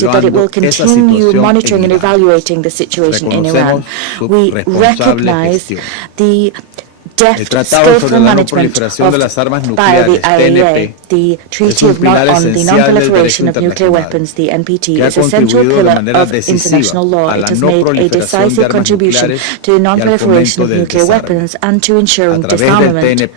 that it will continue monitoring and evaluating the situation in Iran. We recognize the deft, skillful management by the IAEA. The Treaty on the Non-Proliferation of Nuclear Weapons, the NPT, is a central pillar of international law. It has made a decisive contribution to the non-proliferation of nuclear weapons and to ensuring disarmament.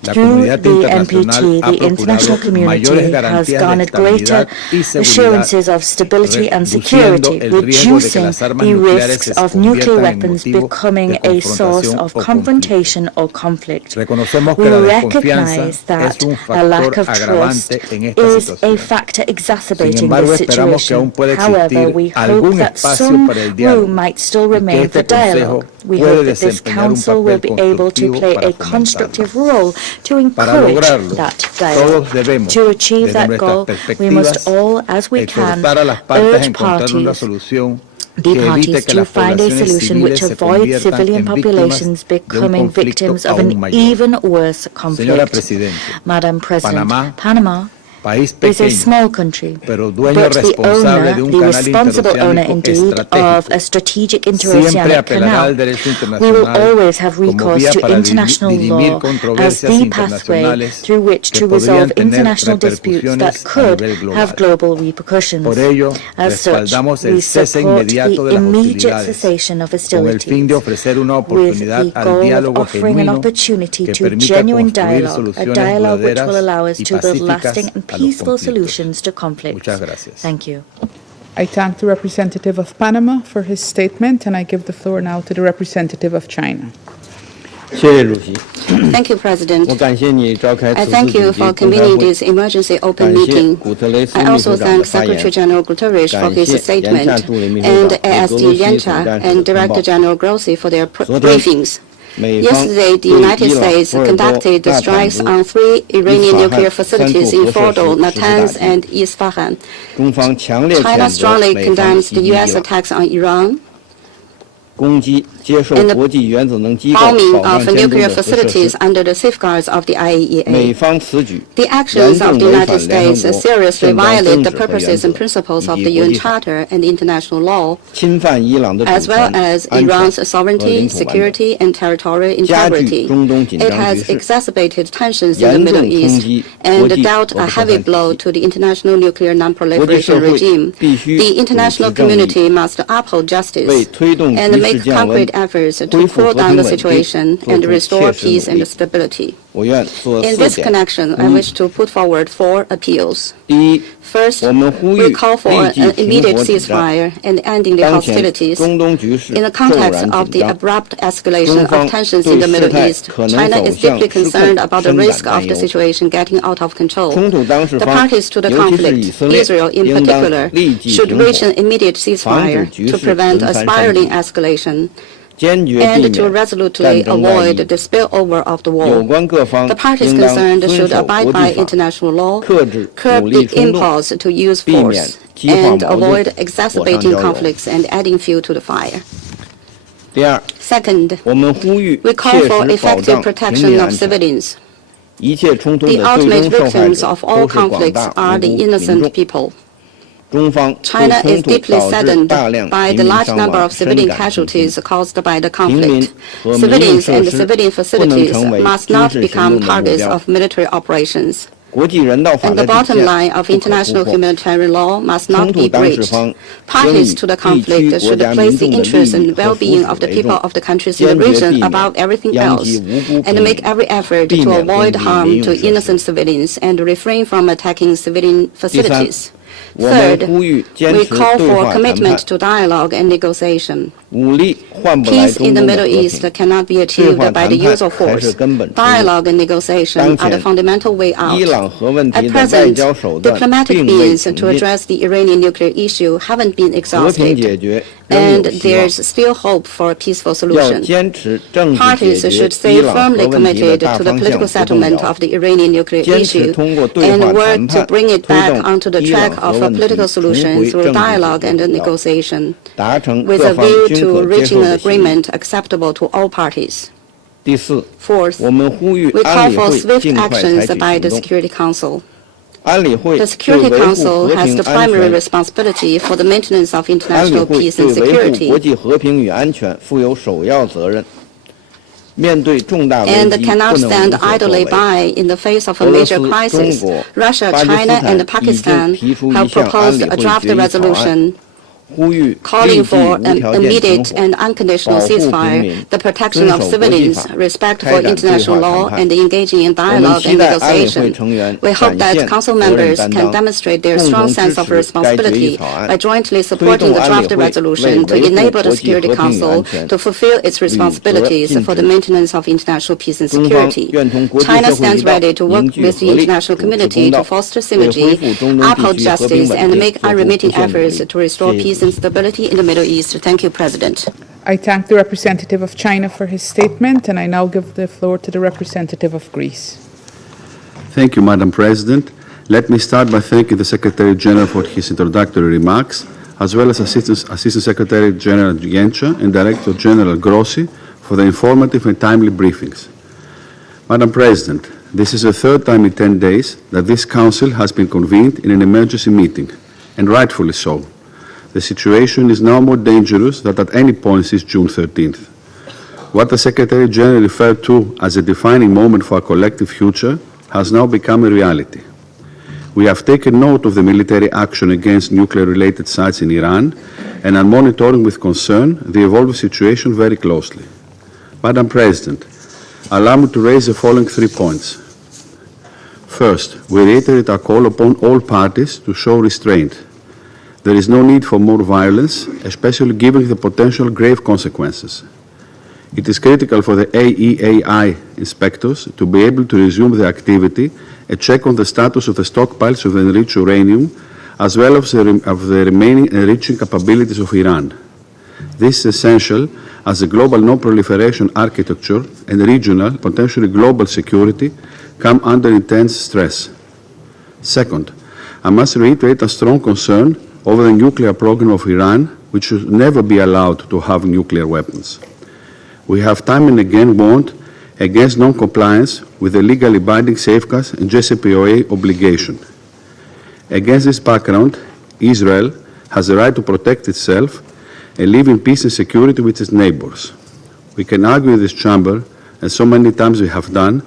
Through the NPT, the international community has garnered greater assurances of stability and security, reducing the risks of nuclear weapons becoming a source of confrontation or conflict. We recognize that a lack of trust is a factor exacerbating this situation. However, we hope that some room might still remain for dialogue. We hope that this Council will be able to play a constructive role to encourage that dialogue. To achieve that goal, we must all, as we can, urge the parties to find a solution which avoids civilian populations becoming victims of an even worse conflict. Madam President, Panama is a small country, but the responsible owner indeed of a strategic interoceanic canal. We will always have recourse to international law as the pathway through which to resolve international disputes that could have global repercussions. As such, we support the immediate cessation of hostilities with the goal of offering an opportunity to genuine dialogue, a dialogue which will allow us to build lasting and peaceful solutions to conflicts. Thank you. I thank the representative of Panama for his statement, and I give the floor now to the representative of China. Thank you, President. I thank you for convening this emergency open meeting. I also thank Secretary-General Guterres for his statement, and ASD Yenta and Director General Grossi for their briefings. Yesterday, the United States conducted strikes on 3 Iranian nuclear facilities in Fordo, Natanz, and Isfahan. China strongly condemns the U.S. attacks on Iran and the bombing of nuclear facilities under the safeguards of the IAEA. The actions of the United States seriously violate the purposes and principles of the UN Charter and international law, as well as Iran's sovereignty, security, and territorial integrity. It has exacerbated tensions in the Middle East and dealt a heavy blow to the international nuclear non-proliferation regime. The international community must uphold justice and make concrete efforts to cool down the situation and restore peace and stability. In this connection, I wish to put forward 4 appeals. First, we call for an immediate ceasefire and ending the hostilities. In the context of the abrupt escalation of tensions in the Middle East, China is deeply concerned about the risk of the situation getting out of control. The parties to the conflict, Israel in particular, should reach an immediate ceasefire to prevent a spiraling escalation and to resolutely avoid the spillover of the war. The parties concerned should abide by international law, curb the impulse to use force, and avoid exacerbating conflicts and adding fuel to the fire. Second, we call for effective protection of civilians. The ultimate victims of all conflicts are the innocent people. China is deeply saddened by the large number of civilian casualties caused by the conflict. Civilians and civilian facilities must not become targets of military operations. And the bottom line of international humanitarian law must not be breached. Parties to the conflict should place the interests and well-being of the people of the countries in the region above everything else, and make every effort to avoid harm to innocent civilians and refrain from attacking civilian facilities. Third, we call for commitment to dialogue and negotiation. Peace in the Middle East cannot be achieved by the use of force. Dialogue and negotiation are the fundamental way out. At present, diplomatic means to address the Iranian nuclear issue haven't been exhausted, and there's still hope for a peaceful solution. Parties should stay firmly committed to the political settlement of the Iranian nuclear issue and work to bring it back onto the track of a political solution through dialogue and negotiation, with a view to reaching an agreement acceptable to all parties. Fourth, we call for swift actions by the Security Council. The Security Council has the primary responsibility for the maintenance of international peace and security. And cannot stand idly by in the face of a major crisis. Russia, China, and Pakistan have proposed a draft resolution calling for an immediate and unconditional ceasefire, the protection of civilians, respect for international law, and engaging in dialogue and negotiation. We hope that Council members can demonstrate their strong sense of responsibility by jointly supporting the draft resolution to enable the Security Council to fulfill its responsibilities for the maintenance of international peace and security. China stands ready to work with the international community to foster synergy, uphold justice, and make unremitting efforts to restore peace and stability in the Middle East. Thank you, President. I thank the representative of China for his statement, and I now give the floor to the representative of Greece. Thank you, Madam President. Let me start by thanking the Secretary-General for his introductory remarks, as well as Assistant Secretary-General Guterres and Director General Grossi for the informative and timely briefings. Madam President, this is the third time in 10 days that this Council has been convened in an emergency meeting, and rightfully so. The situation is now more dangerous than at any point since June 13th. What the Secretary-General referred to as a defining moment for our collective future has now become a reality. We have taken note of the military action against nuclear-related sites in Iran and are monitoring with concern the evolving situation very closely. Madam President, allow me to raise the following 3 points. First, we reiterate our call upon all parties to show restraint. There is no need for more violence, especially given the potential grave consequences. It is critical for the IAEA inspectors to be able to resume their activity and check on the status of the stockpiles of enriched uranium, as well as of the remaining enriching capabilities of Iran. This is essential as the global non-proliferation architecture and regional, potentially global security come under intense stress. Second, I must reiterate a strong concern over the nuclear program of Iran, which should never be allowed to have nuclear weapons. We have time and again warned against non-compliance with the legally binding safeguards and JCPOA obligation. Against this background, Israel has the right to protect itself and live in peace and security with its neighbors. We can argue in this chamber, and so many times we have done,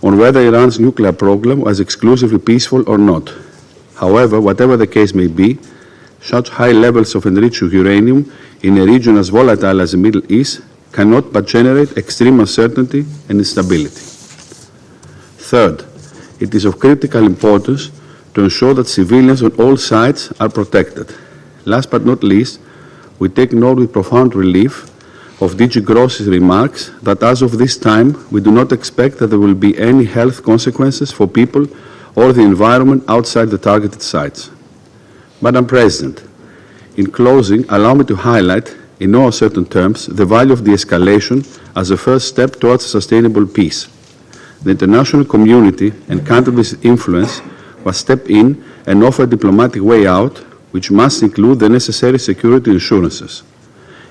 on whether Iran's nuclear program was exclusively peaceful or not. However, whatever the case may be, such high levels of enriched uranium in a region as volatile as the Middle East cannot but generate extreme uncertainty and instability. Third, it is of critical importance to ensure that civilians on all sides are protected. Last but not least, we take note with profound relief of DG Grossi's remarks that as of this time, we do not expect that there will be any health consequences for people or the environment outside the targeted sites. Madam President, in closing, allow me to highlight, in no uncertain terms, the value of de-escalation as a first step towards a sustainable peace. The international community and countries with influence must step in and offer a diplomatic way out, which must include the necessary security assurances.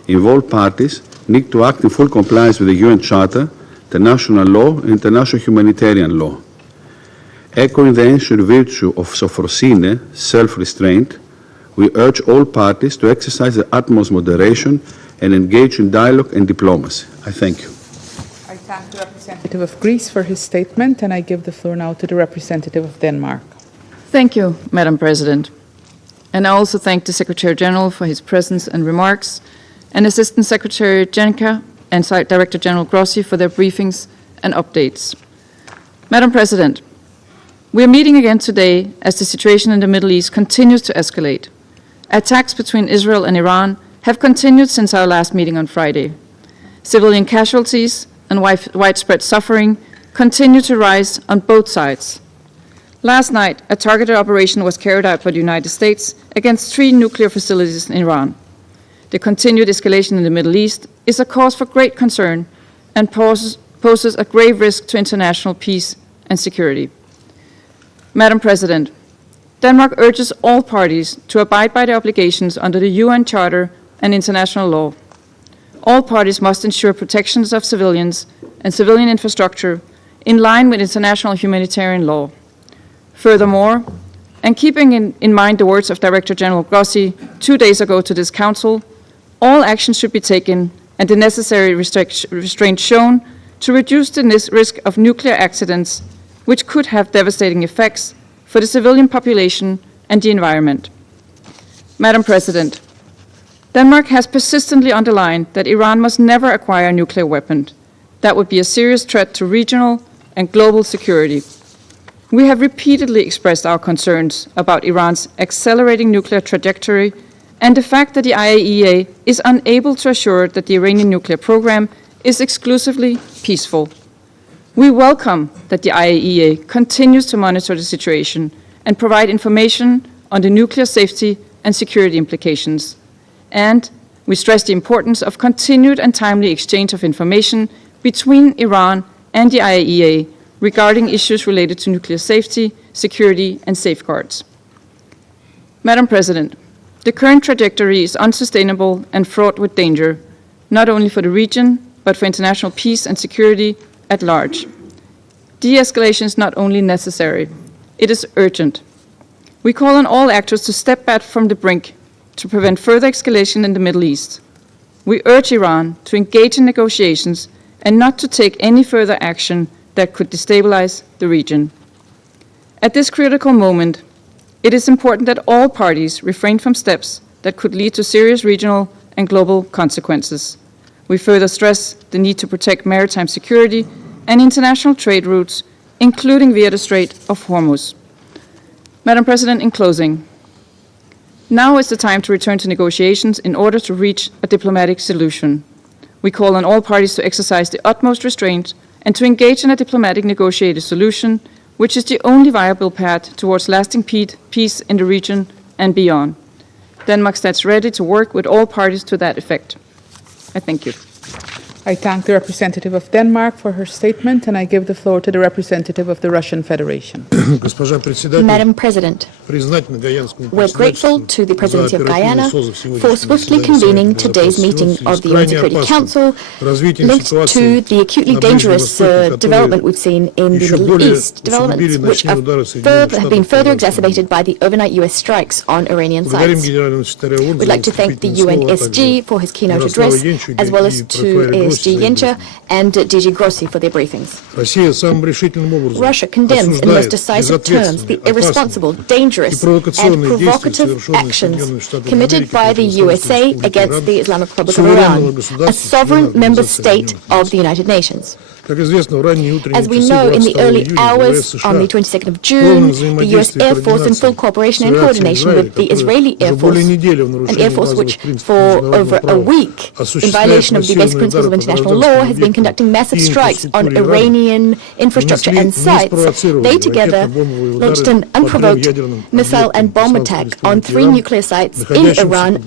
Involved parties need to act in full compliance with the UN Charter, international law, and international humanitarian law. Echoing the ancient virtue of sophrosine, self-restraint, we urge all parties to exercise the utmost moderation and engage in dialogue and diplomacy. I thank you. I thank the representative of Greece for his statement, and I give the floor now to the representative of Denmark. Thank you, Madam President. And I also thank the Secretary-General for his presence and remarks, and Assistant Secretary-General and Director General Grossi for their briefings and updates. Madam President, we are meeting again today as the situation in the Middle East continues to escalate. Attacks between Israel and Iran have continued since our last meeting on Friday. Civilian casualties and widespread suffering continue to rise on both sides. Last night, a targeted operation was carried out by the United States against 3 nuclear facilities in Iran. The continued escalation in the Middle East is a cause for great concern and poses a grave risk to international peace and security. Madam President, Denmark urges all parties to abide by the obligations under the UN Charter and international law. All parties must ensure protections of civilians and civilian infrastructure in line with international humanitarian law. Furthermore, And keeping in mind the words of Director General Grossi 2 days ago to this Council, all actions should be taken and the necessary restraint shown to reduce the risk of nuclear accidents, which could have devastating effects for the civilian population and the environment. Madam President, Denmark has persistently underlined that Iran must never acquire a nuclear weapon. That would be a serious threat to regional and global security. We have repeatedly expressed our concerns about Iran's accelerating nuclear trajectory and the fact that the IAEA is unable to assure that the Iranian nuclear program is exclusively peaceful. We welcome that the IAEA continues to monitor the situation and provide information on the nuclear safety and security implications. And we stress the importance of continued and timely exchange of information between Iran and the IAEA regarding issues related to nuclear safety, security, and safeguards. Madam President, the current trajectory is unsustainable and fraught with danger, not only for the region, but for international peace and security at large. De-escalation is not only necessary, it is urgent. We call on all actors to step back from the brink to prevent further escalation in the Middle East. We urge Iran to engage in negotiations and not to take any further action that could destabilize the region. At this critical moment, it is important that all parties refrain from steps that could lead to serious regional and global consequences. We further stress the need to protect maritime security and international trade routes, including via the Strait of Hormuz. Madam President, in closing, now is the time to return to negotiations in order to reach a diplomatic solution. We call on all parties to exercise the utmost restraint and to engage in a diplomatic negotiated solution, which is the only viable path towards lasting peace in the region and beyond. Denmark stands ready to work with all parties to that effect. I thank you. I thank the representative of Denmark for her statement, and I give the floor to the representative of the Russian Federation. Madam President, we're grateful to the Presidency of Guyana for swiftly convening today's meeting of the UN Security Council linked to the acutely dangerous development we've seen in the Middle East, developments which have been further exacerbated by the overnight US strikes on Iranian sites. We'd like to thank the UNSG for his keynote address, as well as to ASG Yencha and DG Grossi for their briefings. Russia condemns in the most decisive terms the irresponsible, dangerous and provocative actions committed by the USA against the Islamic Republic of Iran, a sovereign member state of the United Nations. As we know, in the early hours on the 22nd of June, the U.S. Air Force, in full cooperation and coordination with the Israeli Air Force, an Air Force which for over a week, in violation of the basic principles of international law, has been conducting massive strikes on Iranian infrastructure and sites, they together launched an unprovoked missile and bomb attack on 3 nuclear sites in Iran,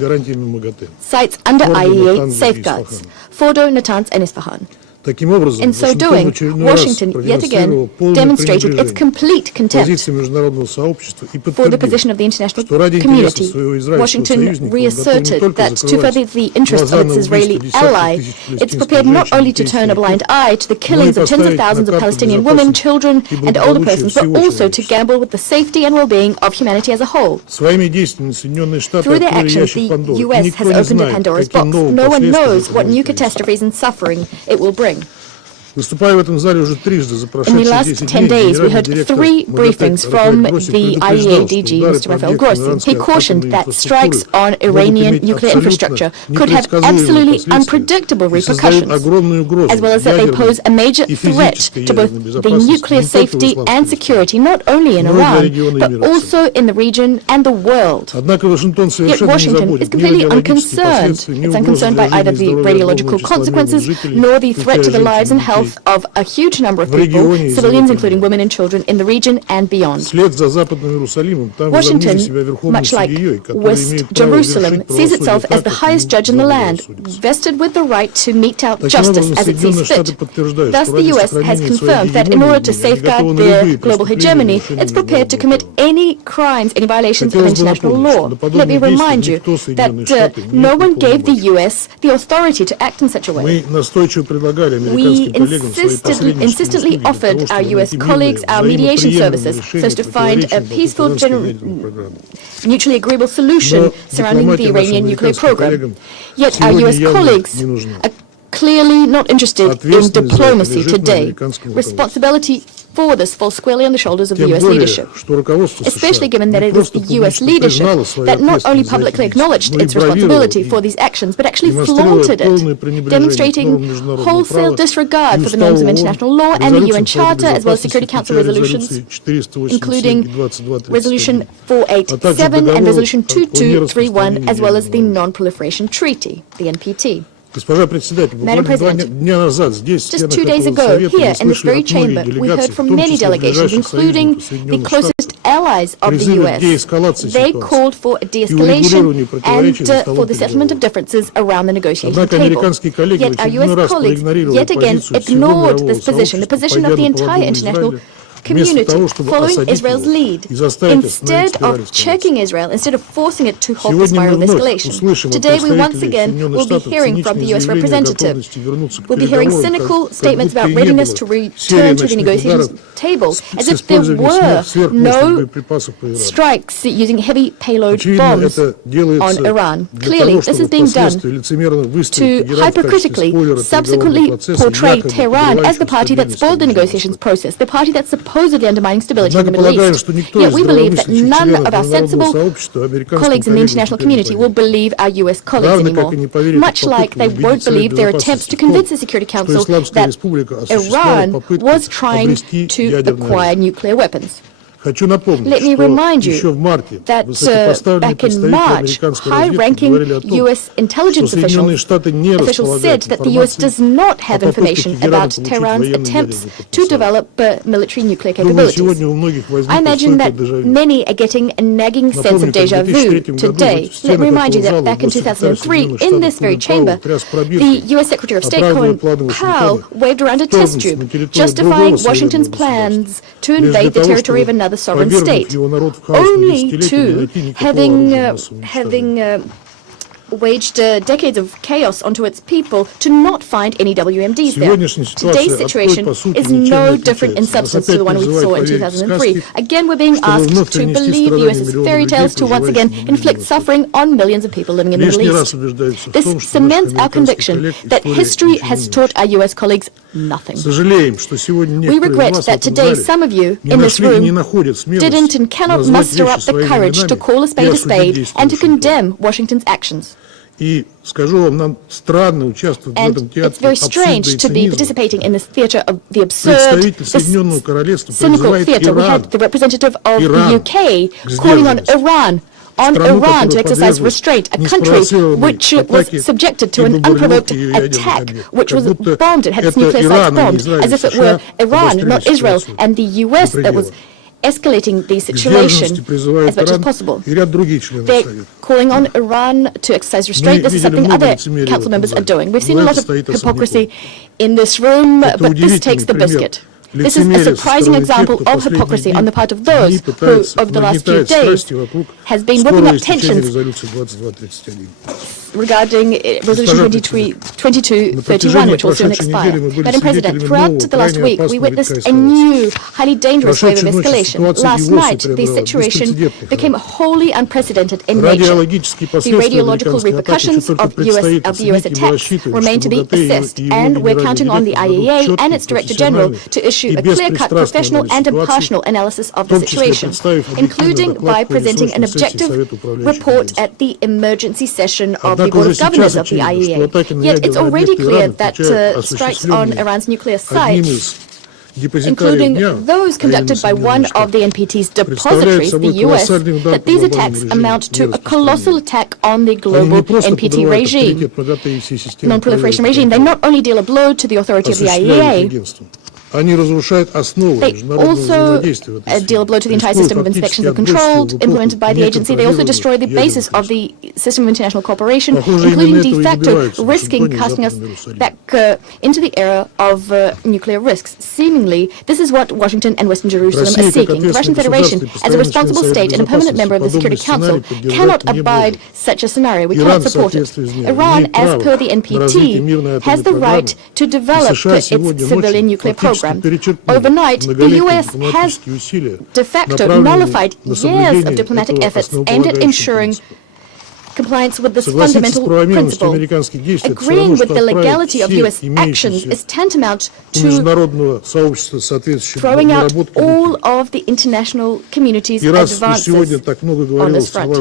sites under IAEA safeguards, Fordo, Natanz and Isfahan. In so doing, Washington yet again demonstrated its complete contempt for the position of the international community. Washington reasserted that to further the interests of its Israeli ally, it's prepared not only to turn a blind eye to the killings of tens of thousands of Palestinian women, children and older persons, but also to gamble with the safety and well-being of humanity as a whole. Through their actions, the U.S. has opened a Pandora's box. No one knows what new catastrophes and suffering it will bring. In the last 10 days, we heard 3 briefings from the IAEA DG, Mr. Rafael Grossi. He cautioned that strikes on Iranian nuclear infrastructure could have absolutely unpredictable repercussions, as well as that they pose a major threat to both the nuclear safety and security, not only in Iran, but also in the region and the world. Yet Washington is completely unconcerned. It's unconcerned by either the radiological consequences, nor the threat to the lives and health of a huge number of people, civilians including women and children in the region and beyond. Washington, much like West Jerusalem, sees itself as the highest judge in the land, vested with the right to mete out justice as it sees fit. Thus, the U.S. has confirmed that in order to safeguard their global hegemony, it's prepared to commit any crimes, any violations of international law. Let me remind you that no one gave the U.S. the authority to act in such a way. We insistently offered our U.S. colleagues our mediation services so as to find a peaceful, mutually agreeable solution surrounding the Iranian nuclear program. Yet our U.S. colleagues are clearly not interested in diplomacy today. Responsibility for this falls squarely on the shoulders of the U.S. leadership, especially given that it is the U.S. leadership that not only publicly acknowledged its responsibility for these actions, but actually flaunted it, demonstrating wholesale disregard for the norms of international law and the UN Charter, as well as Security Council resolutions, including Resolution 487 and Resolution 2231, as well as the Non-Proliferation Treaty, the NPT. Madam President, just 2 days ago, here in this very chamber, we heard from many delegations, including the closest allies of the U.S. They called for a de-escalation and for the settlement of differences around the negotiating table. Yet our U.S. colleagues yet again ignored this position, the position of the entire international community, following Israel's lead, instead of checking Israel, instead of forcing it to halt the spiral of escalation. Today, we once again will be hearing from the U.S. representative. We'll be hearing cynical statements about readiness to return to the negotiating table, as if there were no strikes using heavy payload bombs on Iran. Clearly, this is being done to hypercritically, subsequently portray Tehran as the party that spoiled the negotiations process, the party that's supposedly undermining stability in the Middle East. Yet we believe that none of our sensible colleagues in the international community will believe our U.S. colleagues anymore, much like they won't believe their attempts to convince the Security Council that Iran was trying to acquire nuclear weapons. Let me remind you that back in March, high-ranking U.S. intelligence officials said that the U.S. does not have information about Tehran's attempts to develop military nuclear capabilities. I imagine that many are getting a nagging sense of déjà vu today. Let me remind you that back in 2003, in this very chamber, the U.S. Secretary of State Colin Powell waved around a test tube, justifying Washington's plans to invade the territory of another sovereign state, only to having waged decades of chaos onto its people to not find any WMDs there. Today's situation is no different in substance to the one we saw in 2003. Again, we're being asked to believe the U.S.'s fairy tales to once again inflict suffering on millions of people living in the Middle East. This cements our conviction that history has taught our U.S. colleagues nothing. We regret that today some of you in this room didn't and cannot muster up the courage to call a spade and to condemn Washington's actions. And it's very strange to be participating in this theatre of the absurd, this cynical theatre. We had the representative of the UK calling on Iran to exercise restraint, a country which was subjected to an unprovoked attack, which was bombed, it had its nuclear sites bombed, as if it were Iran, not Israel, and the US that was escalating the situation as much as possible. They're calling on Iran to exercise restraint. This is something other council members are doing. We've seen a lot of hypocrisy in this room, but this takes the biscuit. This is a surprising example of hypocrisy on the part of those who, over the last few days, has been whipping up tensions regarding Resolution 2231, which will soon expire. Madam President, throughout the last week, we witnessed a new, highly dangerous wave of escalation. Last night, the situation became wholly unprecedented in nature. The radiological repercussions of the U.S. attacks remain to be assessed, and we're counting on the IAEA and its Director General to issue a clear-cut, professional and impartial analysis of the situation, including by presenting an objective report at the emergency session of the Board of Governors of the IAEA. Yet it's already clear that strikes on Iran's nuclear sites, including those conducted by one of the NPT's depositories, the U.S., that these attacks amount to a colossal attack on the global NPT regime, non-proliferation regime. They not only deal a blow to the authority of the IAEA, They also deal a blow to the entire system of inspections and control implemented by the agency. They also destroy the basis of the system of international cooperation, including de facto risking casting us back into the era of nuclear risks. Seemingly, this is what Washington and Western Jerusalem are seeking. The Russian Federation, as a responsible state and a permanent member of the Security Council, cannot abide such a scenario. We cannot support it. Iran, as per the NPT, has the right to develop its civilian nuclear program. Overnight, the U.S. has de facto nullified years of diplomatic efforts aimed at ensuring compliance with this fundamental principle. Agreeing with the legality of U.S. actions is tantamount to throwing out all of the international community's advances on this front.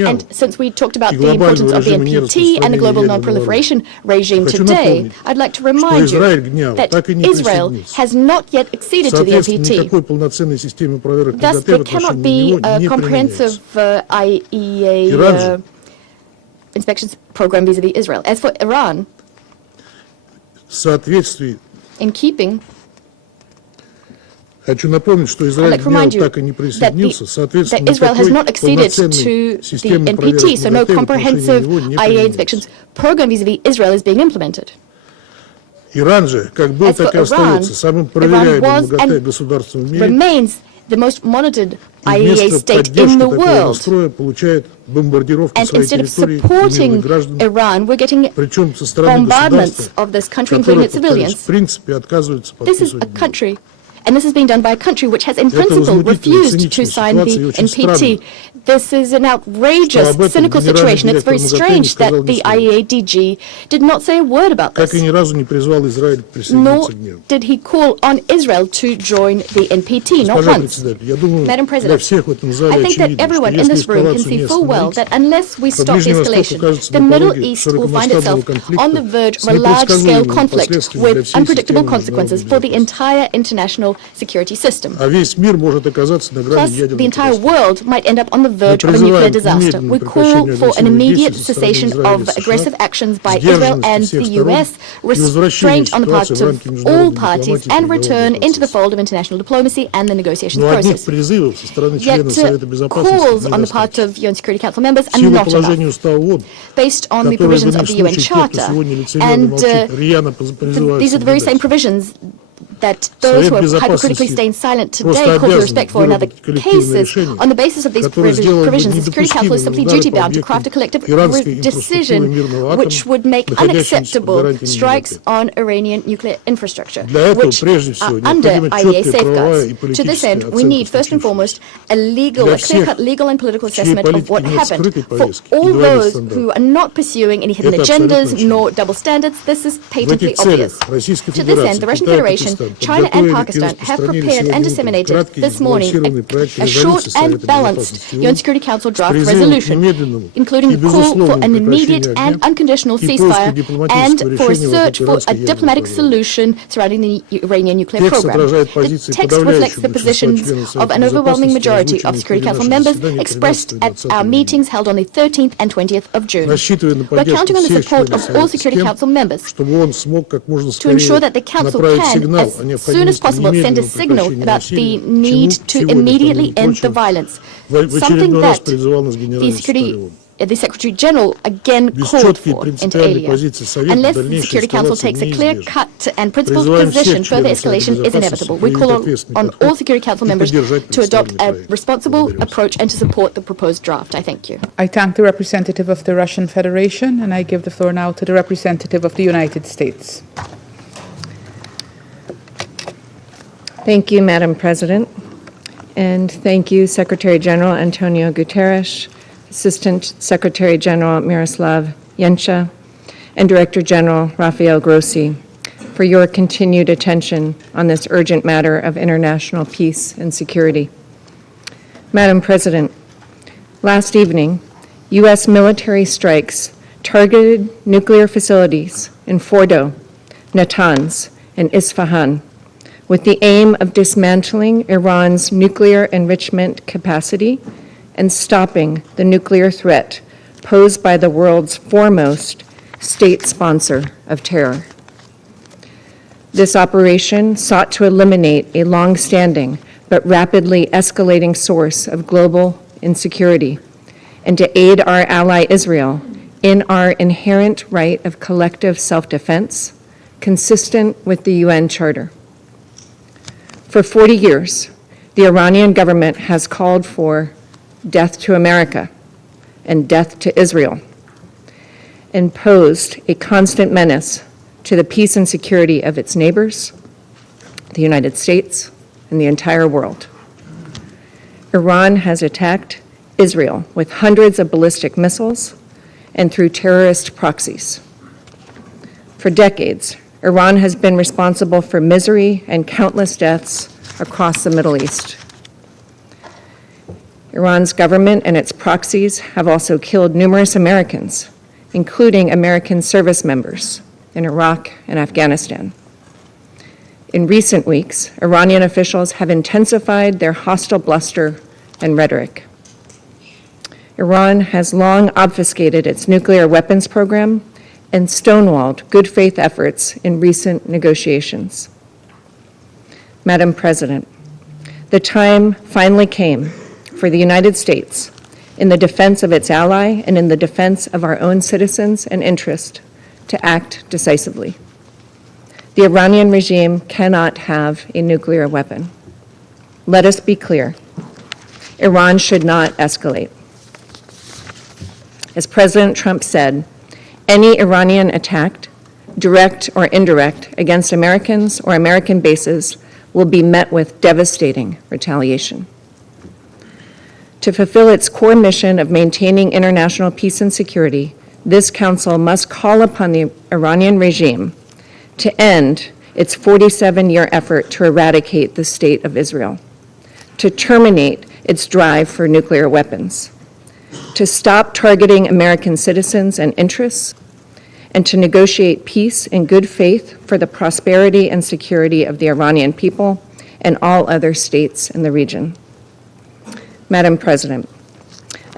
And since we talked about the importance of the NPT and the global non-proliferation regime today, I'd like to remind you that Israel has not yet acceded to the NPT. Thus, there cannot be a comprehensive IAEA inspections program vis-à-vis Israel. As for Iran, in keeping, I'd like to remind you that Israel has not acceded to the NPT, so no comprehensive IAEA inspections program vis-à-vis Israel is being implemented. As for Iran was and remains the most monitored IAEA state in the world. And instead of supporting Iran, we're getting bombardments of this country, including its civilians. This is a country, and this is being done by a country which has in principle refused to sign the NPT. This is an outrageous, cynical situation. It's very strange that the IAEA DG did not say a word about this, nor did he call on Israel to join the NPT, not once. Madam President, I think that everyone in this room can see full well that unless we stop the escalation, the Middle East will find itself on the verge of a large-scale conflict with unpredictable consequences for the entire international security system. Plus, the entire world might end up on the verge of a nuclear disaster. We call for an immediate cessation of aggressive actions by Israel and the U.S., restraint on the part of all parties, and return into the fold of international diplomacy and the negotiations process. Yet calls on the part of UN Security Council members are not enough. Based on the provisions of the UN Charter, and these are the very same provisions that those who are hypocritically staying silent today call for respect for in other cases. On the basis of these provisions, the Security Council is simply duty-bound to craft a collective decision which would make unacceptable strikes on Iranian nuclear infrastructure, which are under IAEA safeguards. To this end, we need, first and foremost, a clear-cut legal and political assessment of what happened. For all those who are not pursuing any hidden agendas nor double standards, this is patently obvious. To this end, the Russian Federation, China and Pakistan have prepared and disseminated this morning a short and balanced UN Security Council draft resolution, including a call for an immediate and unconditional ceasefire and for a search for a diplomatic solution surrounding the Iranian nuclear program. The text reflects the positions of an overwhelming majority of Security Council members expressed at our meetings held on the 13th and 20th of June. We're counting on the support of all Security Council members to ensure that the Council can, as soon as possible, send a signal about the need to immediately end the violence, something that the Secretary-General again called for inter alia. Unless the Security Council takes a clear-cut and principled position, further escalation is inevitable. We call on all Security Council members to adopt a responsible approach and to support the proposed draft. I thank you. I thank the representative of the Russian Federation, and I give the floor now to the representative of the United States. Thank you, Madam President, and thank you, Secretary-General Antonio Guterres, Assistant Secretary-General Miroslav Yencha, and Director-General Rafael Grossi, for your continued attention on this urgent matter of international peace and security. Madam President, last evening, U.S. military strikes targeted nuclear facilities in Fordo, Natanz, and Isfahan, with the aim of dismantling Iran's nuclear enrichment capacity and stopping the nuclear threat posed by the world's foremost state sponsor of terror. This operation sought to eliminate a long-standing but rapidly escalating source of global insecurity and to aid our ally Israel in our inherent right of collective self-defense, consistent with the UN Charter. For 40 years, the Iranian government has called for death to America and death to Israel, and posed a constant menace to the peace and security of its neighbors, the United States, and the entire world. Iran has attacked Israel with hundreds of ballistic missiles and through terrorist proxies. For decades, Iran has been responsible for misery and countless deaths across the Middle East. Iran's government and its proxies have also killed numerous Americans, including American service members in Iraq and Afghanistan. In recent weeks, Iranian officials have intensified their hostile bluster and rhetoric. Iran has long obfuscated its nuclear weapons program and stonewalled good faith efforts in recent negotiations. Madam President, the time finally came for the United States, in the defense of its ally and in the defense of our own citizens and interest, to act decisively. The Iranian regime cannot have a nuclear weapon. Let us be clear. Iran should not escalate. As President Trump said, any Iranian attack, direct or indirect, against Americans or American bases will be met with devastating retaliation. To fulfill its core mission of maintaining international peace and security, this Council must call upon the Iranian regime to end its 47-year effort to eradicate the State of Israel, to terminate its drive for nuclear weapons, to stop targeting American citizens and interests, and to negotiate peace in good faith for the prosperity and security of the Iranian people and all other states in the region. Madam President,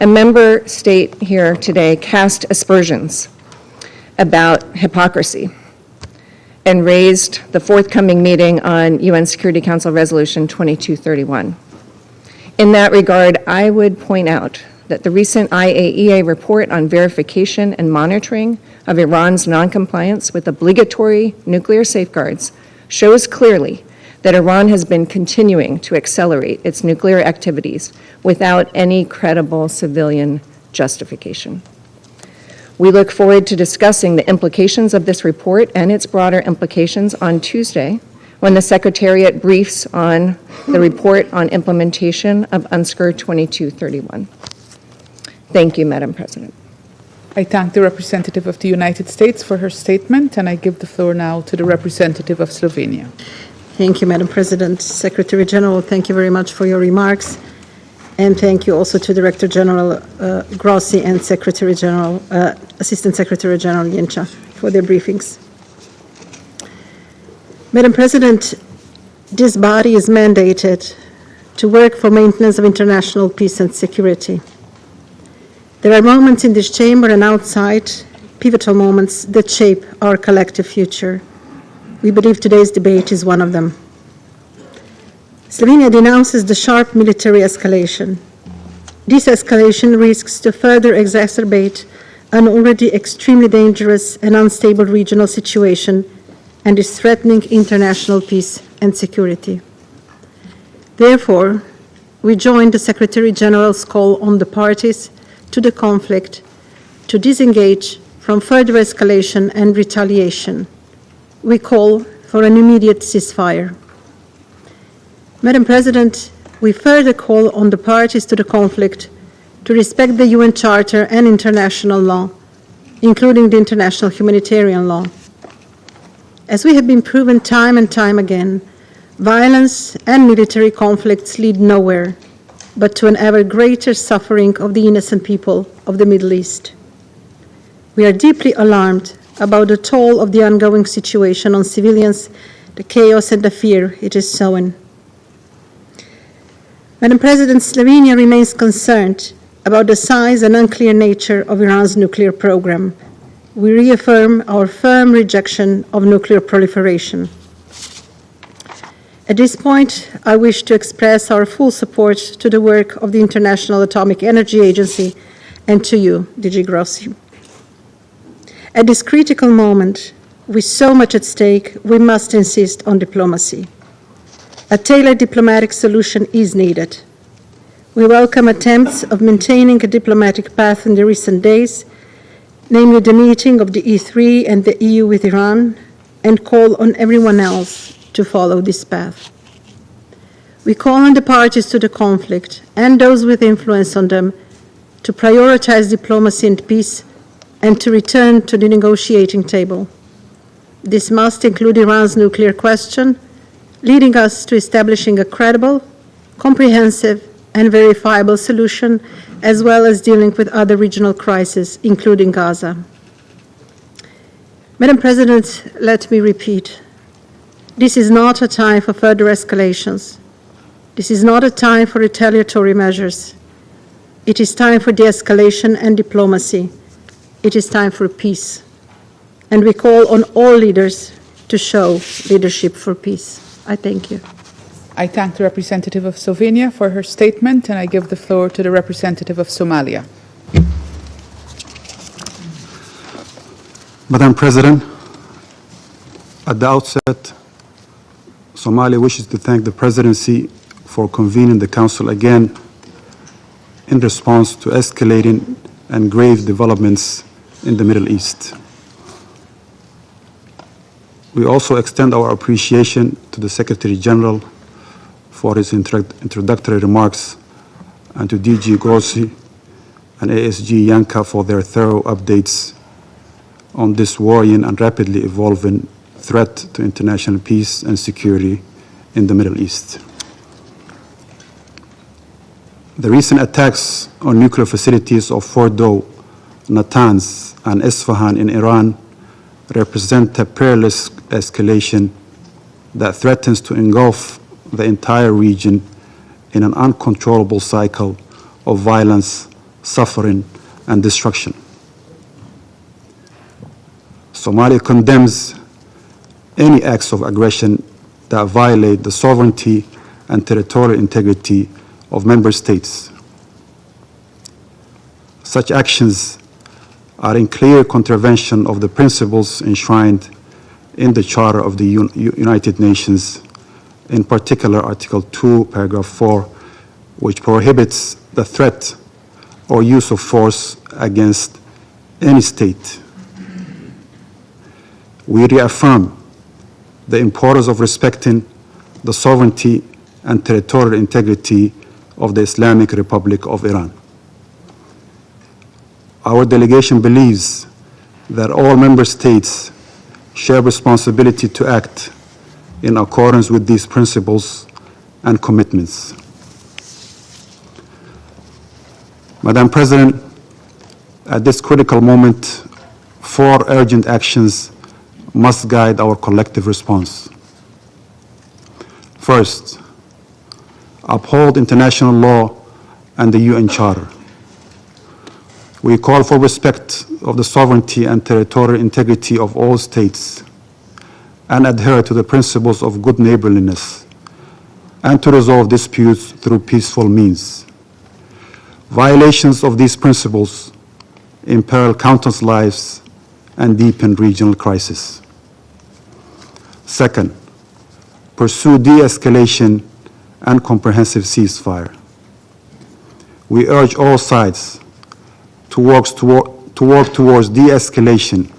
a member state here today cast aspersions about hypocrisy and raised the forthcoming meeting on UN Security Council Resolution 2231. In that regard, I would point out that the recent IAEA report on verification and monitoring of Iran's noncompliance with obligatory nuclear safeguards shows clearly that Iran has been continuing to accelerate its nuclear activities without any credible civilian justification. We look forward to discussing the implications of this report and its broader implications on Tuesday, when the Secretariat briefs on the report on implementation of UNSCR 2231. Thank you, Madam President. I thank the representative of the United States for her statement, and I give the floor now to the representative of Slovenia. Thank you, Madam President. Secretary-General, thank you very much for your remarks. And thank you also to Director General Grossi and Secretary-General, Assistant Secretary-General Janša for their briefings. Madam President, this body is mandated to work for maintenance of international peace and security. There are moments in this chamber and outside, pivotal moments that shape our collective future. We believe today's debate is one of them. Slovenia denounces the sharp military escalation. This escalation risks to further exacerbate an already extremely dangerous and unstable regional situation and is threatening international peace and security. Therefore, we join the Secretary-General's call on the parties to the conflict to disengage from further escalation and retaliation. We call for an immediate ceasefire. Madam President, we further call on the parties to the conflict to respect the UN Charter and international law, including the international humanitarian law. As we have been proven time and time again, violence and military conflicts lead nowhere but to an ever greater suffering of the innocent people of the Middle East. We are deeply alarmed about the toll of the ongoing situation on civilians, the chaos and the fear it is sowing. Madam President, Slovenia remains concerned about the size and unclear nature of Iran's nuclear program. We reaffirm our firm rejection of nuclear proliferation. At this point, I wish to express our full support to the work of the International Atomic Energy Agency and to you, DG Grossi. At this critical moment, with so much at stake, we must insist on diplomacy. A tailored diplomatic solution is needed. We welcome attempts of maintaining a diplomatic path in the recent days, namely the meeting of the E3 and the EU with Iran, and call on everyone else to follow this path. We call on the parties to the conflict and those with influence on them to prioritize diplomacy and peace and to return to the negotiating table. This must include Iran's nuclear question, leading us to establishing a credible, comprehensive, and verifiable solution, as well as dealing with other regional crises, including Gaza. Madam President, let me repeat. This is not a time for further escalations. This is not a time for retaliatory measures. It is time for de-escalation and diplomacy. It is time for peace. And we call on all leaders to show leadership for peace. I thank you. I thank the representative of Slovenia for her statement, and I give the floor to the representative of Somalia. Madam President, at the outset, Somalia wishes to thank the Presidency for convening the Council again in response to escalating and grave developments in the Middle East. We also extend our appreciation to the Secretary-General for his introductory remarks and to DG Grossi and ASG Yanka for their thorough updates on this worrying and rapidly evolving threat to international peace and security in the Middle East. The recent attacks on nuclear facilities of Fordo, Natanz, and Isfahan in Iran represent a perilous escalation that threatens to engulf the entire region in an uncontrollable cycle of violence, suffering, and destruction. Somalia condemns any acts of aggression that violate the sovereignty and territorial integrity of member states. Such actions are in clear contravention of the principles enshrined in the Charter of the United Nations, in particular Article 2, Paragraph 4, which prohibits the threat or use of force against any state. We reaffirm the importance of respecting the sovereignty and territorial integrity of the Islamic Republic of Iran. Our delegation believes that all member states share responsibility to act in accordance with these principles and commitments. Madam President, at this critical moment, 4 urgent actions must guide our collective response. First, uphold international law and the UN Charter. We call for respect of the sovereignty and territorial integrity of all states and adhere to the principles of good neighborliness and to resolve disputes through peaceful means. Violations of these principles imperil countless lives and deepen regional crisis. Second, pursue de-escalation and comprehensive ceasefire. We urge all sides to work towards de-escalation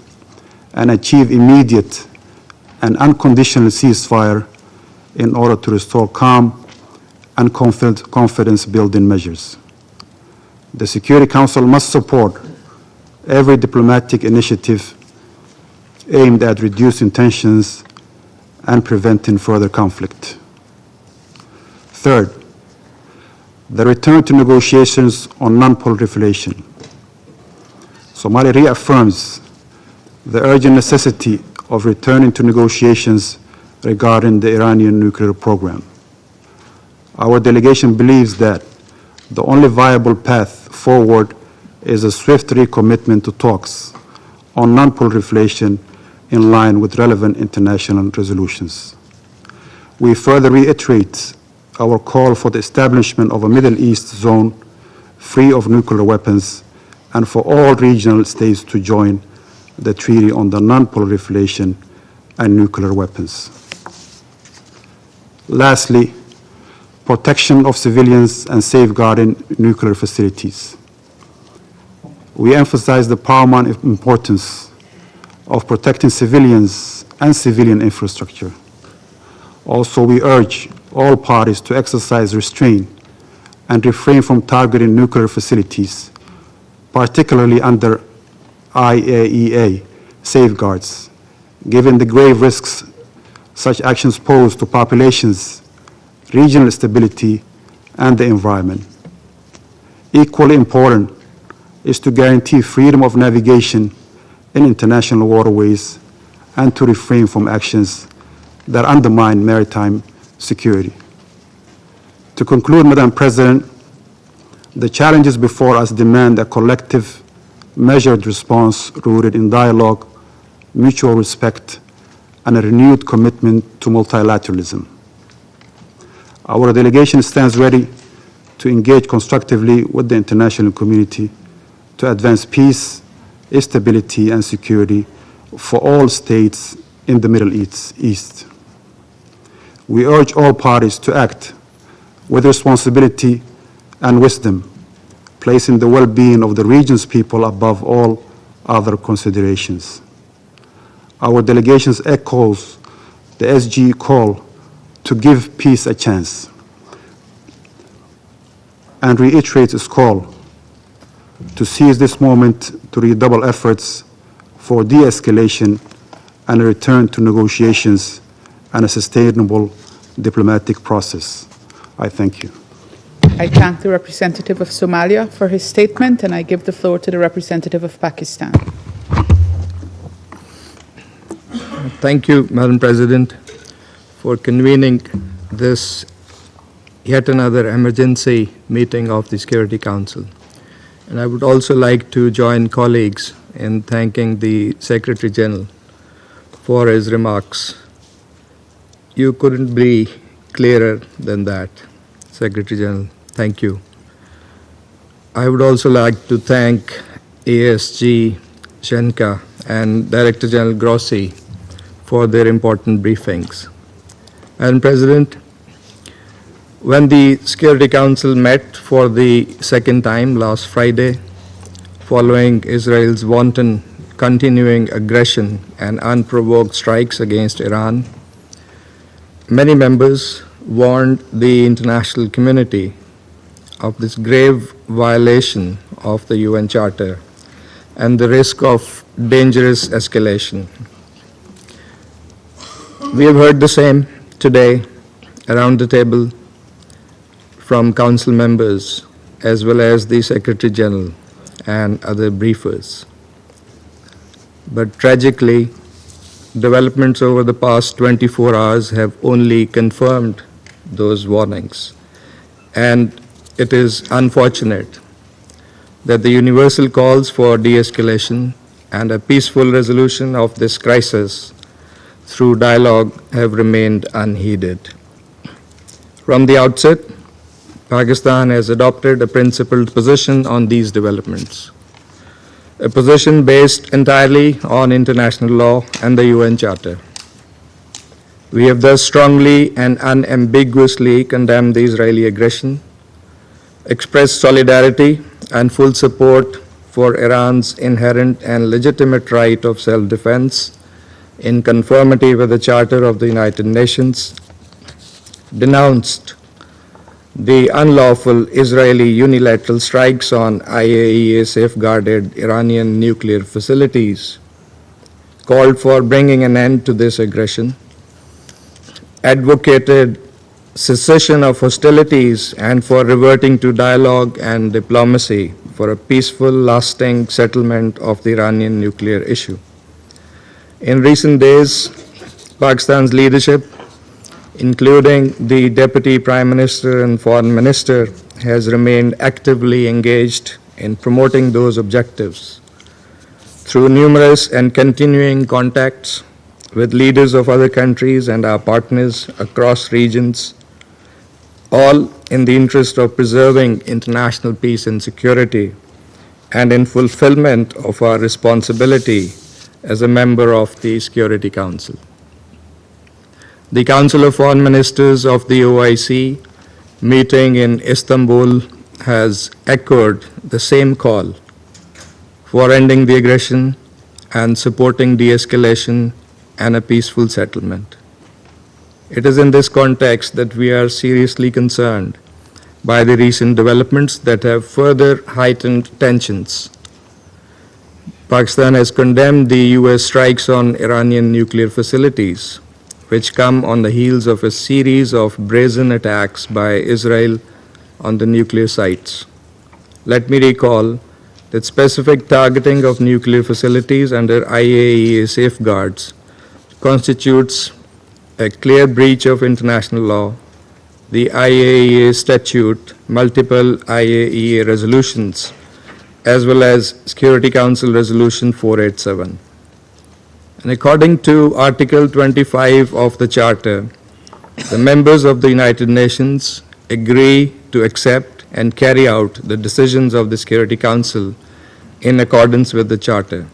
and achieve immediate and unconditional ceasefire in order to restore calm and confidence-building measures. The Security Council must support every diplomatic initiative aimed at reducing tensions and preventing further conflict. Third, the return to negotiations on non-proliferation. Somalia reaffirms the urgent necessity of returning to negotiations regarding the Iranian nuclear program. Our delegation believes that the only viable path forward is a swift recommitment to talks on non-proliferation in line with relevant international resolutions. we further reiterate our call for the establishment of a Middle East zone free of nuclear weapons and for all regional states to join the Treaty on the Non-Proliferation and Nuclear Weapons. Lastly, protection of civilians and safeguarding nuclear facilities. We emphasize the paramount importance of protecting civilians and civilian infrastructure. Also, we urge all parties to exercise restraint and refrain from targeting nuclear facilities, particularly under IAEA safeguards, given the grave risks such actions pose to populations, regional stability, and the environment. Equally important is to guarantee freedom of navigation in international waterways and to refrain from actions that undermine maritime security. To conclude, Madam President, the challenges before us demand a collective, measured response rooted in dialogue, mutual respect, and a renewed commitment to multilateralism. Our delegation stands ready to engage constructively with the international community to advance peace, stability, and security for all states in the Middle East. We urge all parties to act with responsibility and wisdom, placing the well-being of the region's people above all other considerations. Our delegation echoes the SG call to give peace a chance and reiterates its call to seize this moment to redouble efforts for de-escalation and a return to negotiations and a sustainable diplomatic process. I thank you. I thank the representative of Somalia for his statement, and I give the floor to the representative of Pakistan. Thank you, Madam President, for convening this yet another emergency meeting of the Security Council. And I would also like to join colleagues in thanking the Secretary-General for his remarks. You couldn't be clearer than that, Secretary-General. Thank you. I would also like to thank ASG Shenka and Director General Grossi for their important briefings. Madam President, when the Security Council met for the second time last Friday, following Israel's wanton continuing aggression and unprovoked strikes against Iran, many members warned the international community of this grave violation of the UN Charter and the risk of dangerous escalation. We have heard the same today around the table from Council members as well as the Secretary General and other briefers. But tragically, developments over the past 24 hours have only confirmed those warnings. And it is unfortunate that the universal calls for de-escalation and a peaceful resolution of this crisis through dialogue have remained unheeded. From the outset, Pakistan has adopted a principled position on these developments, a position based entirely on international law and the UN Charter. We have thus strongly and unambiguously condemned the Israeli aggression, expressed solidarity and full support for Iran's inherent and legitimate right of self-defense in conformity with the Charter of the United Nations, denounced the unlawful Israeli unilateral strikes on IAEA safeguarded Iranian nuclear facilities, called for bringing an end to this aggression, advocated cessation of hostilities and for reverting to dialogue and diplomacy for a peaceful, lasting settlement of the Iranian nuclear issue. In recent days, Pakistan's leadership, including the Deputy Prime Minister and Foreign Minister, has remained actively engaged in promoting those objectives through numerous and continuing contacts, with leaders of other countries and our partners across regions, all in the interest of preserving international peace and security and in fulfillment of our responsibility as a member of the Security Council. The Council of Foreign Ministers of the OIC meeting in Istanbul has echoed the same call for ending the aggression and supporting de-escalation and a peaceful settlement. It is in this context that we are seriously concerned by the recent developments that have further heightened tensions. Pakistan has condemned the US strikes on Iranian nuclear facilities, which come on the heels of a series of brazen attacks by Israel on the nuclear sites. Let me recall that specific targeting of nuclear facilities under IAEA safeguards constitutes a clear breach of international law, the IAEA statute, multiple IAEA resolutions, as well as Security Council Resolution 487. And according to Article 25 of the Charter, the members of the United Nations agree to accept and carry out the decisions of the Security Council in accordance with the Charter.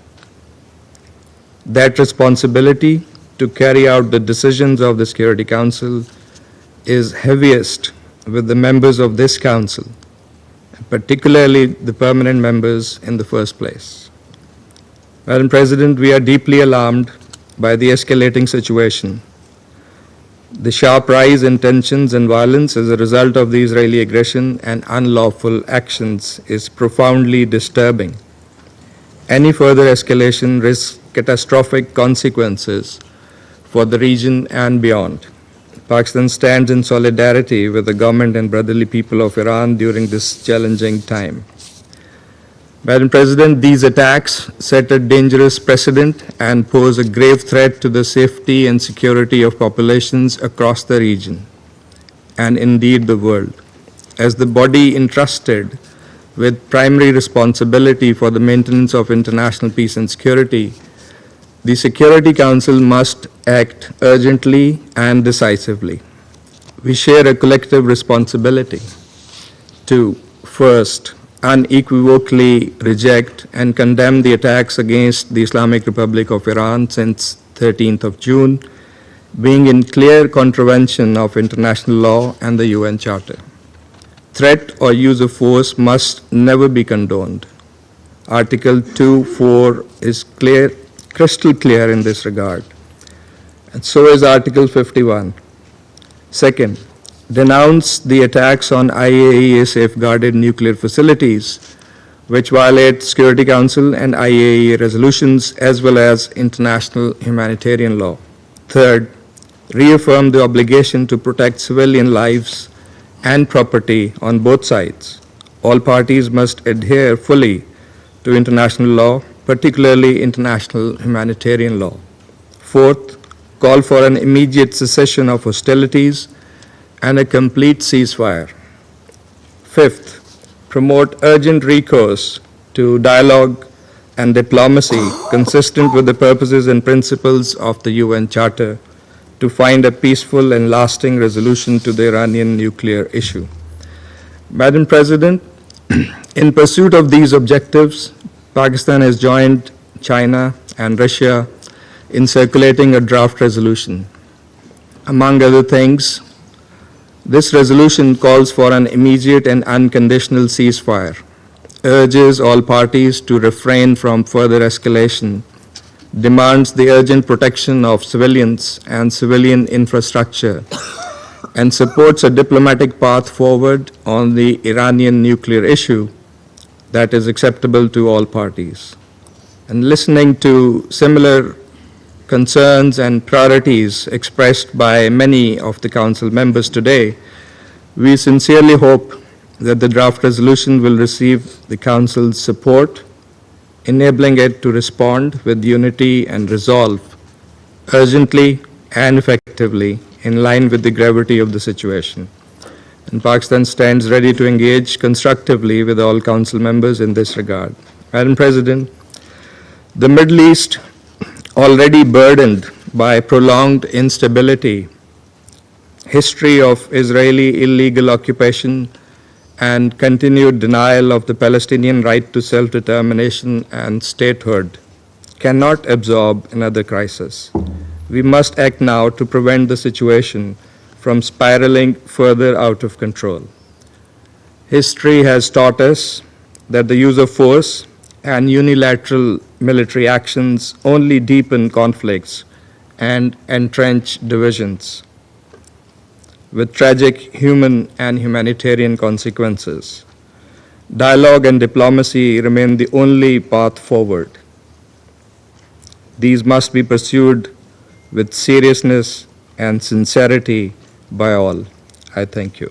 That responsibility to carry out the decisions of the Security Council is heaviest with the members of this Council, particularly the permanent members in the first place. Madam President, we are deeply alarmed by the escalating situation. The sharp rise in tensions and violence as a result of the Israeli aggression and unlawful actions is profoundly disturbing. Any further escalation risks catastrophic consequences for the region and beyond. Pakistan stands in solidarity with the government and brotherly people of Iran during this challenging time. Madam President, these attacks set a dangerous precedent and pose a grave threat to the safety and security of populations across the region, and indeed the world. As the body entrusted with primary responsibility for the maintenance of international peace and security, the Security Council must act urgently and decisively. We share a collective responsibility to, first, unequivocally reject and condemn the attacks against the Islamic Republic of Iran since 13th of June, being in clear contravention of international law and the UN Charter. Threat or use of force must never be condoned. Article 2.4 is crystal clear in this regard, and so is Article 51. Second, denounce the attacks on IAEA safeguarded nuclear facilities, which violate Security Council and IAEA resolutions as well as international humanitarian law. Third, reaffirm the obligation to protect civilian lives and property on both sides. All parties must adhere fully to international law, particularly international humanitarian law. Fourth, call for an immediate cessation of hostilities and a complete ceasefire. Fifth, promote urgent recourse to dialogue and diplomacy consistent with the purposes and principles of the UN Charter to find a peaceful and lasting resolution to the Iranian nuclear issue. Madam President, in pursuit of these objectives, Pakistan has joined China and Russia in circulating a draft resolution. Among other things, this resolution calls for an immediate and unconditional ceasefire, urges all parties to refrain from further escalation, demands the urgent protection of civilians and civilian infrastructure, and supports a diplomatic path forward on the Iranian nuclear issue that is acceptable to all parties. And listening to similar concerns and priorities expressed by many of the Council members today, we sincerely hope that the draft resolution will receive the Council's support, enabling it to respond with unity and resolve urgently and effectively in line with the gravity of the situation. And Pakistan stands ready to engage constructively with all Council members in this regard. Madam President, the Middle East, already burdened by prolonged instability, history of Israeli illegal occupation, and continued denial of the Palestinian right to self-determination and statehood cannot absorb another crisis. We must act now to prevent the situation from spiraling further out of control. History has taught us that the use of force and unilateral military actions only deepen conflicts and entrench divisions, with tragic human and humanitarian consequences. Dialogue and diplomacy remain the only path forward. These must be pursued with seriousness and sincerity by all. I thank you.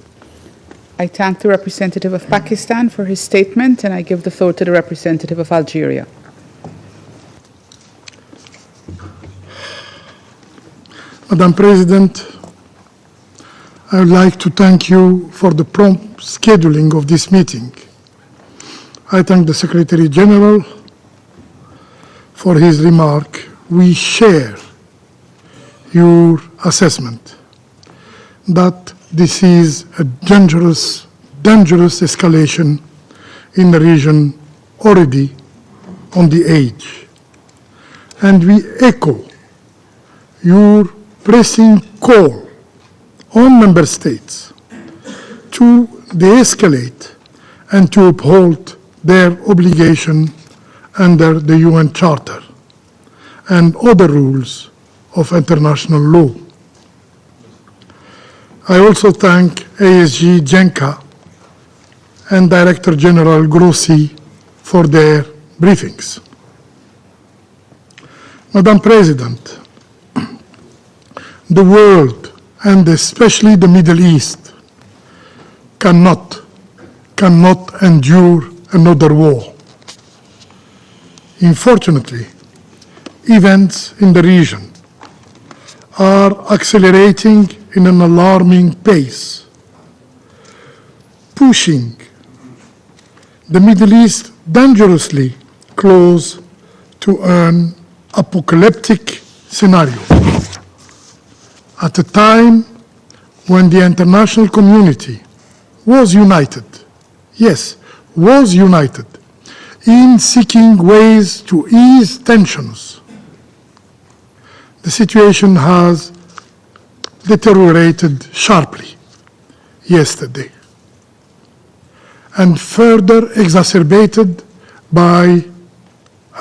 I thank the representative of Pakistan for his statement, and I give the floor to the representative of Algeria. Madam President, I would like to thank you for the prompt scheduling of this meeting. I thank the Secretary-General for his remark. We share your assessment that this is a dangerous escalation in the region already on the edge. And we echo your pressing call on member states to de-escalate and to uphold their obligation under the UN Charter and other rules of international law. I also thank ASG Genca and Director General Grossi for their briefings. Madam President, the world, and especially the Middle East, cannot endure another war. Unfortunately, events in the region are accelerating in an alarming pace, pushing the Middle East dangerously close to an apocalyptic scenario. At a time when the international community was united, yes, was united in seeking ways to ease tensions, the situation has deteriorated sharply yesterday and further exacerbated by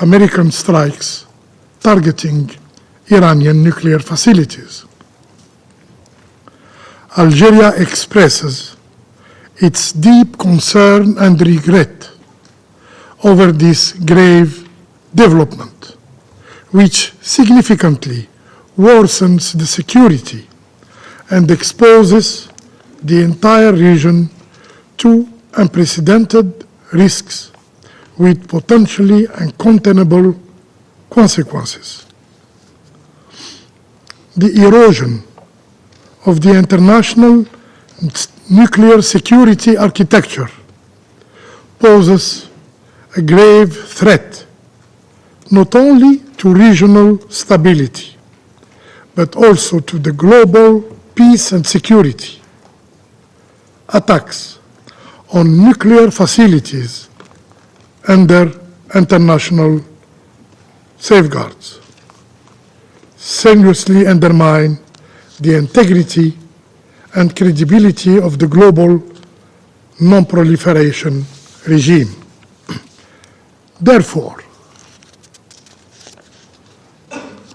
American strikes targeting Iranian nuclear facilities. Algeria expresses its deep concern and regret over this grave development, which significantly worsens the security and exposes the entire region to unprecedented risks with potentially uncontainable consequences. The erosion of the international nuclear security architecture poses a grave threat not only to regional stability, but also to the global peace and security. Attacks on nuclear facilities under international safeguards seriously undermine the integrity and credibility of the global non-proliferation regime. Therefore,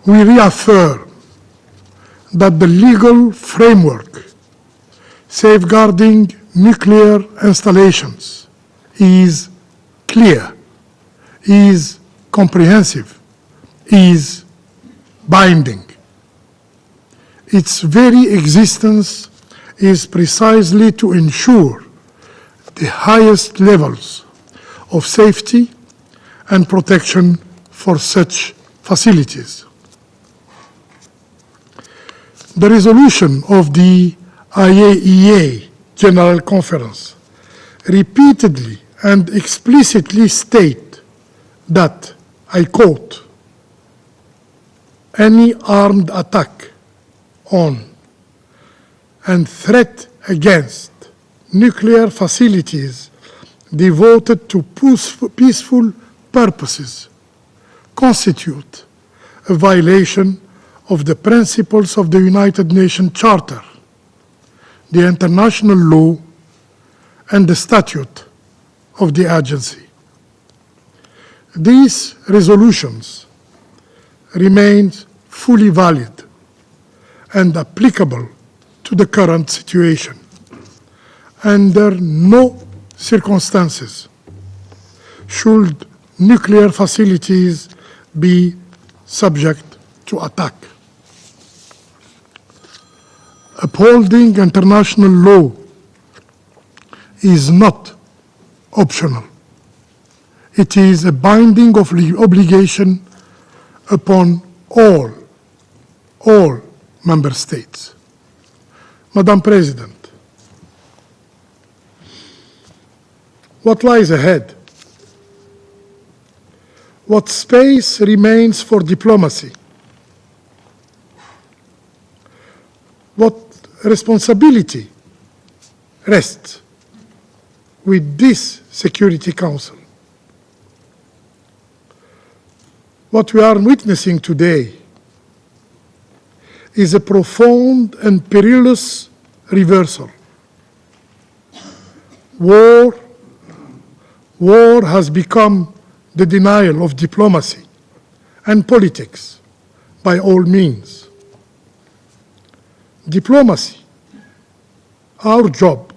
we reaffirm that the legal framework safeguarding nuclear installations is clear, is comprehensive, is binding. Its very existence is precisely to ensure the highest levels of safety and protection for such facilities. The resolution of the IAEA General Conference repeatedly and explicitly state that, I quote, any armed attack on and threat against nuclear facilities devoted to peaceful purposes constitute a violation of the principles of the United Nations Charter, the international law, and the statute of the agency. These resolutions remain fully valid and applicable to the current situation. Under no circumstances should nuclear facilities be subject to attack. Upholding international law is not optional. It is a binding obligation upon all member states. Madam President, what lies ahead? What space remains for diplomacy? What responsibility rests with this Security Council? What we are witnessing today is a profound and perilous reversal. War has become the denial of diplomacy and politics by all means. Diplomacy, our job,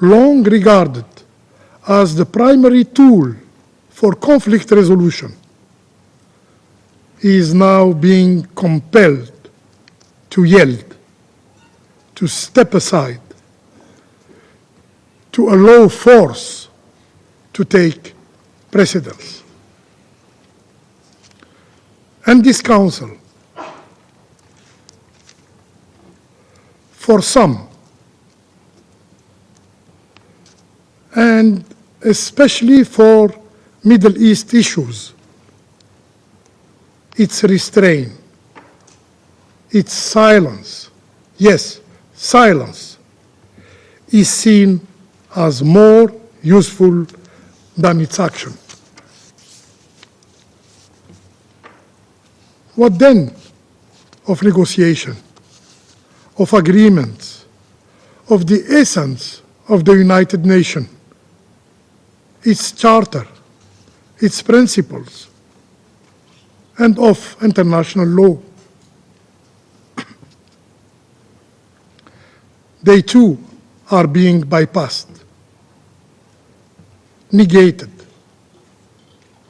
long regarded as the primary tool for conflict resolution, is now being compelled to yield, to step aside, to allow force to take precedence. And this Council, for some, and especially for Middle East issues, its restraint, its silence, yes, silence, is seen as more useful than its action. What then of negotiation, of agreements, of the essence of the United Nations, its charter, its principles, and of international law? They too are being bypassed, negated,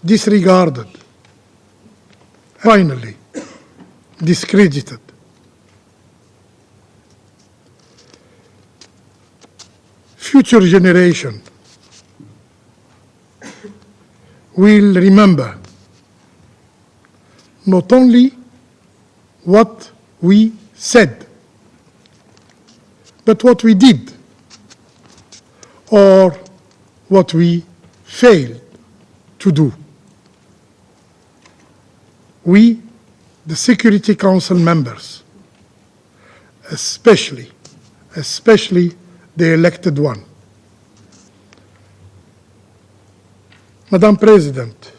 disregarded, finally discredited. Future generations will remember not only what we said, but what we did, or what we failed to do. We, the Security Council members, especially the elected one. Madam President,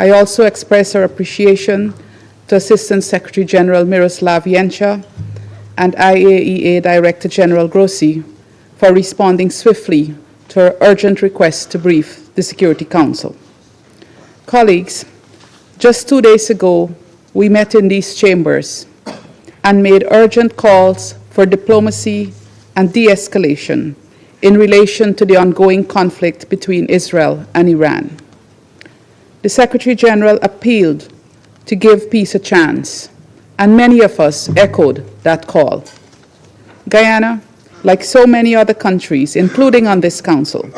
I also express our appreciation to Assistant Secretary-General Miroslav Yencha and IAEA Director General Grossi for responding swiftly to our urgent request to brief the Security Council. Colleagues, just 2 days ago, we met in these chambers and made urgent calls for diplomacy and de-escalation in relation to the ongoing conflict between Israel and Iran. The Secretary-General appealed to give peace a chance, and many of us echoed that call. Guyana, like so many other countries, including on this Council,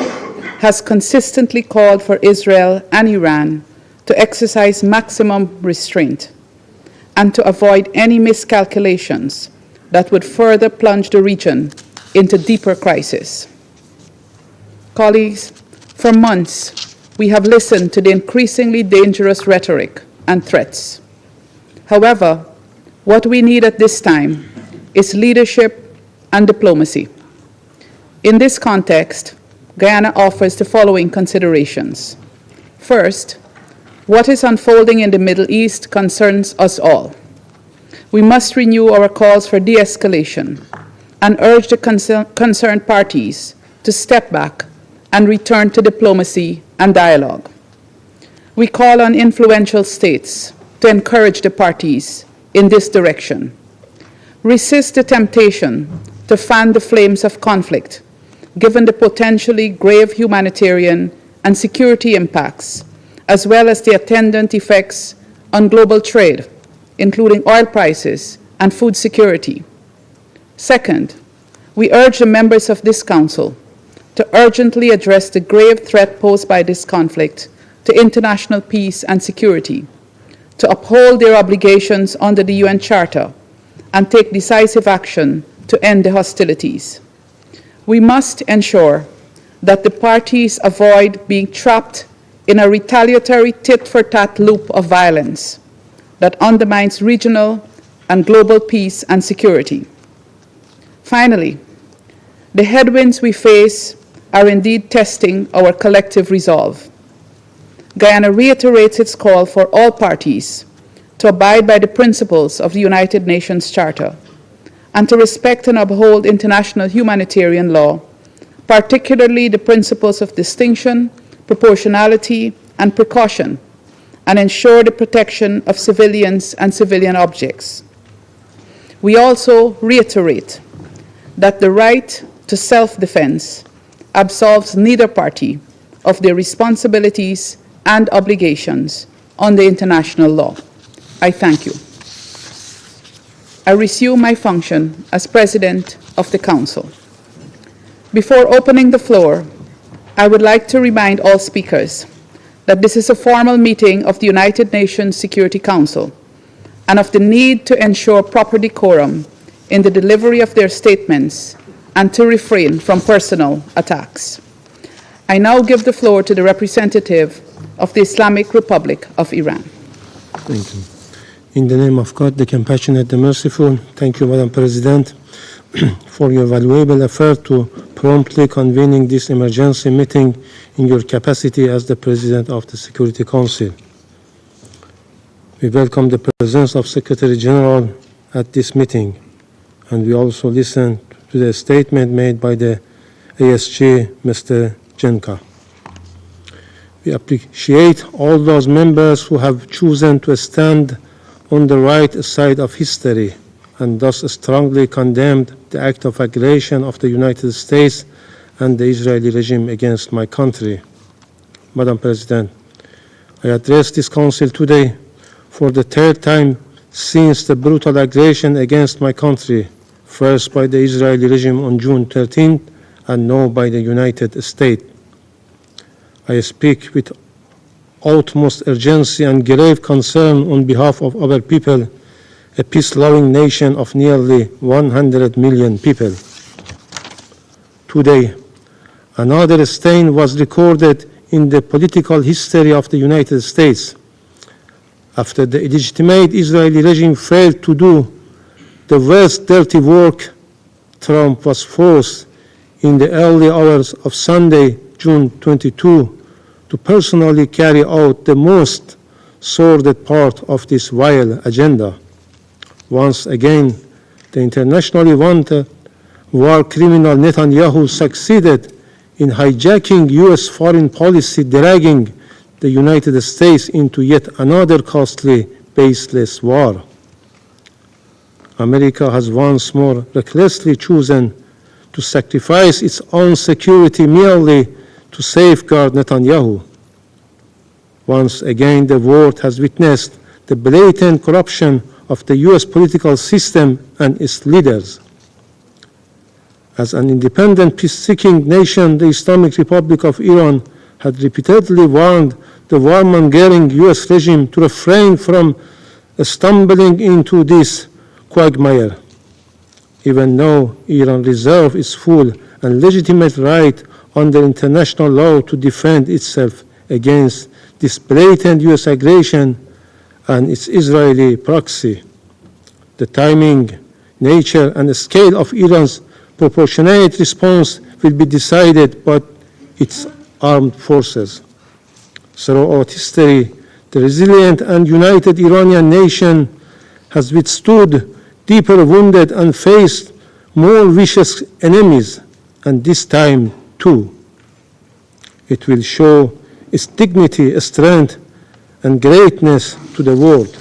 has consistently called for Israel and Iran to exercise maximum restraint and to avoid any miscalculations that would further plunge the region into deeper crisis. Colleagues, for months, we have listened to the increasingly dangerous rhetoric and threats. However, what we need at this time is leadership and diplomacy. In this context, Guyana offers the following considerations. First, what is unfolding in the Middle East concerns us all. We must renew our calls for de-escalation and urge the concerned parties to step back and return to diplomacy and dialogue. We call on influential states to encourage the parties in this direction. Resist the temptation to fan the flames of conflict, given the potentially grave humanitarian and security impacts, as well as the attendant effects on global trade, including oil prices and food security. Second, we urge the members of this Council to urgently address the grave threat posed by this conflict to international peace and security, to uphold their obligations under the UN Charter, and take decisive action to end the hostilities. We must ensure that the parties avoid being trapped in a retaliatory tit-for-tat loop of violence that undermines regional and global peace and security. Finally, the headwinds we face are indeed testing our collective resolve. Guyana reiterates its call for all parties to abide by the principles of the United Nations Charter and to respect and uphold international humanitarian law, particularly the principles of distinction, proportionality, and precaution, and ensure the protection of civilians and civilian objects. We also reiterate that the right to self-defense absolves neither party of their responsibilities and obligations under international law. I thank you. I resume my function as President of the Council. Before opening the floor, I would like to remind all speakers that this is a formal meeting of the United Nations Security Council and of the need to ensure proper decorum in the delivery of their statements and to refrain from personal attacks. I now give the floor to the representative of the Islamic Republic of Iran. Thank you. In the name of God, the compassionate, the merciful, thank you, Madam President. for your valuable effort to promptly convening this emergency meeting in your capacity as the President of the Security Council. We welcome the presence of Secretary-General at this meeting, and we also listen to the statement made by the ASG, Mr. Genka. We appreciate all those members who have chosen to stand on the right side of history and thus strongly condemned the act of aggression of the United States and the Israeli regime against my country. Madam President, I address this Council today for the third time since the brutal aggression against my country, first by the Israeli regime on June 13th and now by the United States. I speak with utmost urgency and grave concern on behalf of our people, a peace-loving nation of nearly 100 million people. Today, another stain was recorded in the political history of the United States. After the illegitimate Israeli regime failed to do the worst dirty work, Trump was forced in the early hours of Sunday, June 22, to personally carry out the most sordid part of this vile agenda. Once again, the internationally wanted war criminal Netanyahu succeeded in hijacking U.S. foreign policy, dragging the United States into yet another costly, baseless war. America has once more recklessly chosen to sacrifice its own security merely to safeguard Netanyahu. Once again, the world has witnessed the blatant corruption of the U.S. political system and its leaders. As an independent, peace-seeking nation, the Islamic Republic of Iran had repeatedly warned the warmongering U.S. regime to refrain from stumbling into this quagmire. Even though Iran reserves its full and legitimate right under international law to defend itself against this blatant U.S. aggression and its Israeli proxy, the timing, nature, and scale of Iran's proportionate response will be decided by its armed forces. Throughout history, the resilient and united Iranian nation has withstood deeper wounded and faced more vicious enemies, and this time too. It will show its dignity, strength, and greatness to the world.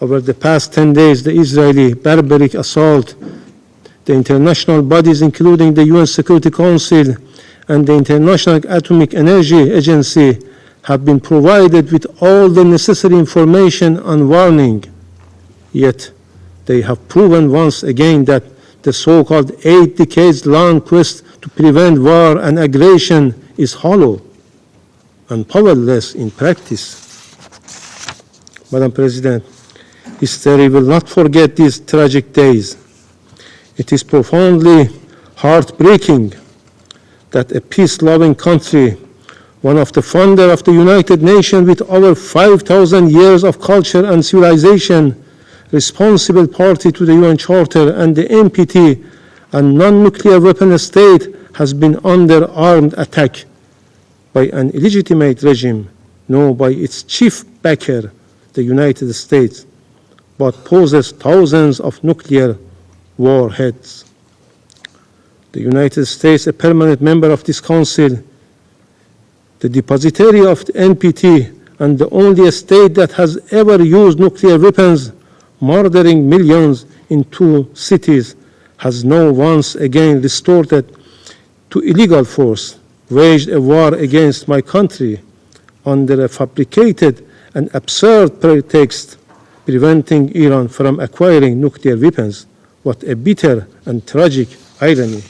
Over the past 10 days, the Israeli barbaric assault, the international bodies, including the UN Security Council and the International Atomic Energy Agency, have been provided with all the necessary information and warning. Yet, they have proven once again that the so-called 8 decades-long quest to prevent war and aggression is hollow and powerless in practice. Madam President, history will not forget these tragic days. It is profoundly heartbreaking that a peace-loving country, one of the founders of the United Nations with over 5,000 years of culture and civilization, responsible party to the UN Charter and the NPT, and non-nuclear weapon state, has been under armed attack by an illegitimate regime, no by its chief backer, the United States, but possesses thousands of nuclear warheads. The United States, a permanent member of this Council, the depositary of the NPT, and the only state that has ever used nuclear weapons, murdering millions in 2 cities, has now once again resorted to illegal force, waged a war against my country under a fabricated and absurd pretext, preventing Iran from acquiring nuclear weapons. What a bitter and tragic irony.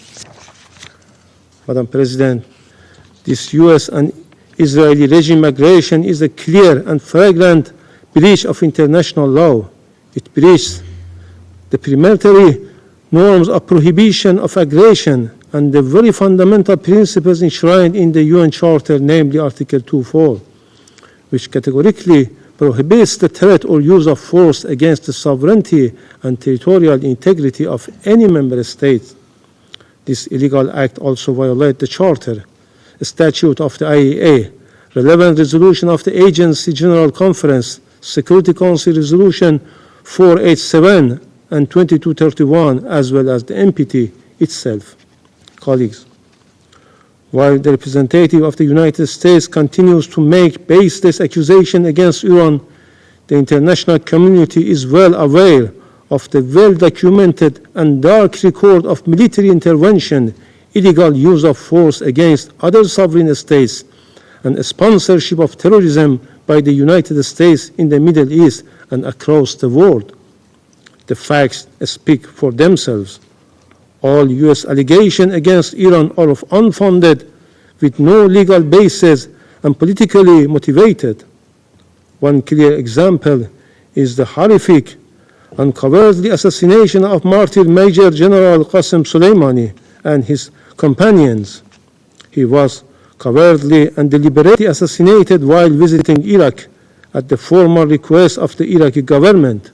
Madam President, this U.S. and Israeli regime aggression is a clear and flagrant breach of international law. It breaches the preliminary norms of prohibition of aggression and the very fundamental principles enshrined in the UN Charter, namely Article 2.4, which categorically prohibits the threat or use of force against the sovereignty and territorial integrity of any member state. This illegal act also violates the Charter, a statute of the IAEA, relevant resolution of the Agency General Conference, Security Council Resolution 487 and 2231, as well as the NPT itself. Colleagues, while the representative of the United States continues to make baseless accusations against Iran, the international community is well aware of the well-documented and dark record of military intervention, illegal use of force against other sovereign states, and sponsorship of terrorism by the United States in the Middle East and across the world. The facts speak for themselves. All U.S. allegations against Iran are unfounded, with no legal basis and politically motivated. One clear example is the horrific and cowardly assassination of martyr Major General Qasem Soleimani and his companions. He was cowardly and deliberately assassinated while visiting Iraq at the formal request of the Iraqi government.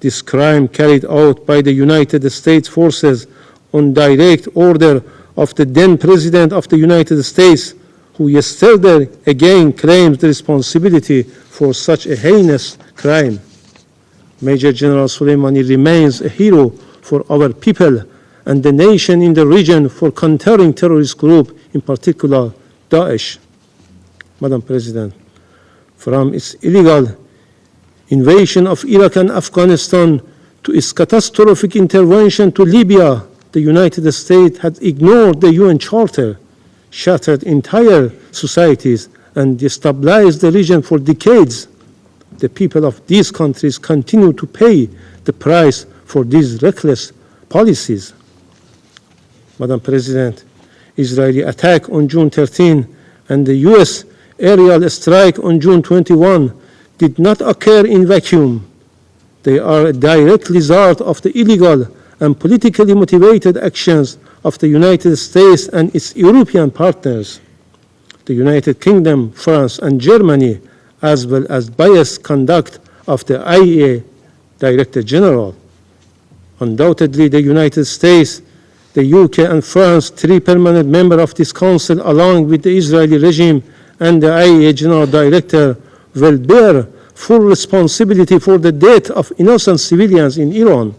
This crime carried out by the United States forces on direct order of the then President of the United States, who yesterday again claims the responsibility for such a heinous crime. Major General Soleimani remains a hero for our people and the nation in the region for countering terrorist group, in particular Daesh. Madam President, from its illegal invasion of Iraq and Afghanistan to its catastrophic intervention to Libya, the United States had ignored the UN Charter, shattered entire societies, and destabilized the region for decades. The people of these countries continue to pay the price for these reckless policies. Madam President, Israeli attack on June 13 and the U.S. aerial strike on June 21 did not occur in vacuum. They are a direct result of the illegal and politically motivated actions of the United States and its European partners, the United Kingdom, France, and Germany, as well as biased conduct of the IAEA Director General. Undoubtedly, the United States, the UK, and France, three permanent members of this Council, along with the Israeli regime and the IAEA General Director, will bear full responsibility for the death of innocent civilians in Iran,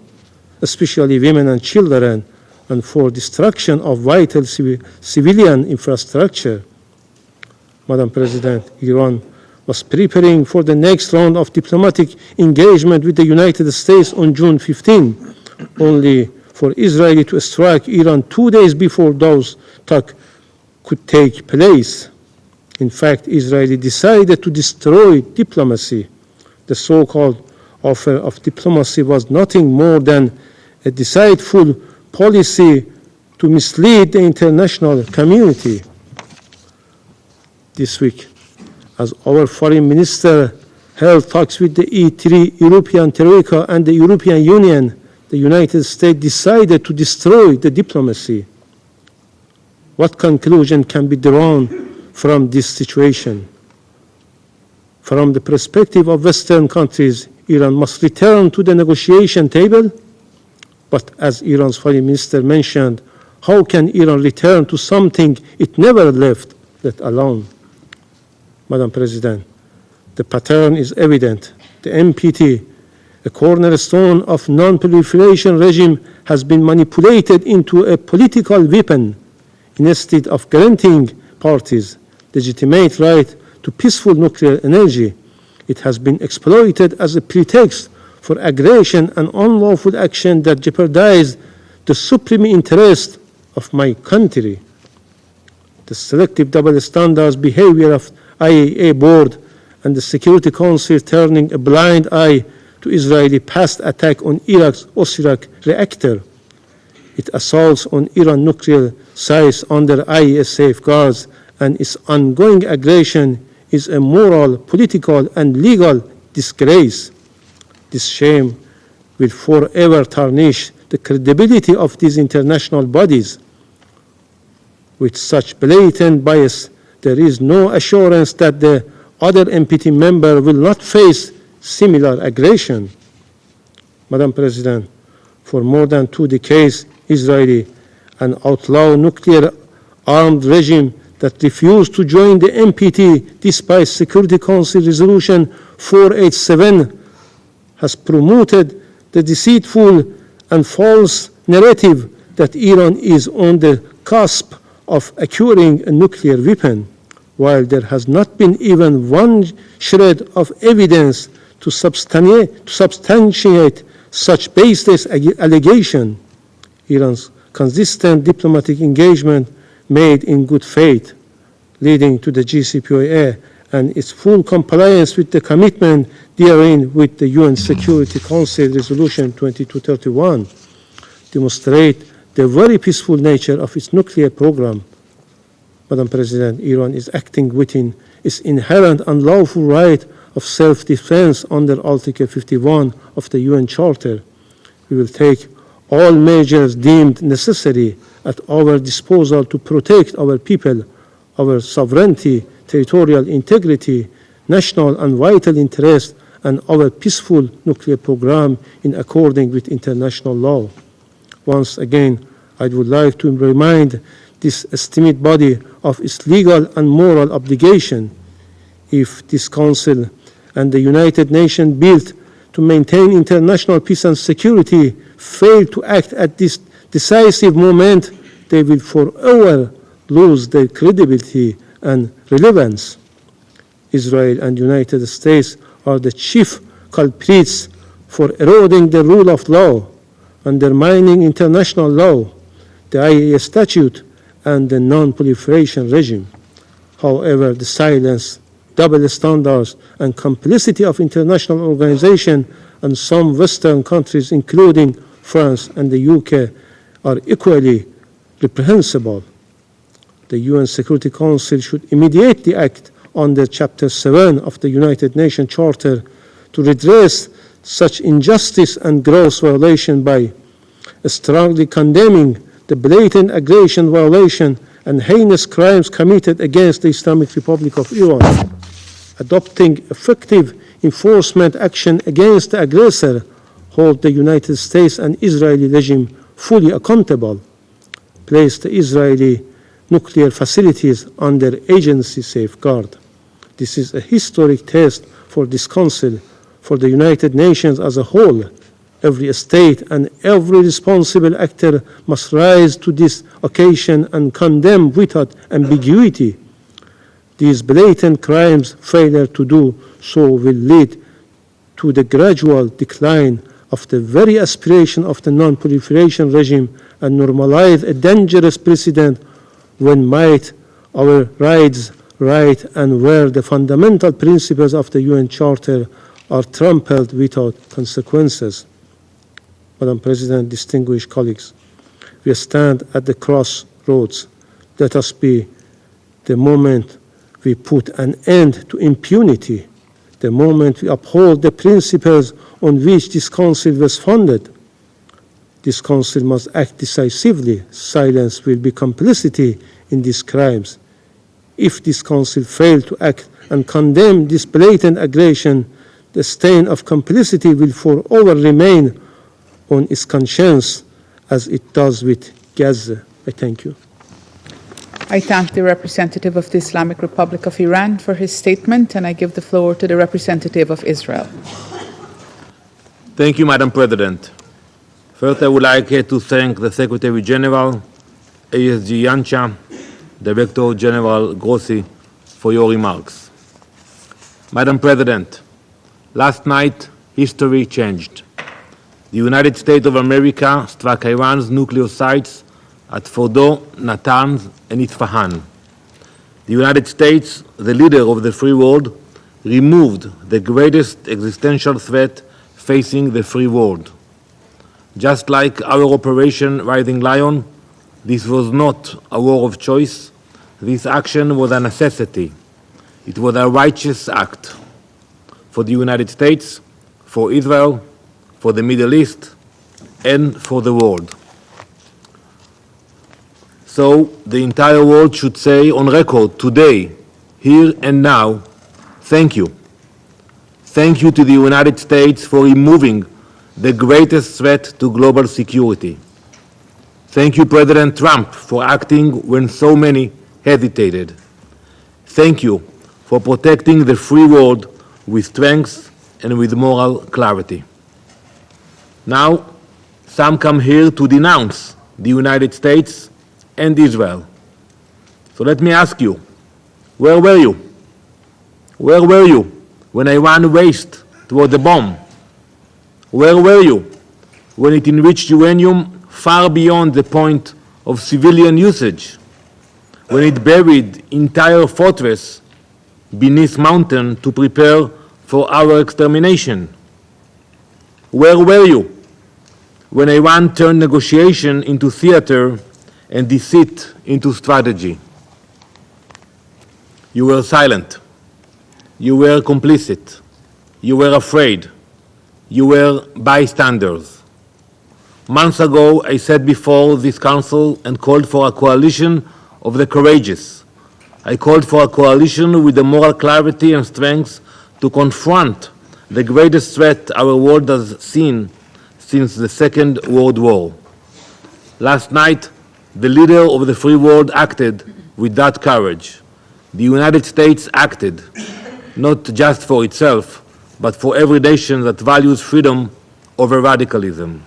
especially women and children, and for destruction of vital civilian infrastructure. Madam President, Iran was preparing for the next round of diplomatic engagement with the United States on June 15, only for Israel to strike Iran 2 days before those talks could take place. In fact, Israel decided to destroy diplomacy. The so-called offer of diplomacy was nothing more than a deceitful policy to mislead the international community. This week, as our foreign minister held talks with the E3, European Troika, and the European Union, the United States decided to destroy the diplomacy. What conclusion can be drawn from this situation? From the perspective of Western countries, Iran must return to the negotiation table. But as Iran's foreign minister mentioned, how can Iran return to something it never left, let alone? Madam President, the pattern is evident. The NPT, a cornerstone of non-proliferation regime, has been manipulated into a political weapon. Instead of granting parties legitimate right to peaceful nuclear energy, it has been exploited as a pretext for aggression and unlawful action that jeopardize the supreme interest of my country. The selective double standards behavior of IAEA board and the Security Council turning a blind eye to Israeli past attack on Iraq's Osirak reactor. It assaults on Iran nuclear sites under IAEA safeguards, and its ongoing aggression is a moral, political, and legal disgrace. This shame will forever tarnish the credibility of these international bodies. With such blatant bias, there is no assurance that the other NPT member will not face similar aggression. Madam President, for more than 2 decades, Israeli, an outlaw nuclear-armed regime that refused to join the NPT despite Security Council Resolution 487, has promoted the deceitful and false narrative that Iran is on the cusp of acquiring a nuclear weapon, while there has not been even one shred of evidence to substantiate such baseless allegation. Iran's consistent diplomatic engagement made in good faith, leading to the JCPOA and its full compliance with the commitment therein with the UN Security Council Resolution 2231, demonstrate the very peaceful nature of its nuclear program. Madam President, Iran is acting within its inherent unlawful right of self-defense under Article 51 of the UN Charter. We will take all measures deemed necessary at our disposal to protect our people, our sovereignty, territorial integrity, national and vital interest, and our peaceful nuclear program in accordance with international law. Once again, I would like to remind this esteemed body of its legal and moral obligation. If this Council and the United Nations built to maintain international peace and security fail to act at this decisive moment, they will forever lose their credibility and relevance. Israel and the United States are the chief culprits for eroding the rule of law, undermining international law, the IAEA statute, and the non-proliferation regime. However, the silence, double standards, and complicity of international organizations and some Western countries, including France and the UK, are equally reprehensible. The UN Security Council should immediately act under Chapter 7 of the United Nations Charter to redress such injustice and gross violation by strongly condemning the blatant aggression, violation, and heinous crimes committed against the Islamic Republic of Iran, adopting effective enforcement action against the aggressor, hold the United States and Israeli regime fully accountable, place the Israeli nuclear facilities under agency safeguard. This is a historic test for this Council, for the United Nations as a whole. Every state and every responsible actor must rise to this occasion and condemn without ambiguity. These blatant crimes, failure to do so will lead to the gradual decline of the very aspiration of the non-proliferation regime and normalize a dangerous precedent when might, our rights, right, and where the fundamental principles of the UN Charter are trampled without consequences. Madam President, distinguished colleagues, we stand at the crossroads. Let us be the moment we put an end to impunity, the moment we uphold the principles on which this Council was founded. This Council must act decisively. Silence will be complicity in these crimes. If this Council fails to act and condemn this blatant aggression, the stain of complicity will forever remain on its conscience as it does with Gaza. I thank you. I thank the representative of the Islamic Republic of Iran for his statement, and I give the floor to the representative of Israel. Thank you, Madam President. First, I would like to thank the Secretary-General, ASG Yancha, Director-General Grossi, for your remarks. Madam President, last night, history changed. The United States of America struck Iran's nuclear sites at Fordo, Natanz, and Isfahan. The United States, the leader of the free world, removed the greatest existential threat facing the free world. Just like our Operation Rising Lion, this was not a war of choice. This action was a necessity. It was a righteous act for the United States, for Israel, for the Middle East, and for the world. So the entire world should say on record today, here and now, thank you. Thank you to the United States for removing the greatest threat to global security. Thank you, President Trump, for acting when so many hesitated. Thank you for protecting the free world with strength and with moral clarity. Now, some come here to denounce the United States and Israel. So let me ask you, where were you? Where were you when Iran raced toward the bomb? Where were you when it enriched uranium far beyond the point of civilian usage? When it buried entire fortress beneath mountain to prepare for our extermination? Where were you when Iran turned negotiation into theater and deceit into strategy? You were silent. You were complicit. You were afraid. You were bystanders. Months ago, I sat before this council and called for a coalition of the courageous. I called for a coalition with the moral clarity and strength to confront the greatest threat our world has seen since the Second World War. Last night, the leader of the free world acted with that courage. The United States acted, not just for itself, but for every nation that values freedom over radicalism,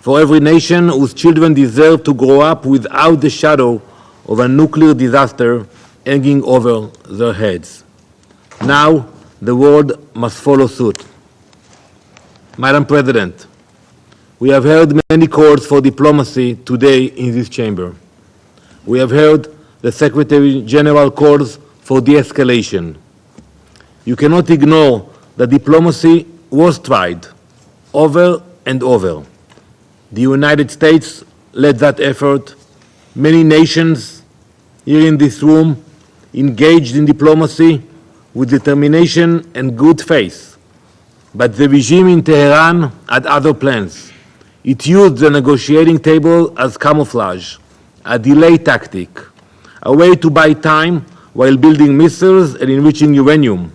for every nation whose children deserve to grow up without the shadow of a nuclear disaster hanging over their heads. Now, the world must follow suit. Madam President, we have heard many calls for diplomacy today in this chamber. We have heard the Secretary-General calls for de-escalation. You cannot ignore that diplomacy was tried over and over. The United States led that effort. Many nations here in this room engaged in diplomacy with determination and good faith. But the regime in Tehran had other plans. It used the negotiating table as camouflage, a delay tactic, a way to buy time while building missiles and enriching uranium.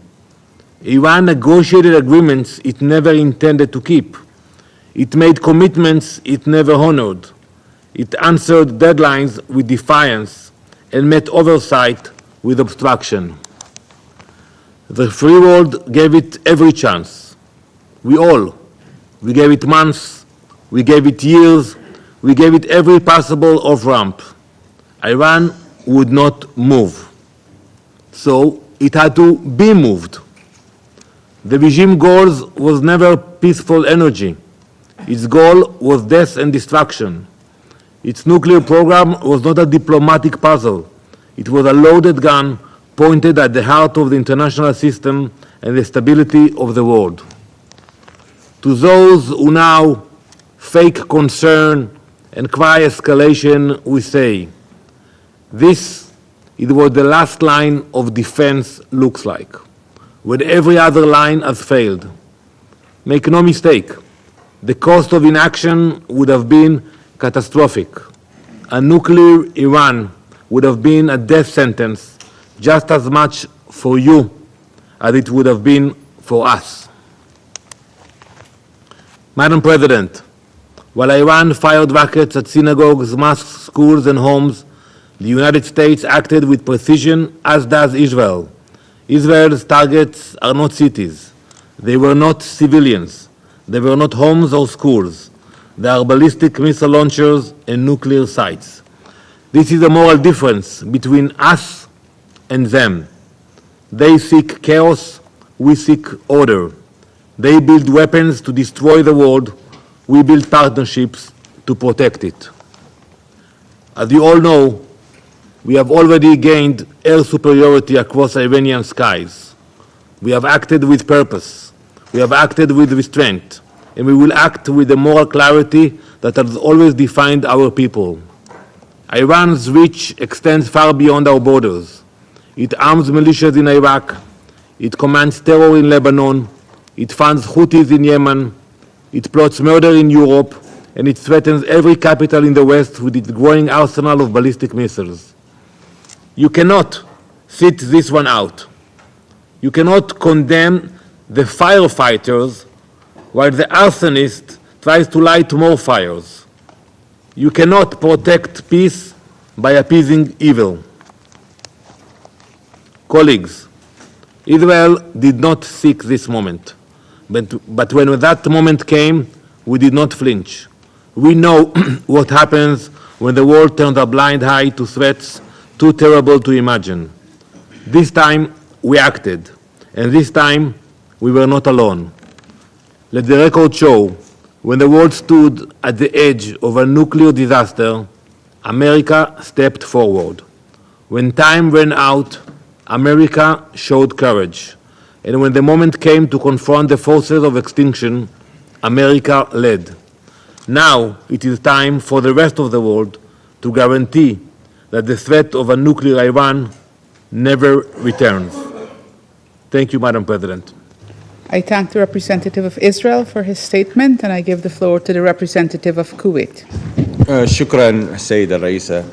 Iran negotiated agreements it never intended to keep. It made commitments it never honored. It answered deadlines with defiance and met oversight with obstruction. The free world gave it every chance. We gave it months, we gave it years, we gave it every possible off-ramp. Iran would not move. So it had to be moved. The regime goal was never peaceful energy. Its goal was death and destruction. Its nuclear program was not a diplomatic puzzle. It was a loaded gun pointed at the heart of the international system and the stability of the world. To those who now fake concern and cry escalation, we say, this is what the last line of defense looks like, when every other line has failed. Make no mistake, the cost of inaction would have been catastrophic. A nuclear Iran would have been a death sentence just as much for you as it would have been for us. Madam President, while Iran fired rockets at synagogues, mosques, schools, and homes, the United States acted with precision, as does Israel. Israel's targets are not cities. They were not civilians. They were not homes or schools. They are ballistic missile launchers and nuclear sites. This is a moral difference between us and them. They seek chaos, we seek order. They build weapons to destroy the world, we build partnerships to protect it. As you all know, we have already gained air superiority across Iranian skies. We have acted with purpose. We have acted with restraint. And we will act with the moral clarity that has always defined our people. Iran's reach extends far beyond our borders. It arms militias in Iraq. It commands terror in Lebanon. It funds Houthis in Yemen. It plots murder in Europe. And it threatens every capital in the West with its growing arsenal of ballistic missiles. You cannot sit this one out. You cannot condemn the firefighters while the arsonist tries to light more fires. You cannot protect peace by appeasing evil. Colleagues, Israel did not seek this moment, but when that moment came, we did not flinch. We know what happens when the world turns a blind eye to threats too terrible to imagine. This time, we acted, and this time, we were not alone. Let the record show, when the world stood at the edge of a nuclear disaster, America stepped forward. When time ran out, America showed courage. And when the moment came to confront the forces of extinction, America led. Now it is time for the rest of the world to guarantee that the threat of a nuclear Iran never returns. Thank you, Madam President. I thank the representative of Israel for his statement, and I give the floor to the representative of Kuwait. شكرا سيدة الرئيسة.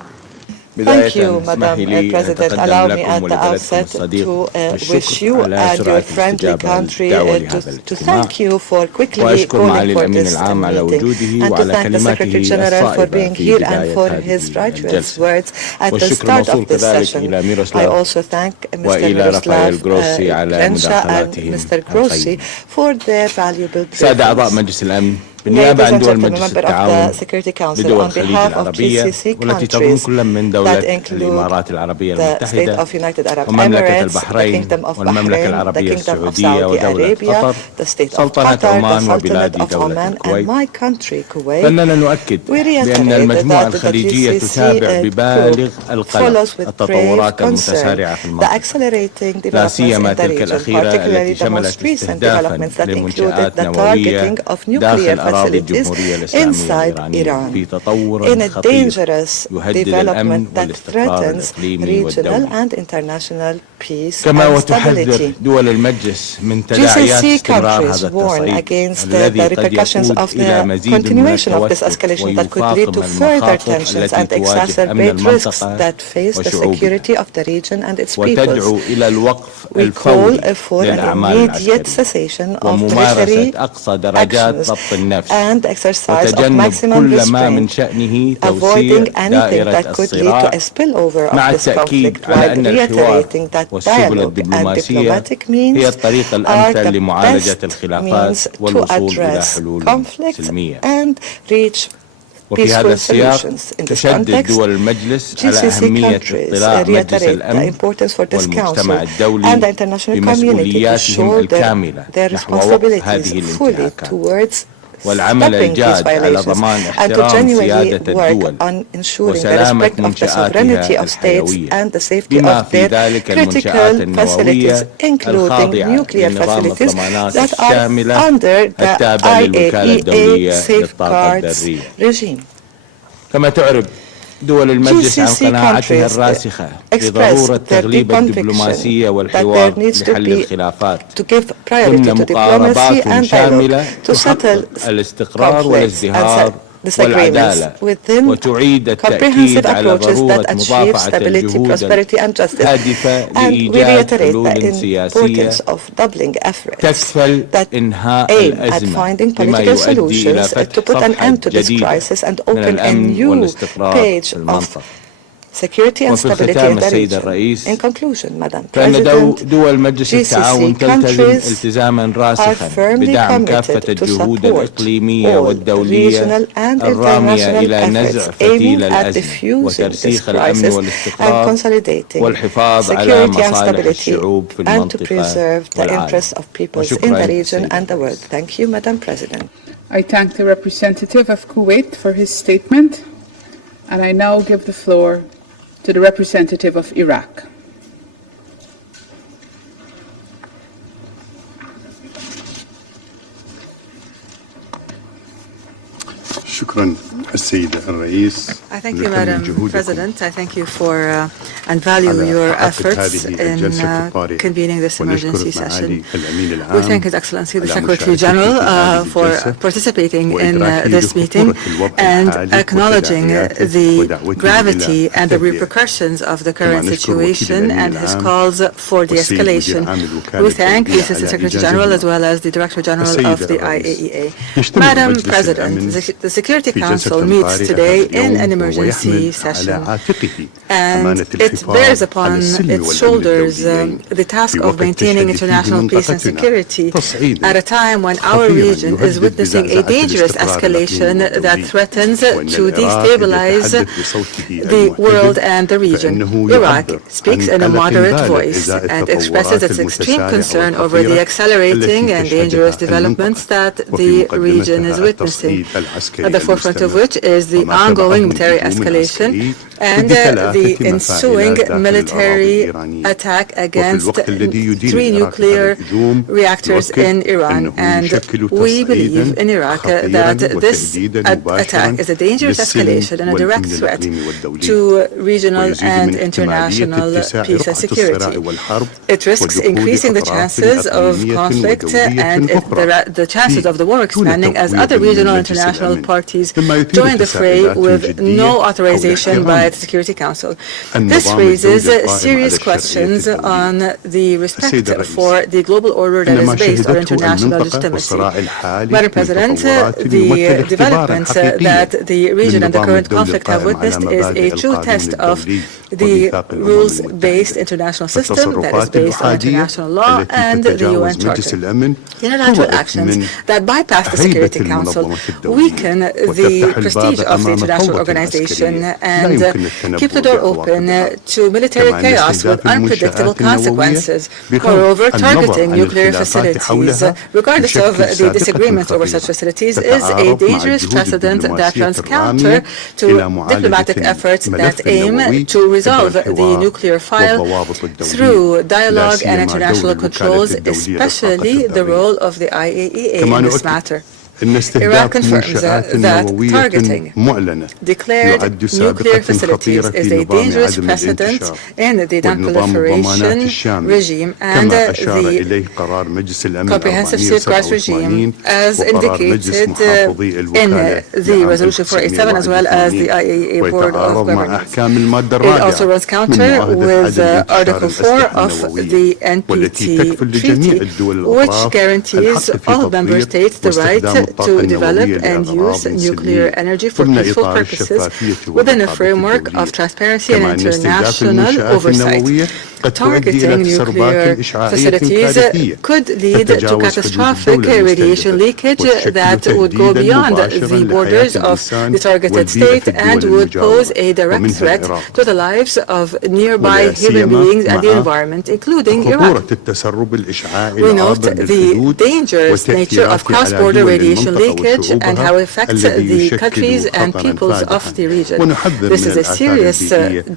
Thank you, Madam President. Allow me at the outset to wish you and your friendly country to thank you for quickly calling for this meeting, and to thank the Secretary-General for being here and for his righteous words at the start of this session. I also thank Mr. Miroslav Lencha and Mr. Grossi for their valuable briefings. Ladies and gentlemen, member of the Security Council, on behalf of GCC countries that include the State of United Arab Emirates, the Kingdom of Bahrain, the Kingdom of Saudi Arabia, the State of Qatar, the Sultanate of Oman, and my country, Kuwait, we reiterate that the GCC group follows with grave concern the accelerating developments in the region, particularly the most recent developments that included the targeting of nuclear facilities inside Iran, in a dangerous development that threatens regional and international peace and stability. GCC countries warn against the repercussions of the continuation of this escalation that could lead to further tensions and exacerbate risks that face the security of the region and its peoples. We call for an immediate cessation of military actions and exercise of maximum restraint, avoiding anything that could lead to a spillover of this conflict, while reiterating that dialogue and diplomatic means are the best means to address conflicts and reach peaceful solutions. In this context, GCC countries reiterate the importance for this Council and the international community to shoulder their responsibilities fully towards stopping these violations and to genuinely work on ensuring the respect of the sovereignty of states and the safety of their critical facilities, including nuclear facilities that are under the IAEA safeguards regime. GCC countries express their deep conviction that there needs to be to give priority to diplomacy and dialogue to settle conflicts and disagreements within comprehensive approaches that achieve stability, prosperity, and justice. And we reiterate the importance of doubling efforts that aim at finding political solutions to put an end to this crisis and open a new page of security and stability in the region. In conclusion, Madam President, GCC countries are firmly committed to support all regional and international efforts aiming at diffusing this crisis and consolidating security and stability and to preserve the interests of peoples in the region and the world. Thank you, Madam President. I thank the representative of Kuwait for his statement, and I now give the floor to the representative of Iraq. I thank you, Madam President. I thank you for and value your efforts in convening this emergency session. We thank His Excellency the Secretary-General for participating in this meeting and acknowledging the gravity and the repercussions of the current situation and his calls for de-escalation. We thank the Assistant Secretary-General as well as the Director-General of the IAEA. Madam President, the Security Council meets today in an emergency session, and it bears upon its shoulders the task of maintaining international peace and security at a time when our region is witnessing a dangerous escalation that threatens to destabilize the world and the region. Iraq speaks in a moderate voice and expresses its extreme concern over the accelerating and dangerous developments that the region is witnessing, at the forefront of which is the ongoing military escalation and the ensuing military attack against 3 nuclear reactors in Iran. And we believe in Iraq that this attack is a dangerous escalation and a direct threat to regional and international peace and security. It risks increasing the chances of conflict and the chances of the war expanding as other regional and international parties join the fray with no authorization by the Security Council. This raises serious questions on the respect for the global order that is based on international legitimacy. Madam President, the developments that the region and the current conflict have witnessed is a true test of the rules-based international system that is based on international law and the UN Charter. Unilateral actions that bypass the Security Council weaken the prestige of the international organization and keep the door open to military chaos with unpredictable consequences. Moreover, targeting nuclear facilities, regardless of the disagreements over such facilities, is a dangerous precedent that runs counter to diplomatic efforts that aim to resolve the nuclear file through dialogue and international controls, especially the role of the IAEA in this matter. Iraq confirms that targeting declared nuclear facilities is a dangerous precedent in the non-proliferation regime and the comprehensive safeguards regime as indicated in the Resolution 487 as well as the IAEA Board of Governors. It also runs counter with Article 4 of the NPT Treaty, which guarantees all member states the right to develop and use nuclear energy for peaceful purposes within a framework of transparency and international oversight. Targeting nuclear facilities could lead to catastrophic radiation leakage that would go beyond the borders of the targeted state and would pose a direct threat to the lives of nearby human beings and the environment, including Iraq. We note the dangerous nature of cross-border radiation leakage and how it affects the countries and peoples of the region. This is a serious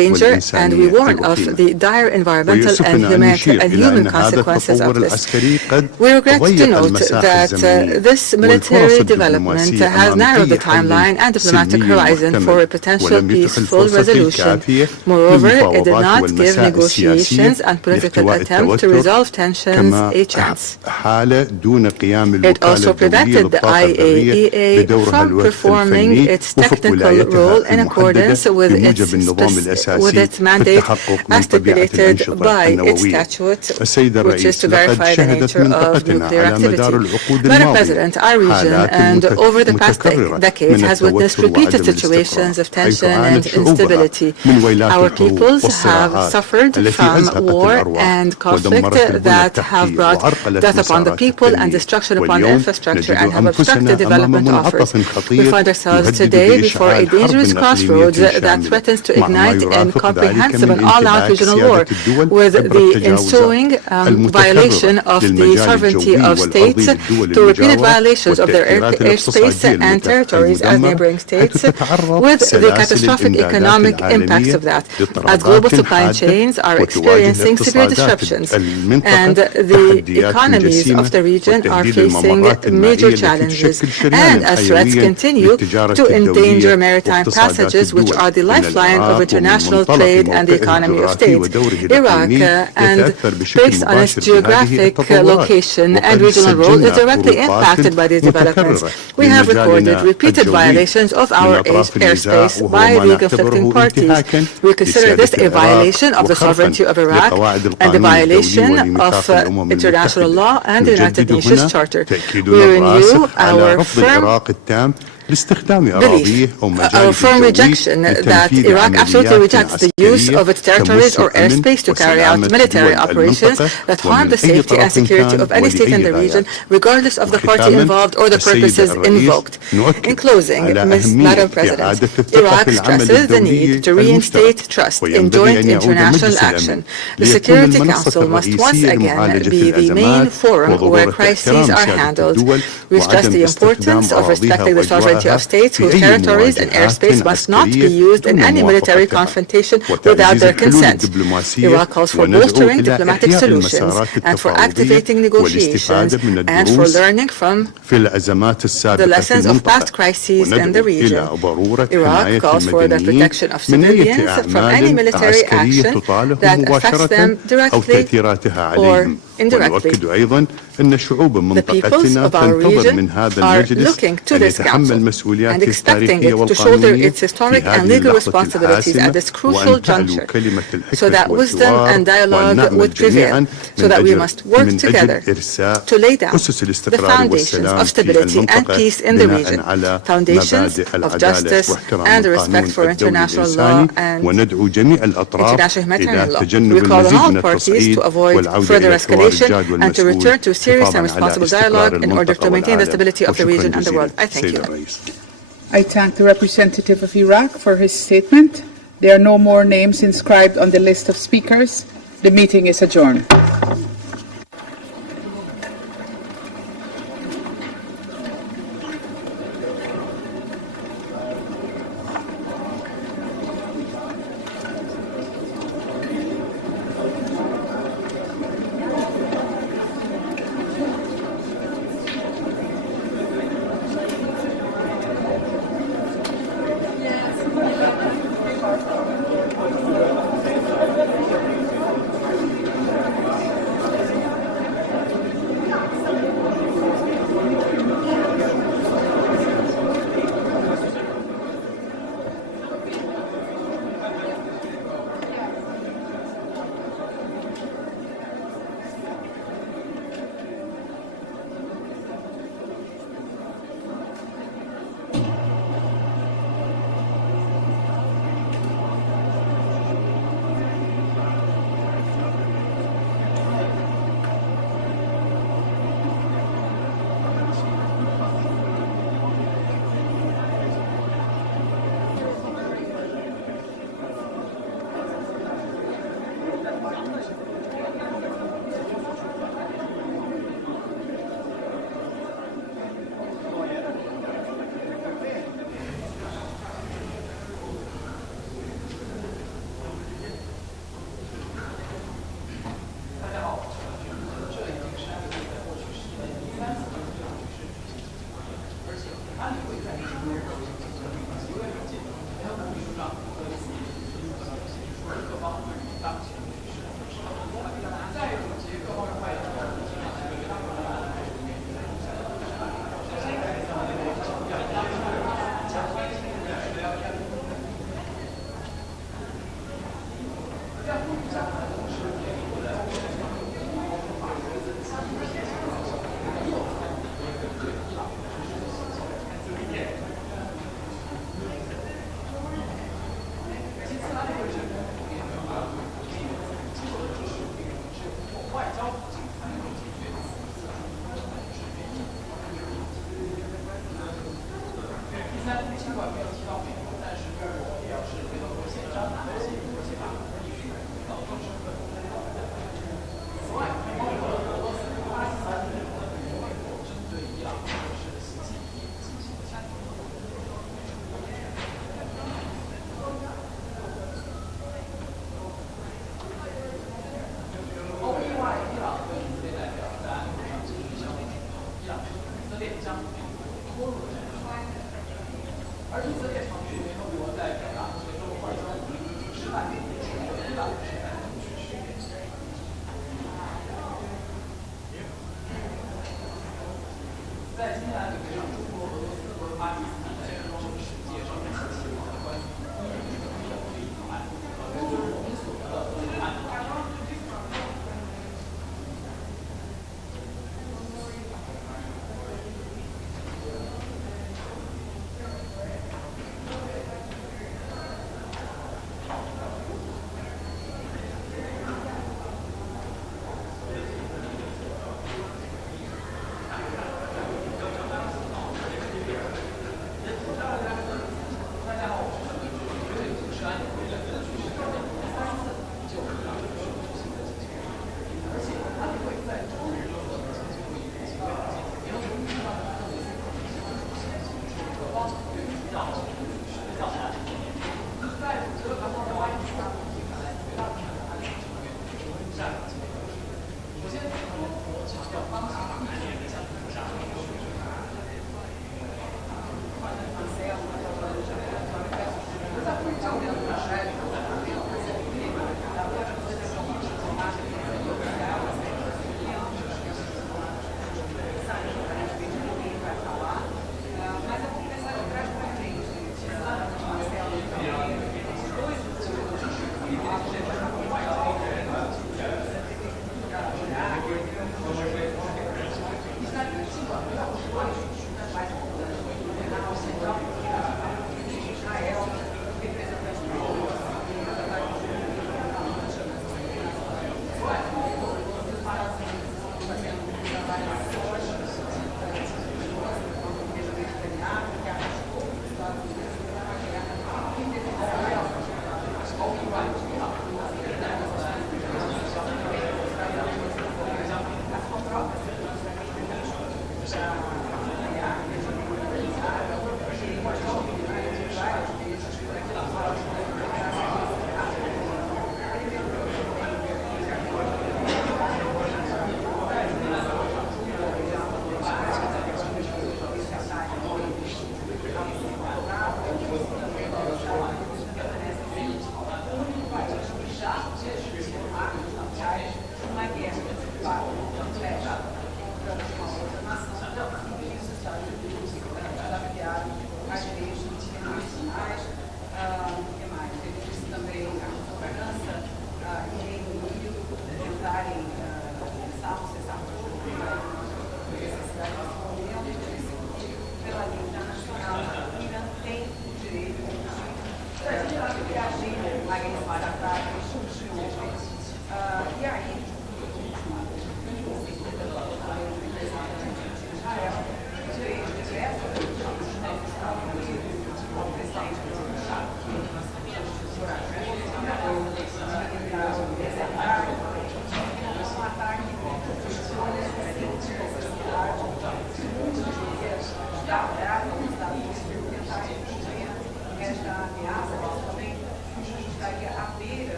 danger, and we warn of the dire environmental and human consequences of this. We regret to note that this military development has narrowed the timeline and diplomatic horizon for a potential peaceful resolution. Moreover, it did not give negotiations and political attempts to resolve tensions a chance. It also prevented the IAEA from performing its technical role in accordance with its mandate as stipulated by its statute, which is to verify the nature of nuclear activity. Madam President, our region and over the past decades has witnessed repeated situations of tension and instability. Our peoples have suffered from war and conflict that have brought death upon the people and destruction upon the infrastructure and have obstructed development offers. We find ourselves today before a dangerous crossroads that threatens to ignite a comprehensive and all-out regional war. with the ensuing violation of the sovereignty of states, to repeated violations of their airspace and territories as neighboring states, with the catastrophic economic impacts of that, as global supply chains are experiencing severe disruptions, and the economies of the region are facing major challenges, and as threats continue to endanger maritime passages, which are the lifeline of international trade and the economy of states. Iraq, and based on its geographic location and regional role, is directly impacted by these developments. We have recorded repeated violations of our airspace by the conflicting parties. We consider this a violation of the sovereignty of Iraq and the violation of international law and the United Nations Charter. We renew our firm rejection that Iraq absolutely rejects the use of its territories or airspace to carry out military operations that harm the safety and security of any state in the region, regardless of the party involved or the purposes invoked. In closing, Madam President, Iraq stresses the need to reinstate trust in joint international action. The Security Council must once again be the main forum where crises are handled. We stress the importance of respecting the sovereignty of states whose territories and airspace must not be used in any military confrontation without their consent. Iraq calls for bolstering diplomatic solutions and for activating negotiations and for learning from the lessons of past crises in the region. Iraq calls for the protection of civilians from any military action that affects them directly or indirectly. The peoples of our region are looking to this Council and expecting it to shoulder its historic and legal responsibilities at this crucial juncture, so that wisdom and dialogue would prevail, so that we must work together to lay down the foundations of stability and peace in the region, foundations of justice and respect for international law and international humanitarian law. We call on all parties to avoid further escalation and to return to serious and responsible dialogue in order to maintain the stability of the region and the world. I thank you. I thank the representative of Iraq for his statement. There are no more names inscribed on the list of speakers. The meeting is adjourned.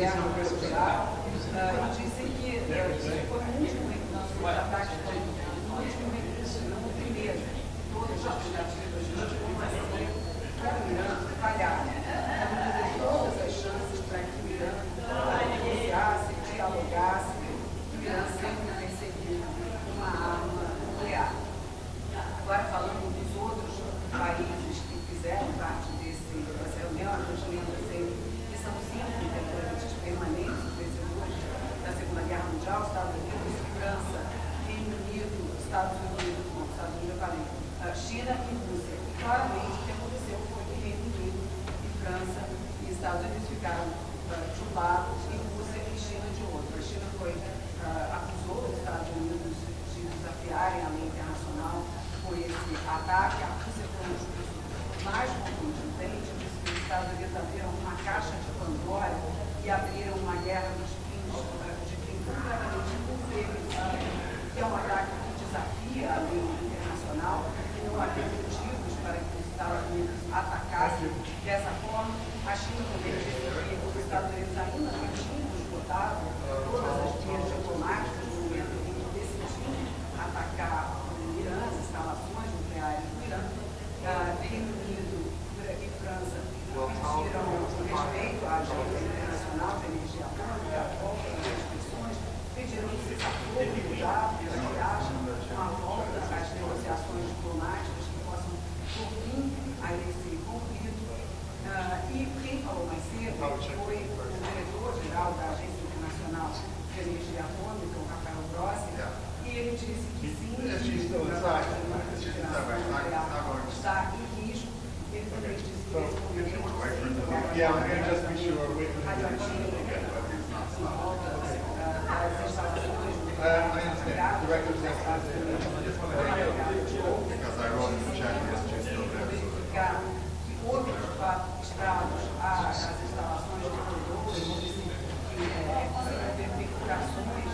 guerra mundial, e disse que isso foi o último ataque no primeiro, todas as tentativas de diplomacia para o Irã falharam. Todas as chances para que o Irã negociasse, dialogasse, o Irã sempre perseguiu uma arma nuclear. Agora, falando dos outros países que fizeram parte dessa reunião, a gente lembra sempre que são 5 integrantes permanentes, vencedores da Segunda Guerra Mundial: Estados Unidos, França, Reino Unido, Estados Unidos, eu falei, China e Rússia. E claramente o que aconteceu foi que Reino Unido e França e Estados Unidos ficaram de um lado e Rússia e China de outro. A China acusou os Estados Unidos de desafiarem a lei internacional com esse ataque. A Rússia foi um discurso mais contundente, disse que os Estados Unidos abriram uma caixa de Pandora e abriram uma guerra dos fins completamente inconfíveis, que é um ataque que desafia a lei internacional e não havia motivos para que os Estados Unidos atacassem dessa forma. A China também disse que os Estados Unidos ainda não tinham esgotado todas as vias diplomáticas no momento em que decidiu atacar o Irã, as instalações nucleares do Irã. Reino Unido e França pediram respeito à agenda internacional de energia atômica, a volta das restrições, pediram que se acordo já para que haja uma volta às negociações diplomáticas que possam por fim a esse conflito. E quem falou mais cedo foi o diretor-geral da Agência Internacional de Energia Atômica, o Rafael Grossi, e ele disse que sim, o trabalho está em risco. Ele também disse que esse momento que houve de fato estragos às instalações de produtores, perfurações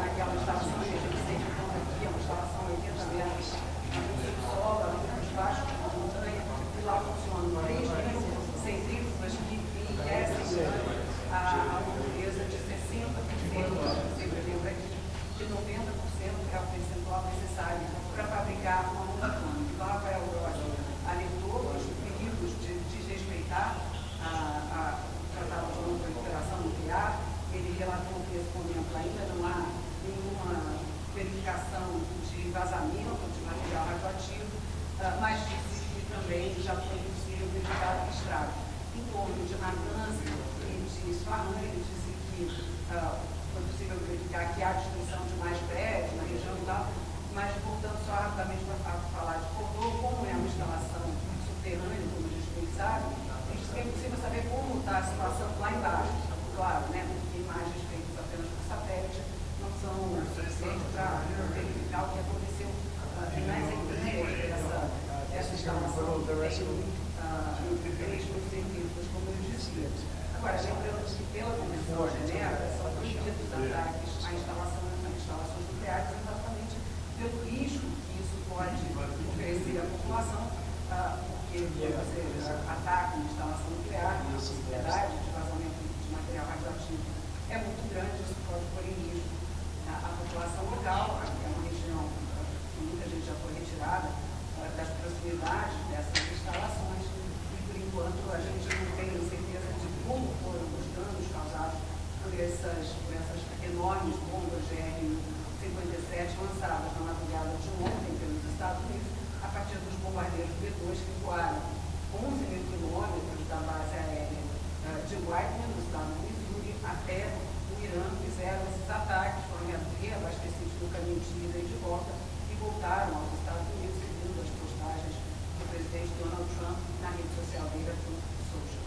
naquelas instalações. A gente sempre conta aqui, é uma instalação 80 metros no subsolo, muito baixo da montanha, e lá funcionam 3 centrífugas que enriquecem a natureza de 60%. Sempre lembra que 90% é o percentual necessário para fabricar uma bomba atômica. Então, Rafael Grossi alertou os perigos de desrespeitar a Tratado de Não Proliferação Nuclear. Ele relatou que nesse momento ainda não há nenhuma verificação de vazamento de material radioativo, mas disse que também já foi possível verificar estragos em torno de Natanz e de Isfahan. Ele disse que foi possível verificar que há destruição de mais prédios na região e tal, mas voltando só rapidamente para falar de Cordô, como é uma instalação subterrânea, como a gente bem sabe, a gente tem possível saber como está a situação lá embaixo. Claro, né, porque imagens feitas apenas por satélite não são suficientes para verificar o que aconteceu nas entranhas dessa instalação. Tem 3 centímetros, como eu dizia. Agora, lembrando que pela Convenção de Genebra são proibidos ataques a instalações nucleares exatamente pelo risco que isso pode oferecer à população, porque você ataca uma instalação nuclear, a possibilidade de vazamento de material radioativo é muito grande, isso pode pôr em risco a população local. É uma região que muita gente já foi retirada das proximidades dessas instalações e, por enquanto, a gente não tem certeza de como foram os danos causados por essas enormes bombas GR-57 lançadas na madrugada de ontem pelos Estados Unidos a partir dos bombardeiros B-2 que voaram 11 mil quilômetros da base aérea de Guyana, no estado do Missouri, até o Irã. Fizeram esses ataques, foram reabastecidos no caminho de ida e de volta e voltaram aos Estados Unidos, seguindo as postagens do presidente Donald Trump na rede social dele, a Truth Social.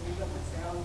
Obrigada, Marcelo.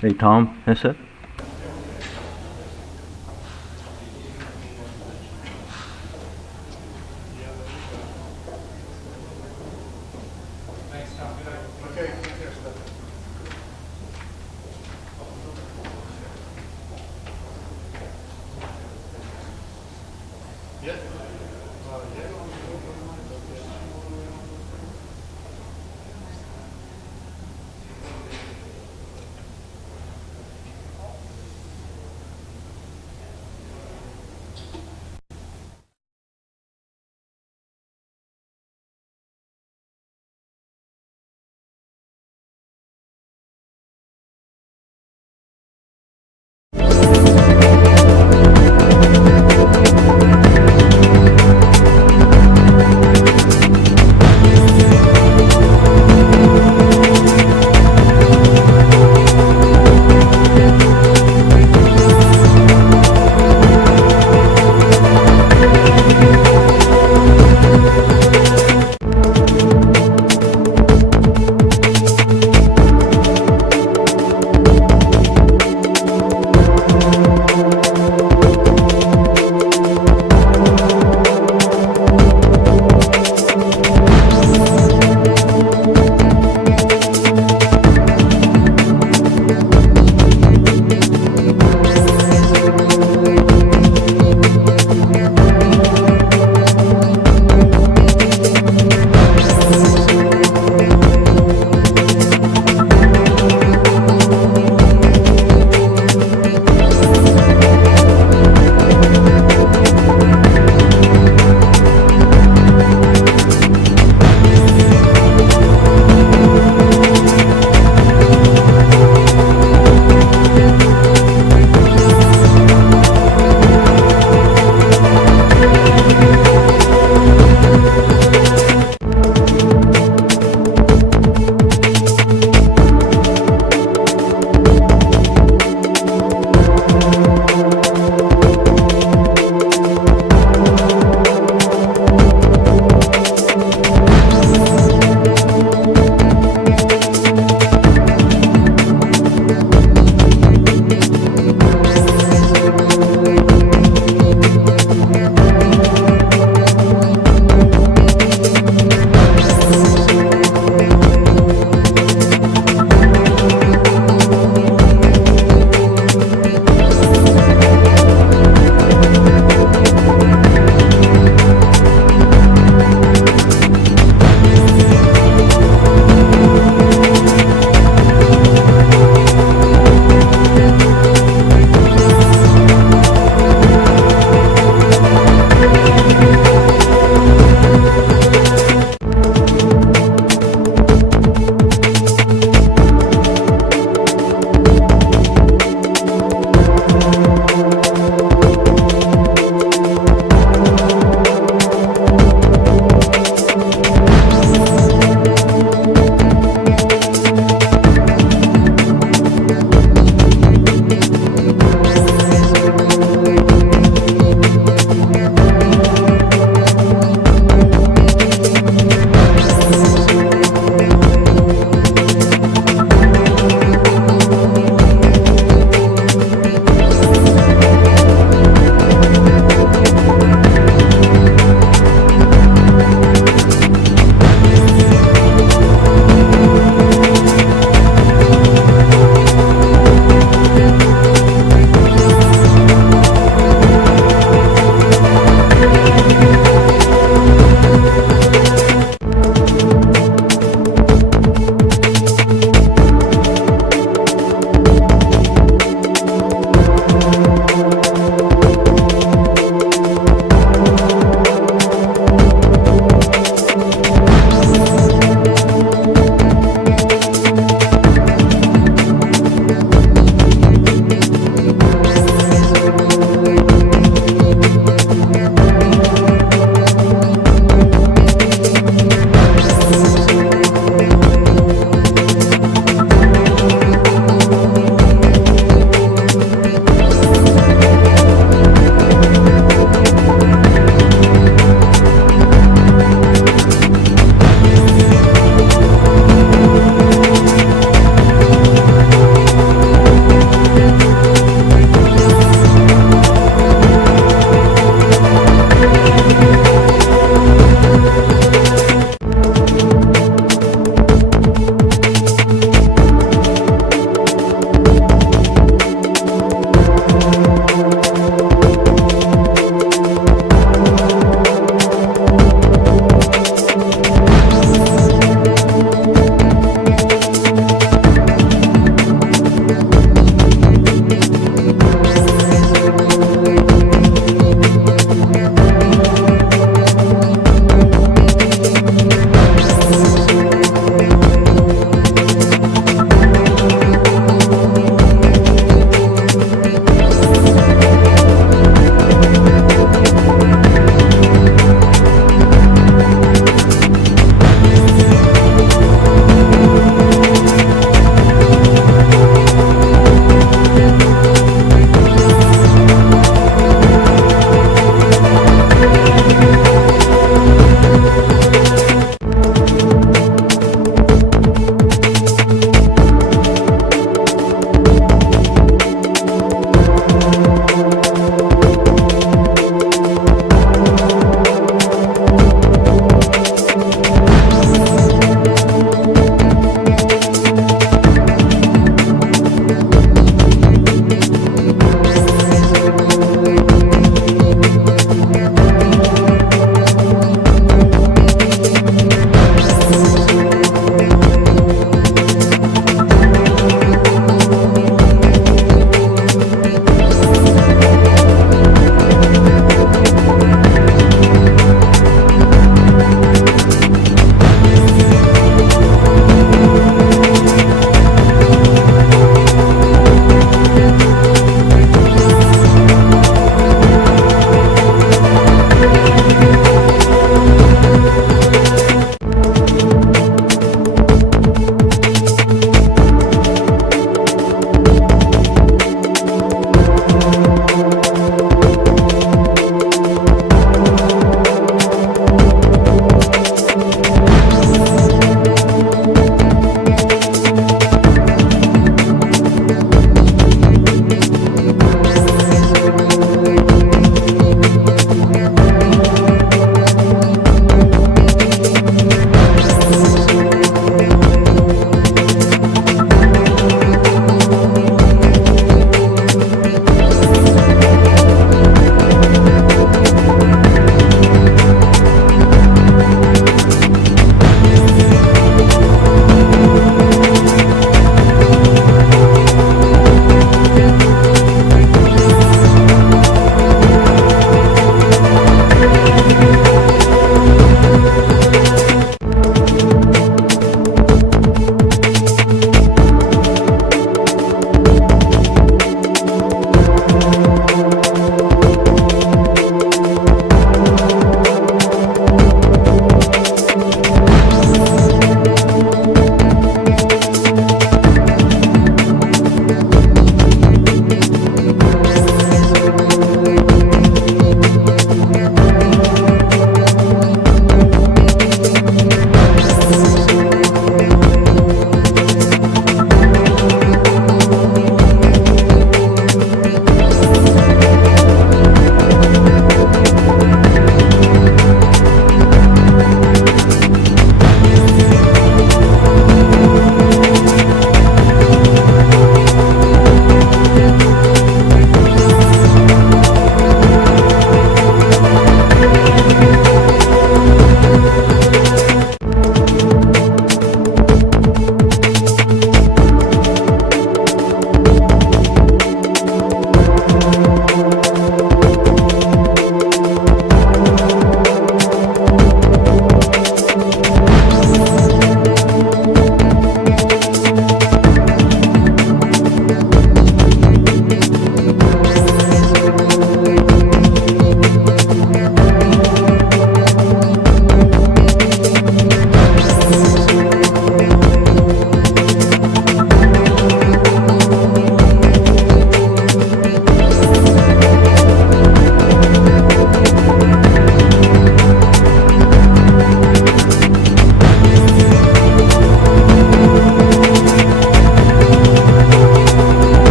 Hey, Tom, yes, sir.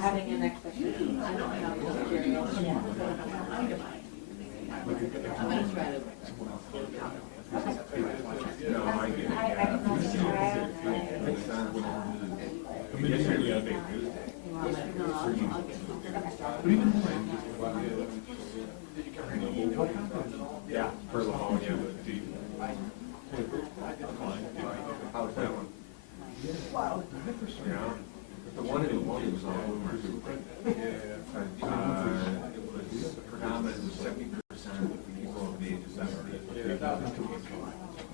having an expectation. I don't know. I'm going to try to. Yeah, for Livonia. How's that one? Yeah. The one in Livonia was all over. It was predominantly 70% of the people of the age of 70.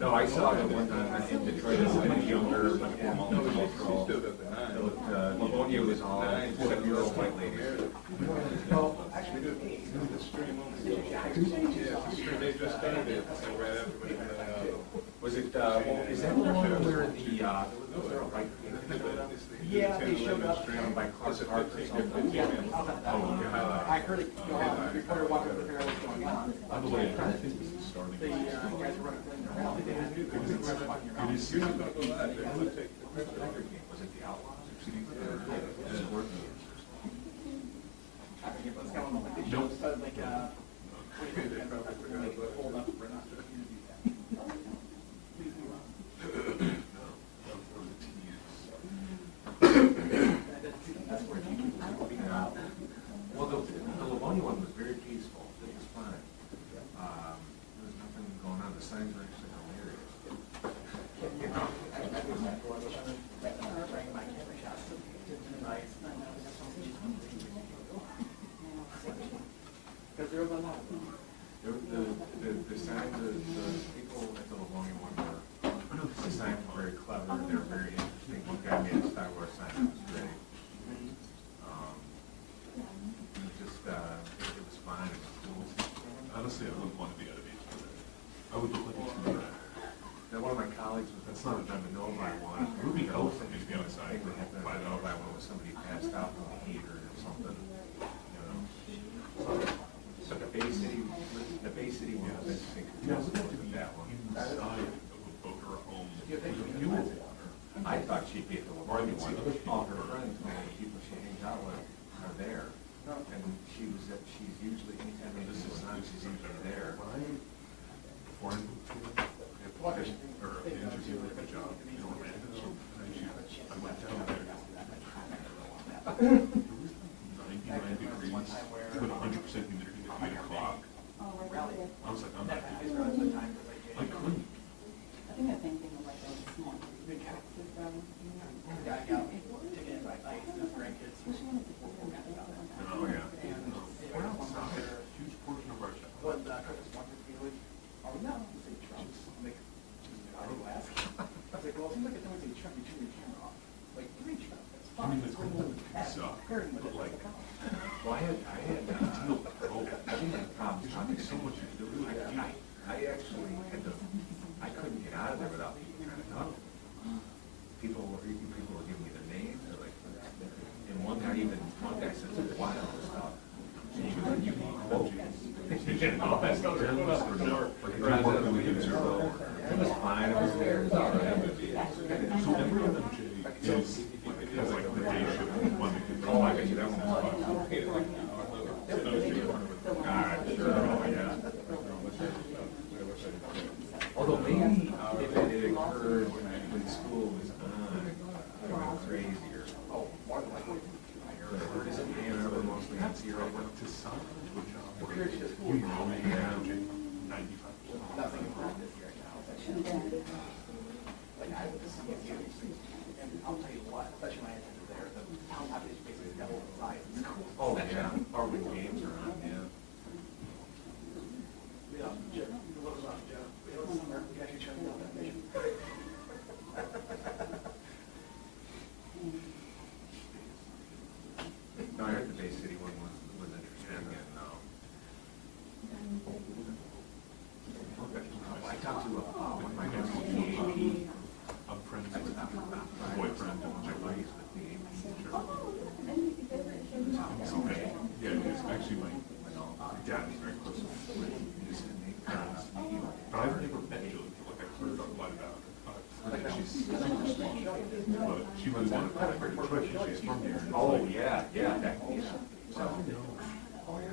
No, I saw it one time in Detroit. It was much younger, but more multicultural. Livonia was all 7-year-old white ladies. Well, actually, the stream they just started it right after. Was it? Is that the one where the? Yeah, they showed up by Clark Park or something. I heard it. The reporter walked up there. What's going on? The guys were running around. They had to do things. Was it the Outlaws? Well, the Livonia one was very peaceful. It was fine. There was nothing going on. The signs were actually hilarious. Because there was a lot of them. The signs, the people at the Livonia one were, the signs were very clever. They were very interesting. One guy made a Star Wars sign that was great. It was just, it was fine. It was cool. Honestly, I wouldn't want to be at a beach today. I would look like a tour. Now, one of my colleagues was, that's not a done to know by one. It would be cool for me to be on the side. They had to know by one was somebody passed out from the heat or something. You know. So the Bay City one was interesting. That one. I thought she'd be at the Livonia one. All her friends, man, the people she hangs out with are there. And she's usually, anytime this is on, she's usually there. I went down there. 99 degrees, with 100% humidity at 8 o'clock. I was like, I'm not doing this. I couldn't. I think the same thing was like this morning. Oh, yeah. Huge portion of our shop. What, Christmas market feeling? Oh, no. Say Trump's. I was like, well, it seems like it's always a Trump, you turn your camera off. Like, 3 Trump, that's fine. I mean, it's going to suck, but like, well, I had problems talking so much to do. I actually had to, I couldn't get out of there without people trying to talk. People were giving me their names. They're like, and one guy says wild stuff. And you can quote. It was fine. It was there. It was all right. So every MJ is like the day shift one that can. Oh, I bet you that one was fun. All right, sure. Oh, yeah. Although maybe if it occurred when school was on, it would have been crazier. Oh, more than likely. Is it Ann Arbor mostly on zero? To some, you know, yeah. 95%. Nothing wrong this year right now. Like I was, and I'll tell you what. But she was one of the she's from here. Oh, yeah, yeah, that, yeah. So. Oh, yeah.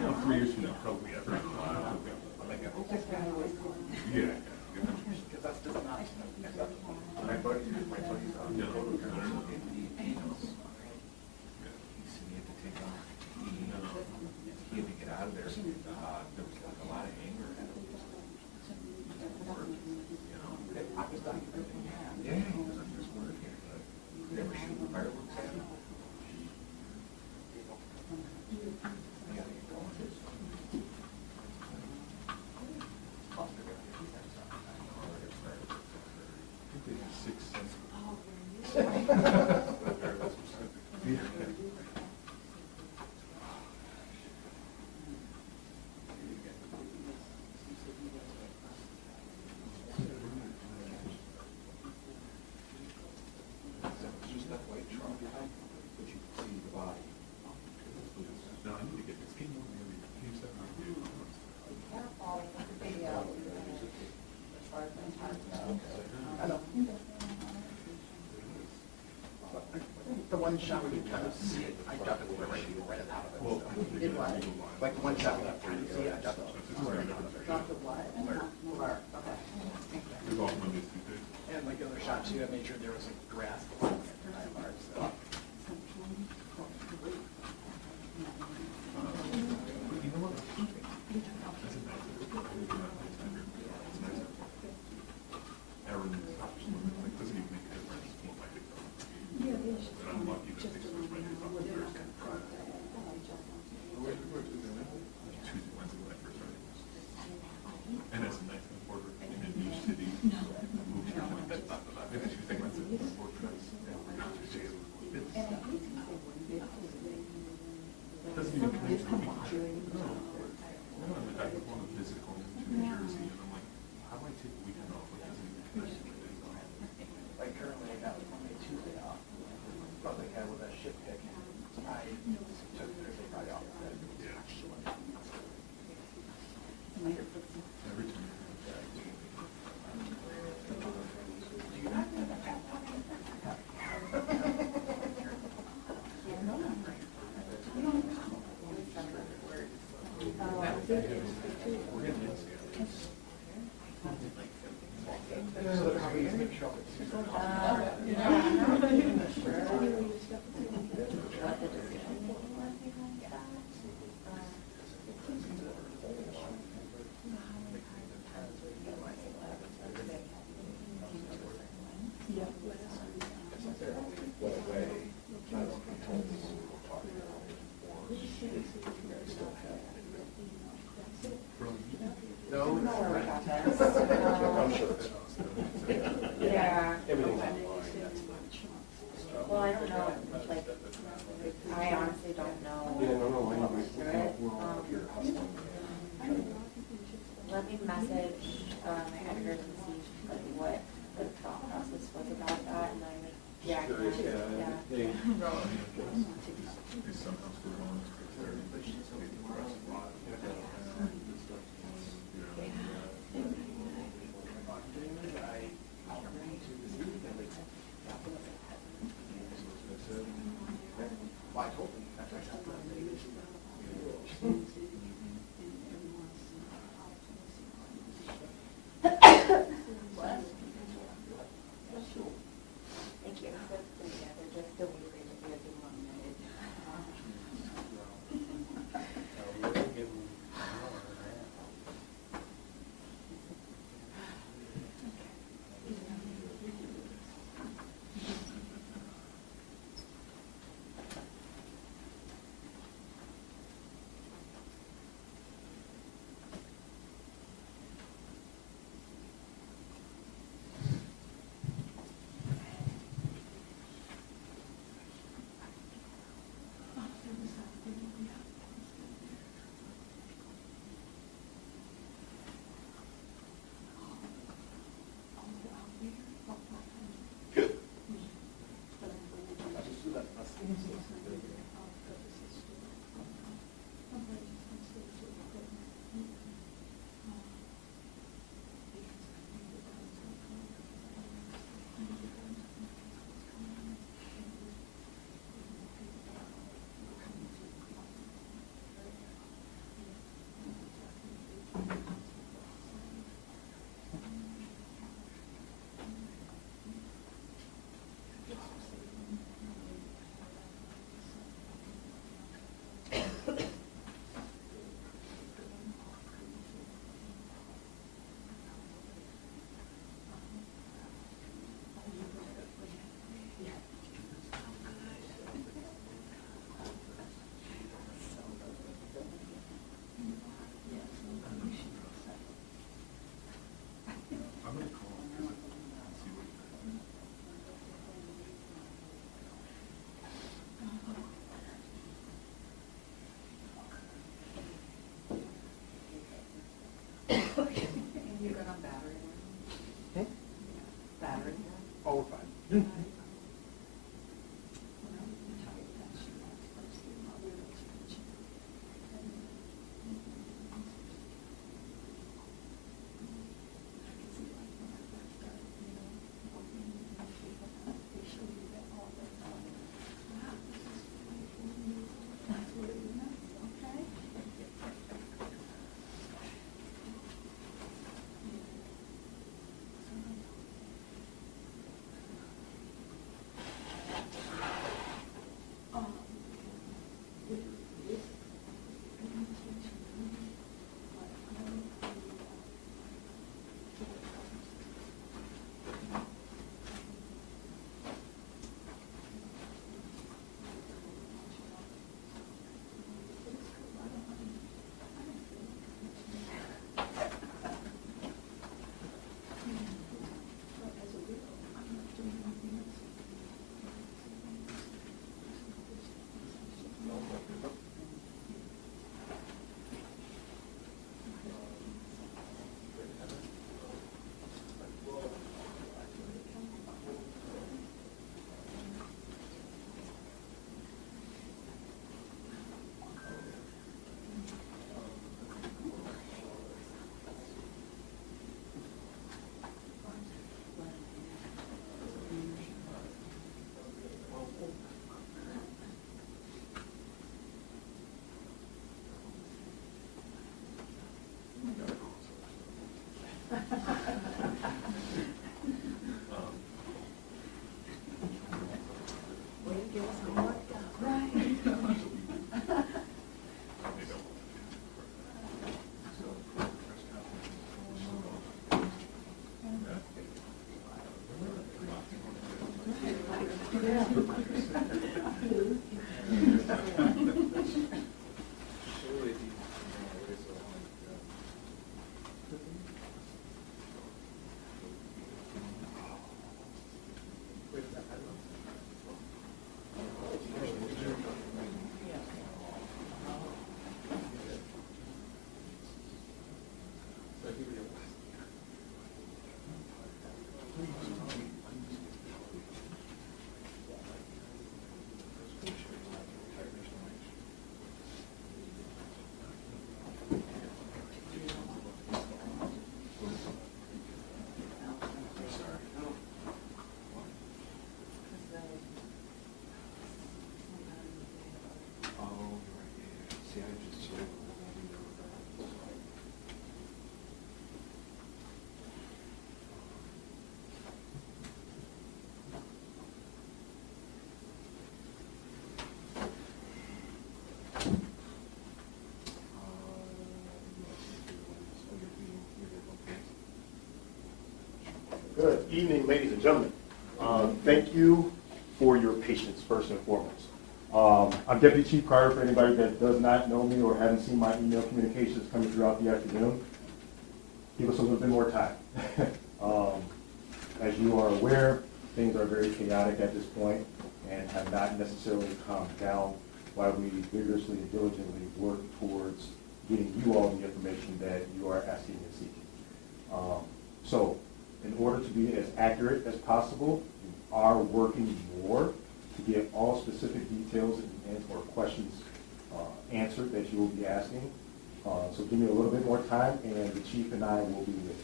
Yeah, 3 years from now, probably ever. Yeah. My buddy's he had to get out of there. There was like a lot of anger. Yeah, he was on his work. They were shooting fireworks at him. The one shot where you kind of see it, I ducked it right out of it. It was like one shot where you kind of see it, I ducked it. Ducked it what? Alert. Okay. And like the other shot too, I made sure there was like grass. Yeah. Well, I don't know, like, I honestly don't know. Let me message my editors and see like what the thought process was about that, and then Good evening, ladies and gentlemen. Thank you for your patience, first and foremost. I'm Deputy Chief Carter, for anybody that does not know me or haven't seen my email communications coming throughout the afternoon. Give us a little bit more time. As you are aware, things are very chaotic at this point and have not necessarily calmed down while we vigorously and diligently work towards getting you all the information that you are asking and seeking. So, in order to be as accurate as possible, we are working more to get all specific details and or questions answered that you will be asking. So give me a little bit more time and the chief and I will be with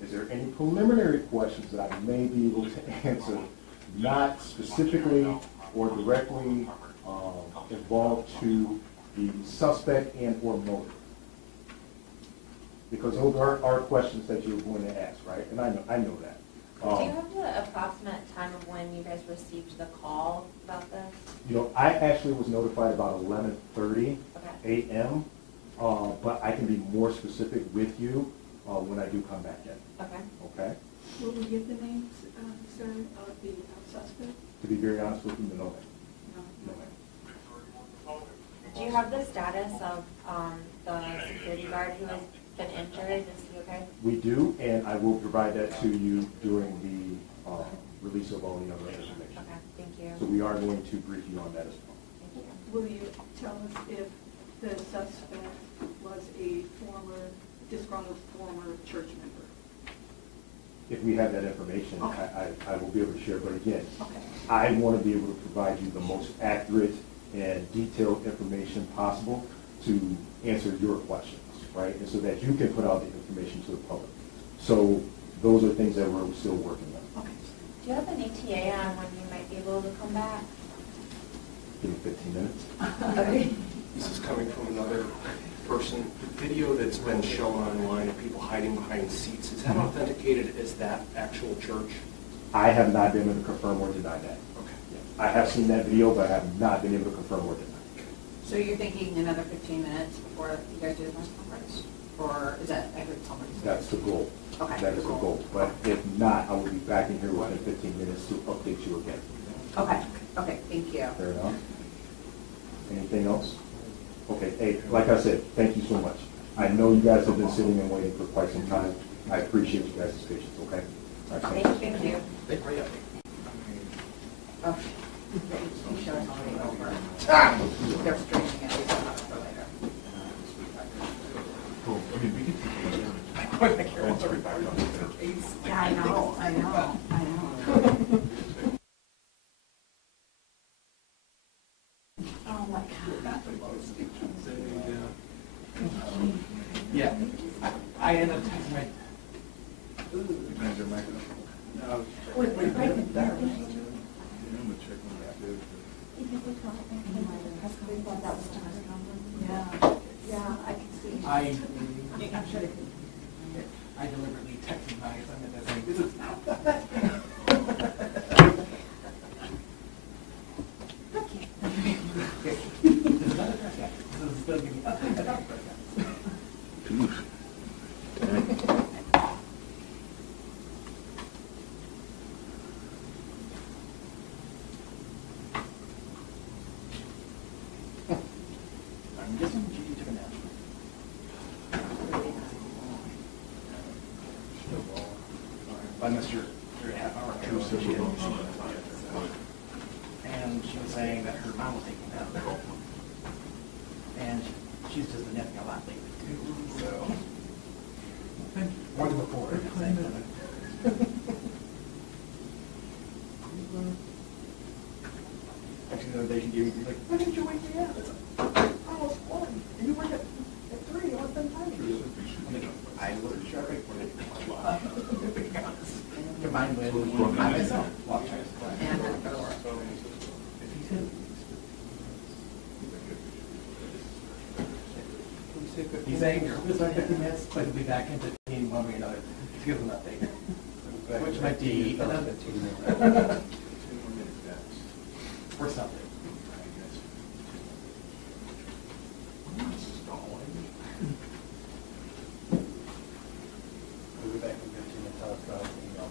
you. Is there any preliminary questions that I may be able to answer, not specifically or directly involved to the suspect and or motive? Because those are questions that you're going to ask, right? And I know that. Do you have the approximate time of when you guys received the call about this? You know, I actually was notified about 11:30 a.m., but I can be more specific with you when I do come back in. Okay. Okay? Will we give the names, sir, of the suspect? To be very honest with you, no. No, ma'am. Do you have the status of the security guard who has been injured? Is he okay? We do, and I will provide that to you during the release of all the other information. Okay, thank you. So we are going to brief you on that as well. Thank you. Will you tell us if the suspect was a disgruntled former church member? If we have that information, Okay. I will be able to share. But again, Okay. I want to be able to provide you the most accurate and detailed information possible to answer your questions, right? And so that you can put out the information to the public. So those are things that we're still working on. Okay. Do you have an ETA on when you might be able to come back? Give me 15 minutes. Okay. This is coming from another person. The video that's been shown online of people hiding behind seats, is that authenticated as that actual church? I have not been able to confirm or deny that. Okay. I have seen that video, but I have not been able to confirm or deny. So you're thinking another 15 minutes before you guys do the press conference? Or is that, I heard somebody say? That's the goal. Okay. That is the goal. But if not, I will be back in here within 15 minutes to update you again. Okay, okay, thank you. Fair enough. Anything else? Okay, hey, like I said, thank you so much. I know you guys have been sitting and waiting for quite some time. I appreciate you guys' patience, okay? All right, Thank you. Oh, he showed us already over. They're streaming it, we don't have it for later. Yeah, I know. Oh my God. Yeah, I ended up taking my. Yeah, I can see. I deliberately texted my son and I was like, this is not. I'm guessing Judy took a nap. I missed your half hour ago. So she didn't see it. And she was saying that her mom was taking a nap. And she's just been napping a lot lately too. So more than before. Actually, the other day she gave me like, why didn't you wake me up? It's almost 1. And you work at 3. What's been time for you? I'm like, I wasn't sure I for it. Combined with I myself walked and I had to go to work. He's saying it's like 50 minutes, but he'll be back in 15 one way or another to give him an update, which might be another 2 or something. We'll be back in 15 and tell us about email.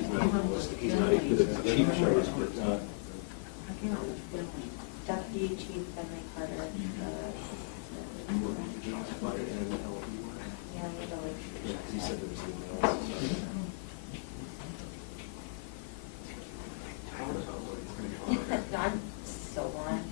He's not even listed. He's not even the chief service person. Deputy Chief Henry Carter. He said there was something else. I'm so blind.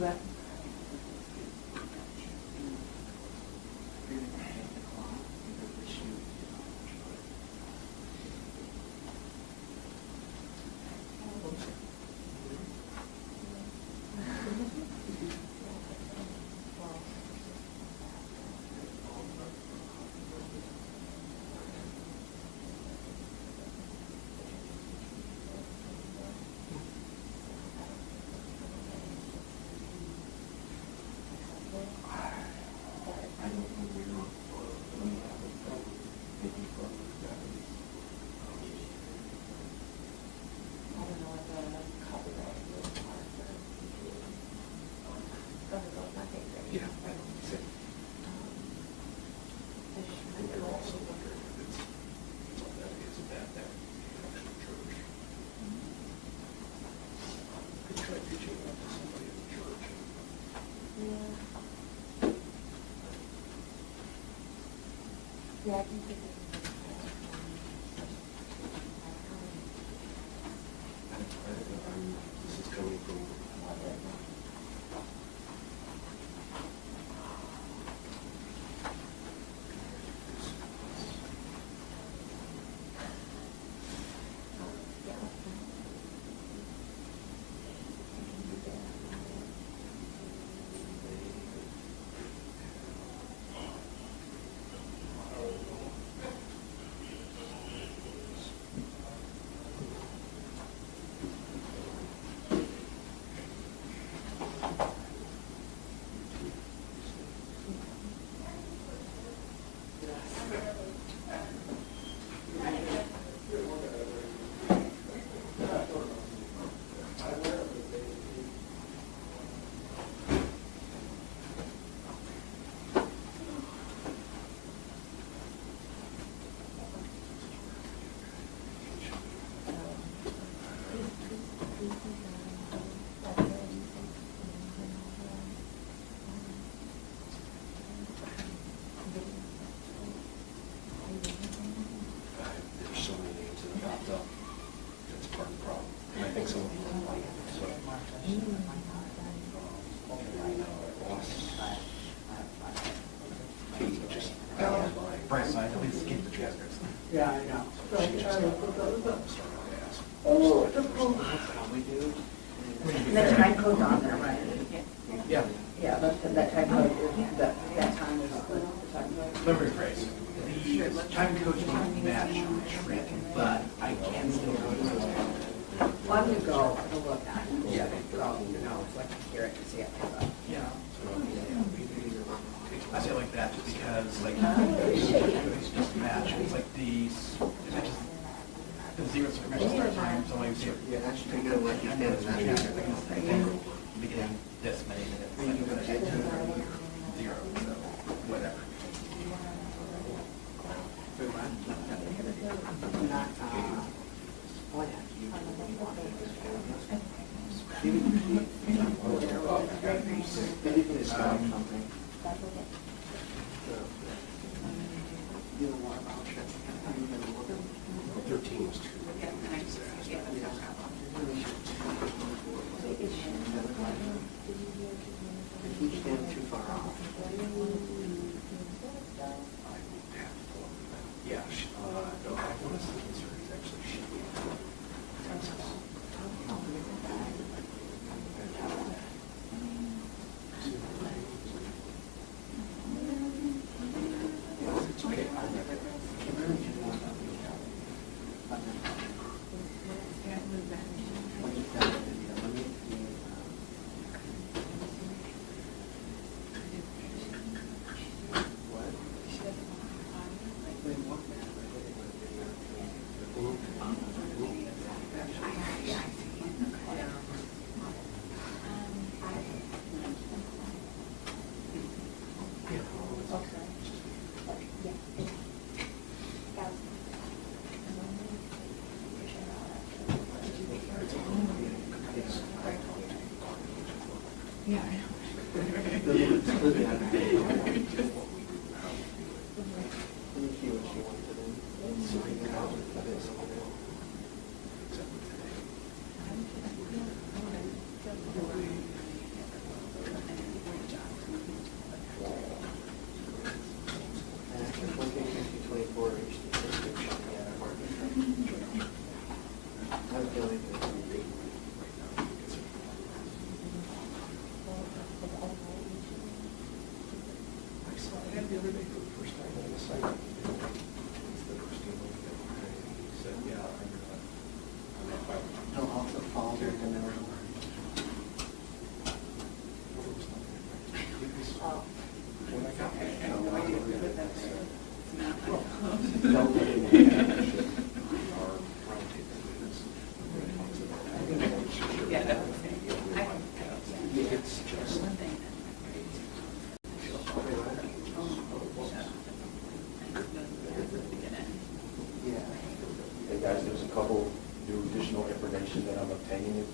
that. Yeah, I can take it. This is coming from. There's so many names that have popped up. That's part of the problem. And I think some of them are white. So, just Right, I at least keep the transcripts. Yeah, I know. Oh. We do. That time code on there, right? Yeah. Yeah, that time code, that time is the time code. Let me rephrase. The time codes don't match trick, but I can still go to those. Well, I'm gonna go and look at it. Yeah. So, you know, so I can hear it and see it. Yeah. I say it like that just because, like, it's just match. It's like these, it matches, the zeros are matching start time, so like, yeah, actually, you know, like, and then it's matching after, like, I think, beginning this many minutes, like, you're gonna get zero, so, whatever.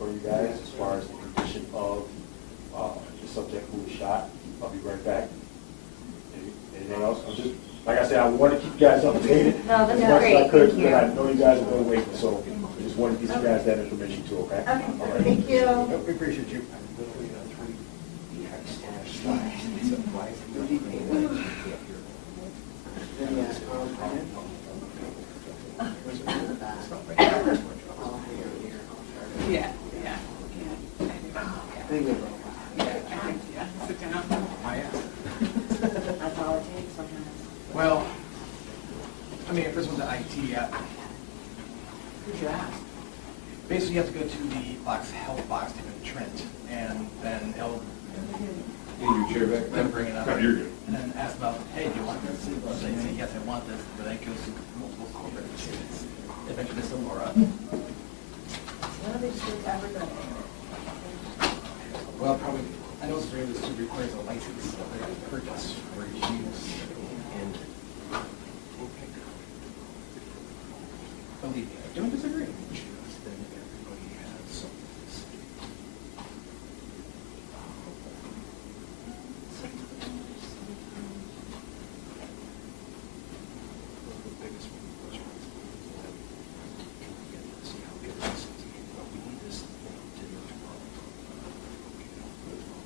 for you guys as far as the condition of the subject who was shot. I'll be right back. Anything else? I'm just, like I said, I want to keep you guys updated No, that's as much great. as I could, Thank but you. I know you guys are going to wait, so I just wanted to get you guys that information too, okay? Okay, All right. thank you. We appreciate you. Yeah, yeah. Thank you. Sit down. That's all it takes sometimes. Well, I mean, if this was an IT, Who's your ass? basically you have to go to the box, health box, type of Trent, and then he'll Need your chair back? then bring it up. No, you're good. And then ask about, hey, do you want this? So they say, yes, I want this, but then it goes to multiple corporate students. Eventually to Laura. None of these kids ever done Well, probably, I know Australia requires a license or a purchase for use and believe me, I don't disagree.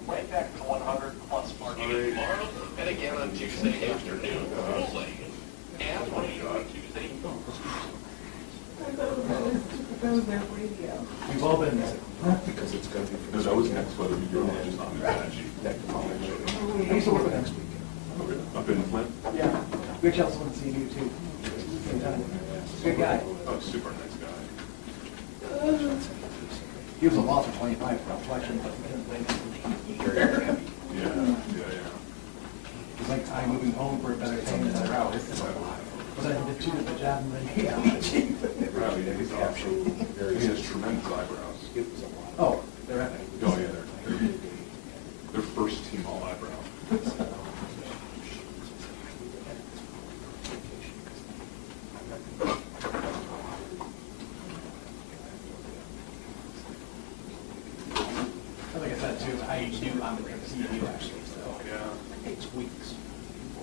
Right back to 100 plus parking tomorrow, and again on Tuesday afternoon only. And 20 on Tuesday. We've all been there. Because it's going to be, because I was next whether you do it or just on that sheet. I used to work with next week. Up in Flint? Yeah. We actually also want to see you too. Same time. Good guy. Oh, super nice guy. He was a law for 25 for collection, but he didn't blame Yeah, yeah. It's like time moving home for a better pay and better hours. But I did two different jobs and then, yeah, I'm cheap. Probably, he's awesome. He has tremendous eyebrows. Oh, they're epic. Oh, yeah, they're first team all eyebrow. Like I said too, I knew I'm the CEO actually, so. Yeah. It's weeks.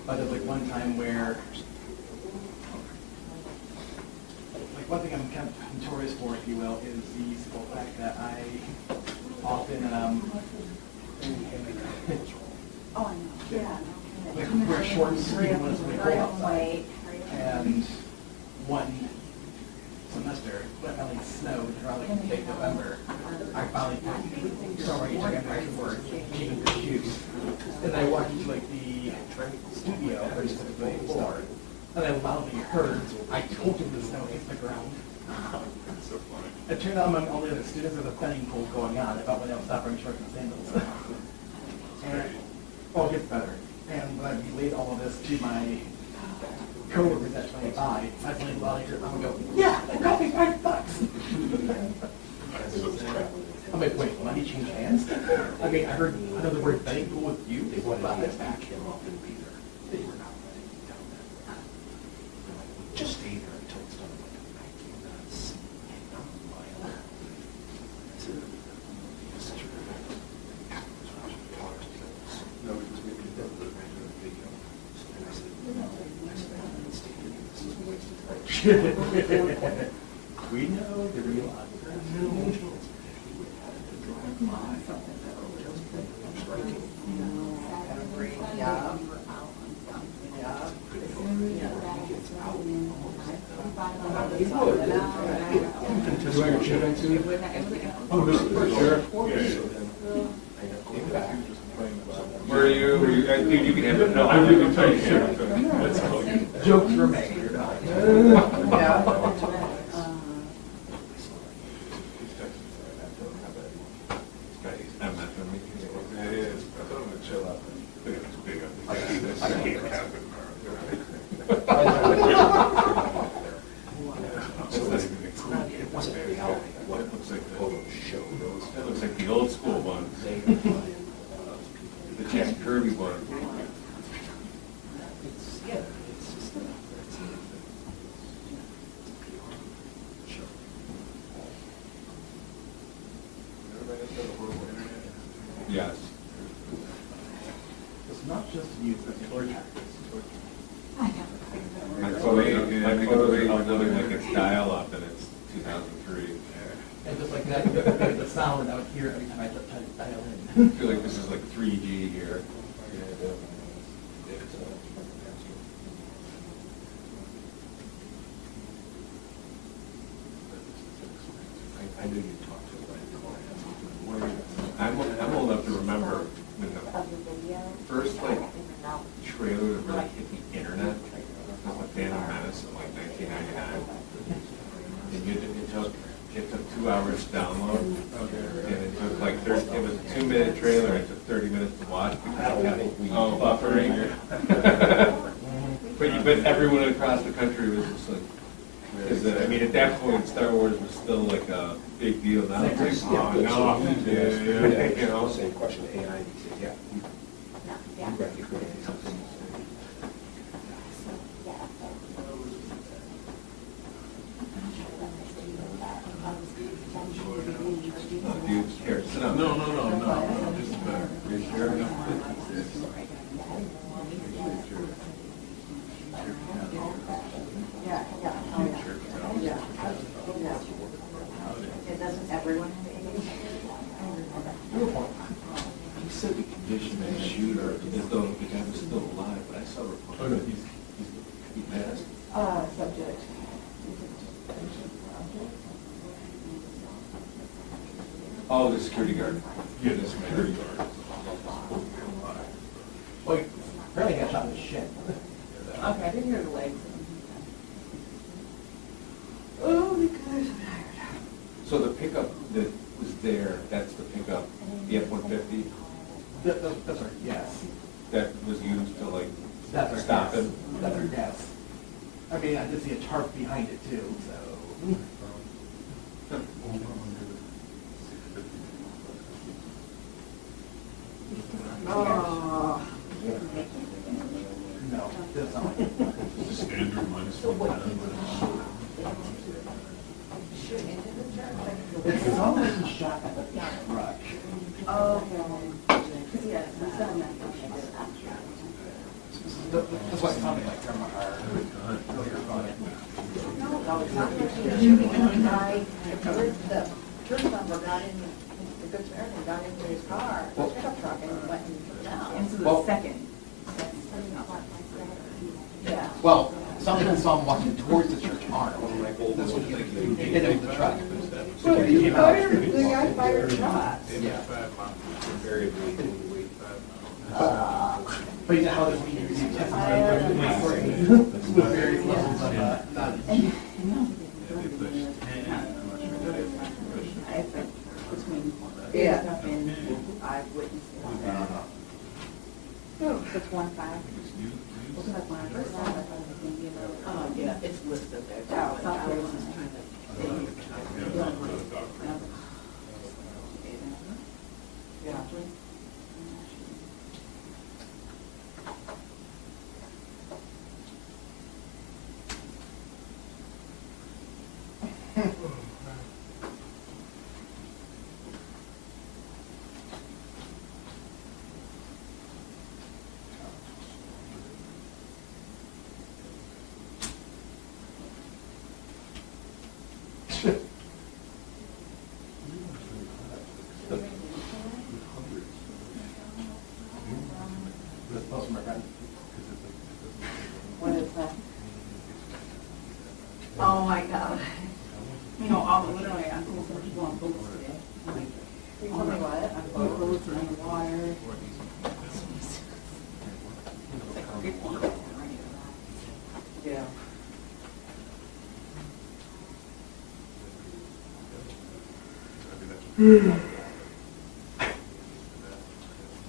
But there's like one time where, like one thing I'm kind of notorious for, if you will, is the simple fact that I often, Oh, I know. Yeah. like wear shorts even when it's really cold outside. And one semester, when it finally snowed, around like late November, I finally sorry, I could work, keeping the shoes. And I walked into like the studio, or just like the floor, and I loudly heard, I told you the snow hits the ground. That's so funny. It turned out among all the other students, there was a betting pool going on about when they'll stop wearing shorts and sandals. And, oh, it gets better. And when I relayed all of this to my coworkers at 25, I finally loudly heard, I'm gonna go, yeah, it got me $5. I'm like, wait, money changed hands? I mean, I heard another word betting pool with you, they won't buy this back. They were not letting me down that. Just stay there until it's done. I cannot see my life. No, because we did that with the video. And I said, I'm not staying here. This is a waste of time. We know the real answer. Where are you? You can have it. No, I'm going to tell you. Let's go. Jokes were made. That looks like the old school one. The Jack Kirby one. Yes. It's not just you, it's torture. My photos are uploading like it's dial-up and it's 2003. And just like that, you get the sound out here every time I try to dial in. I feel like this is like 3G here. I knew you talked to I'm old enough to remember when the first like trailer that really hit the internet was like Phantom Menace in like 1999. And it took 2 hours to download, and it took like it was a 2-minute trailer. And it took 30 minutes to watch because it had buffering. but everyone across the country was just like. I mean, at that point, Star Wars was still like a big deal. Now it's like, oh, no, yeah. You know, same question to AI. Yeah. Do you care to sit down? No. Just raise your hand. Doesn't everyone have He said the condition of the shooter, as though the guy was still alive, but I saw a report. Oh, no, he passed. Subject. Oh, the security guard. Yeah, the security guard. Well, apparently he got shot in the shin. Okay, I didn't hear the legs. Oh, because I'm tired. So the pickup that was there, that's the pickup, the F-150? That's right, yes. That was used to like That's stop our him? That's our guess. I mean, I did see a tarp behind it too, so. Oh. No, that's not. Standard minus 110. It's almost a shot at the truck. Oh, yeah, we've done that. That's why it's something like No, it's not shooting at the guy. The church member got in, the Good Samaritan got into his car, the pickup truck, and went down. Into the second. Yeah. Well, someone saw him walking towards the church arm. That's what he hit him with the truck. Well, the guy fired shots. Yeah. But you know how there's testimony with various levels of knowledge. Yeah. Eyewitnesses. Oh, 615. Wasn't that when I first saw it? Yeah, it's listed there. Oh, South Wales is trying to. Yeah. What is that? Oh my God. You know, all literally, I'm seeing some people on boats today. Tell me what? I'm on boats and on the water. It's like people on the water. Yeah.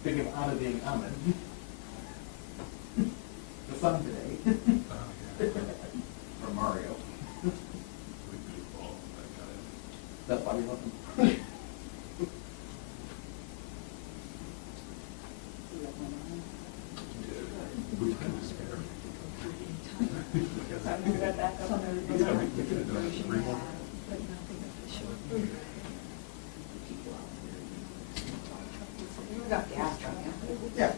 Speaking of Anna being Ahmed, the sun today. Or Mario. That's why we love him. got gas truck, Yeah.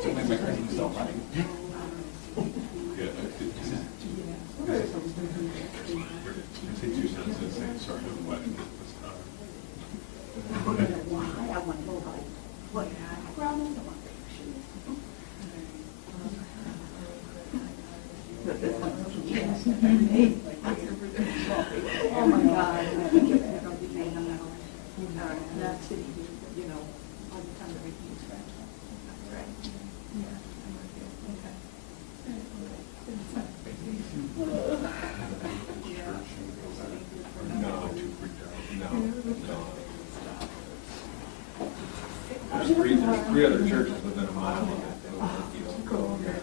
So my cousin's still running. Oh my God. That city, you know, all the time everything is right. Right. There's three other churches within a mile of it. You don't go there.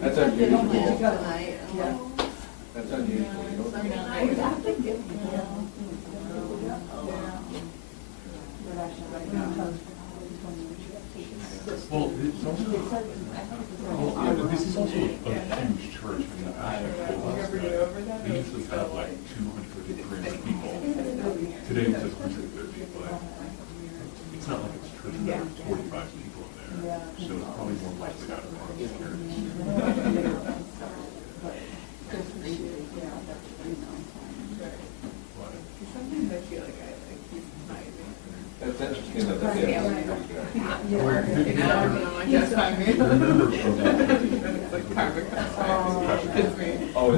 That's unusual. That's unusual. Well, it's also, yeah, but this is also a huge church in the they usually have like 250, 300 people. Today it says 150, but it's not like it's a church where there's 45 people in there, so it's probably more likely to have a Sometimes I feel like that's interesting that they have. Oh,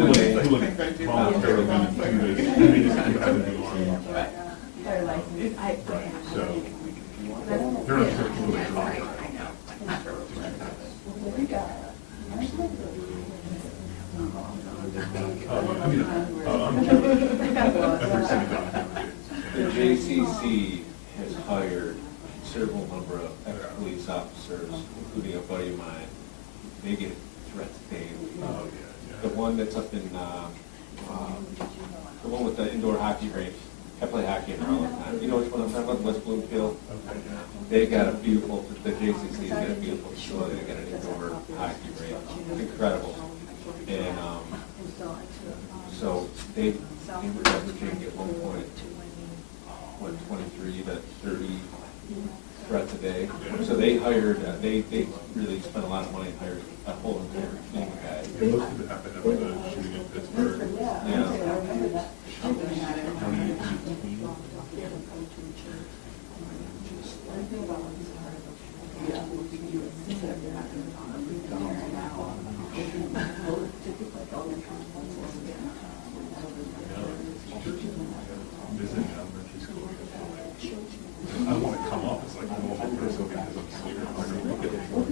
the JCC has hired a considerable number of ex-police officers, including a buddy of mine. They get threats daily. The one that's up in, the one with the indoor hockey rink. I play hockey in there all the time. You know which one I'm talking about, West Bloomfield? They got a beautiful, the JCC's got a beautiful facility. They got an indoor hockey rink. It's incredible. And so they were averaging at one point, 23 to 30 threats a day. So they hired, they really spent a lot of money and hired a whole entire team of guys. Most of it happened after the shooting in Pittsburgh. Yeah. I want to come off as like a normal person because I'm scared. I'm going to look at it. Well,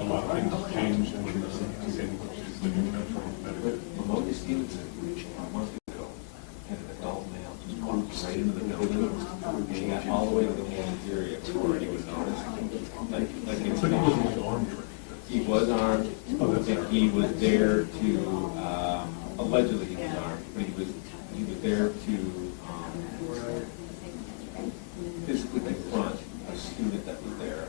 a lot of things changed when the same she's living in Ammonia Stevenson, a month ago, had an adult male just walked right into the building and got all the way to the cafeteria before he was noticed. He was armed, and he was there to, allegedly he was armed, but he was there to physically confront a student that was there.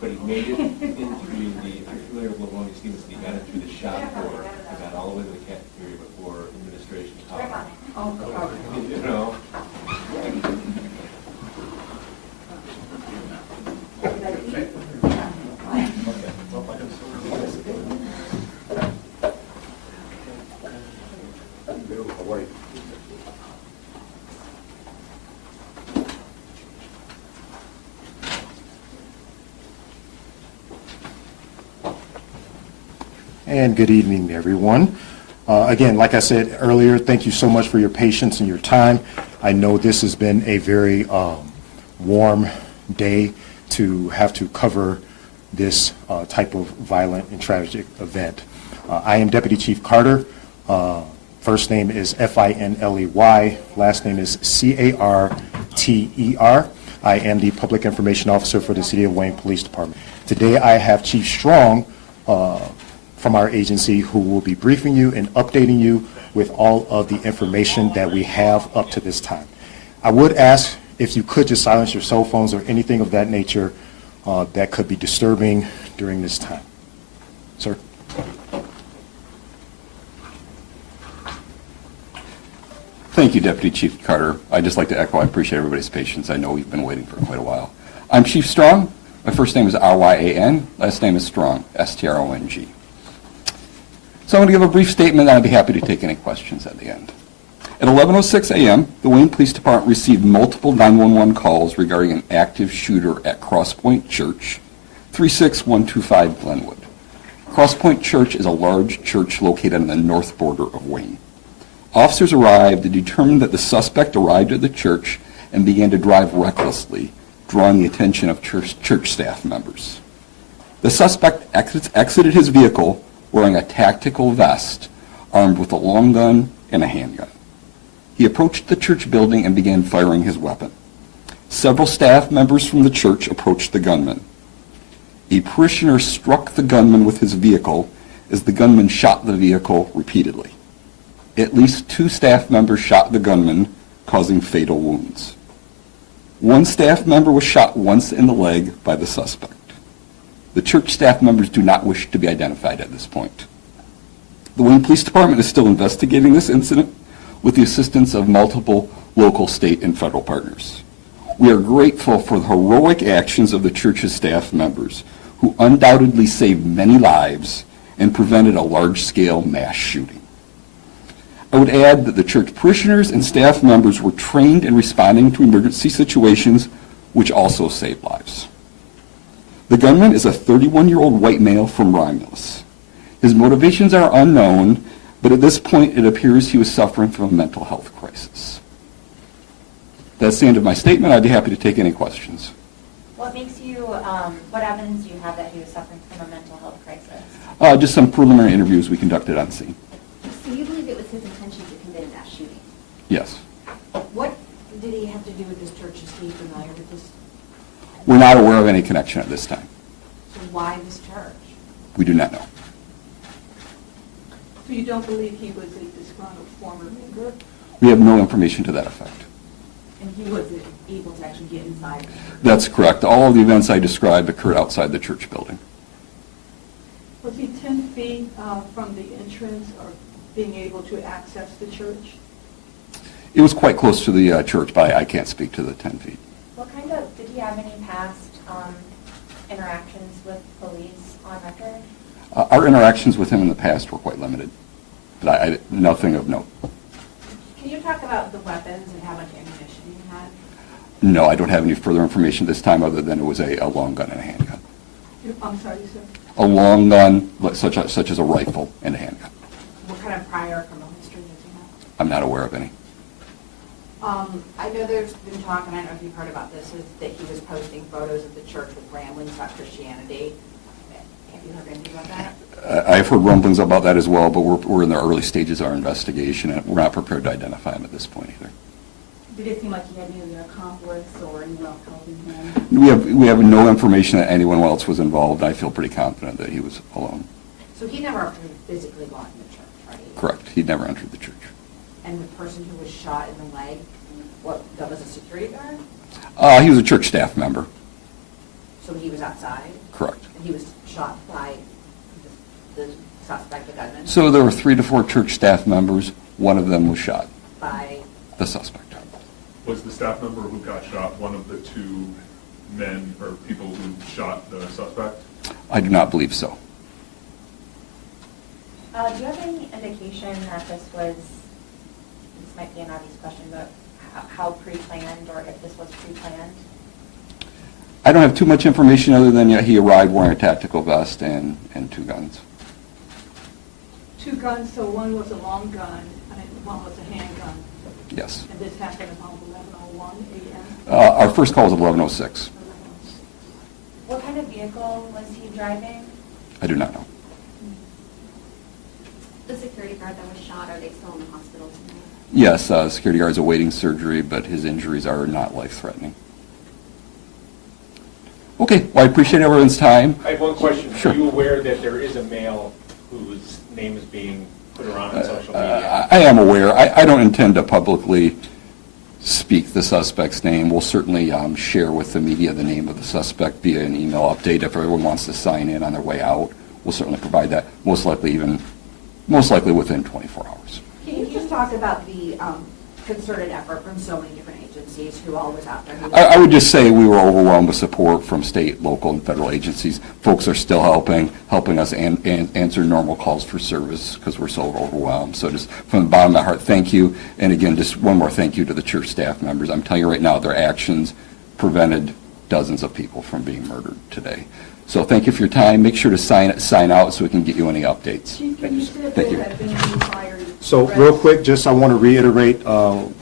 But he made it into the, if you're familiar with Ammonia Stevenson, he got it through the shop door, and got all the way to the cafeteria before administration taught him. You know? And good evening, everyone. Again, like I said earlier, thank you so much for your patience and your time. I know this has been a very warm day to have to cover this type of violent and tragic event. I am Deputy Chief Carter. First name is Finley, last name is Carter. I am the Public Information Officer for the City of Wayne Police Department. Today I have Chief Strong from our agency who will be briefing you and updating you with all of the information that we have up to this time. I would ask if you could just silence your cell phones or anything of that nature that could be disturbing during this time. Sir. Thank you, Deputy Chief Carter. I'd just like to echo, I appreciate everybody's patience. I know we've been waiting for quite a while. I'm Chief Strong. My first name is R-Y-A-N. Last name is Strong, S-T-R-O-N-G. So I'm going to give a brief statement, and I'd be happy to take any questions at the end. At 11:06 a.m., the Wayne Police Department received multiple 911 calls regarding an active shooter at Crosspoint Church, 36125 Glenwood. Crosspoint Church is a large church located on the north border of Wayne. Officers arrived and determined that the suspect arrived at the church and began to drive recklessly, drawing the attention of church staff members. The suspect exited his vehicle wearing a tactical vest, armed with a long gun and a handgun. He approached the church building and began firing his weapon. Several staff members from the church approached the gunman. A parishioner struck the gunman with his vehicle as the gunman shot the vehicle repeatedly. At least 2 staff members shot the gunman, causing fatal wounds. 1 staff member was shot once in the leg by the suspect. The church staff members do not wish to be identified at this point. The Wayne Police Department is still investigating this incident with the assistance of multiple local, state, and federal partners. We are grateful for the heroic actions of the church's staff members, who undoubtedly saved many lives and prevented a large-scale mass shooting. I would add that the church parishioners and staff members were trained in responding to emergency situations, which also saved lives. The gunman is a 31-year-old white male from Romulus. His motivations are unknown, but at this point it appears he was suffering from a mental health crisis. That's the end of my statement. I'd be happy to take any questions. What makes you, what evidence do you have that he was suffering from a mental health crisis? Just some preliminary interviews we conducted on scene. So you believe it was his intention to commit a mass shooting? Yes. What did he have to do with this church? Is he familiar with this? We're not aware of any connection at this time. So why this church? We do not know. So you don't believe he was a disgruntled former member? We have no information to that effect. And he wasn't able to actually get inside? That's correct. All of the events I described occurred outside the church building. Was he 10 feet from the entrance or being able to access the church? It was quite close to the church, but I can't speak to the 10 feet. What kind of, did he have any past interactions with police on record? Our interactions with him in the past were quite limited, but nothing of note. Can you talk about the weapons and how much ammunition you had? No, I don't have any further information this time other than it was a long gun and a handgun. I'm sorry, sir. A long gun, such as a rifle, and a handgun. What kind of prior criminal history does he have? I'm not aware of any. I know there's been talk, and I don't know if you've heard about this, is that he was posting photos of the church with ramblings about Christianity. Have you heard anything about that? I've heard rumblings about that as well, but we're in the early stages of our investigation, and we're not prepared to identify him at this point either. Did it seem like he had any accomplice or anyone else helping him? We have no information that anyone else was involved. I feel pretty confident that he was alone. So he never physically gone to the church, right? Correct. He'd never entered the church. And the person who was shot in the leg, that was a security guard? He was a church staff member. So he was outside? Correct. And he was shot by the suspect, the gunman? So there were 3 to 4 church staff members. One of them was shot. By? The suspect. Was the staff member who got shot one of the 2 men or people who shot the suspect? I do not believe so. Do you have any indication that this might be an obvious question, but how pre-planned or if this was pre-planned? I don't have too much information other than he arrived wearing a tactical vest and 2 guns. 2 guns, so one was a long gun and one was a handgun? Yes. And this happened around 11:01 a.m.? Our first call was 11:06. What kind of vehicle was he driving? I do not know. The security guard that was shot, are they still in the hospital tonight? Yes, security guard is awaiting surgery, but his injuries are not life-threatening. Okay, well, I appreciate everyone's time. I have one question. Sure. Are you aware that there is a male whose name is being put her on social media. I am aware. I don't intend to publicly speak the suspect's name. We'll certainly share with the media the name of the suspect via an email update if everyone wants to sign in on their way out. We'll certainly provide that, most likely within 24 hours. Can you just talk about the concerted effort from so many different agencies who all was out there? I would just say we were overwhelmed with support from state, local, and federal agencies. Folks are still helping us answer normal calls for service because we're so overwhelmed. So just from the bottom of my heart, thank you. And again, just one more thank you to the church staff members. I'm telling you right now, their actions prevented dozens of people from being murdered today. So thank you for your time. Make sure to sign out so we can get you any updates. Chief, Thank you, sir. said Thank there you. have been any fires. So real quick, just I want to reiterate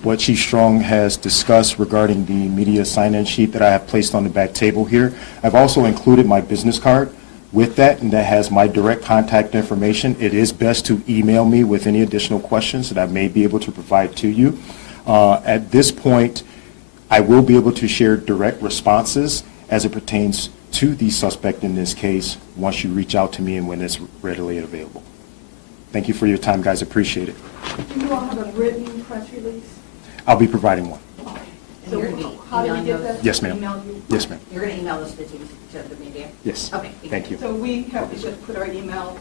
what Chief Strong has discussed regarding the media sign-in sheet that I have placed on the back table here. I've also included my business card with that, and that has my direct contact information. It is best to email me with any additional questions that I may be able to provide to you. At this point, I will be able to share direct responses as it pertains to the suspect in this case once you reach out to me and when it's readily available. Thank you for your time, guys. Appreciate it. Do you all have a written press release? I'll be providing one. And you're gonna be How do we emailing get those? that? Yes, ma'am. Email you? Yes, ma'am. You're going to email those to the media? Yes. Okay. Thank you. So we have to just put our email,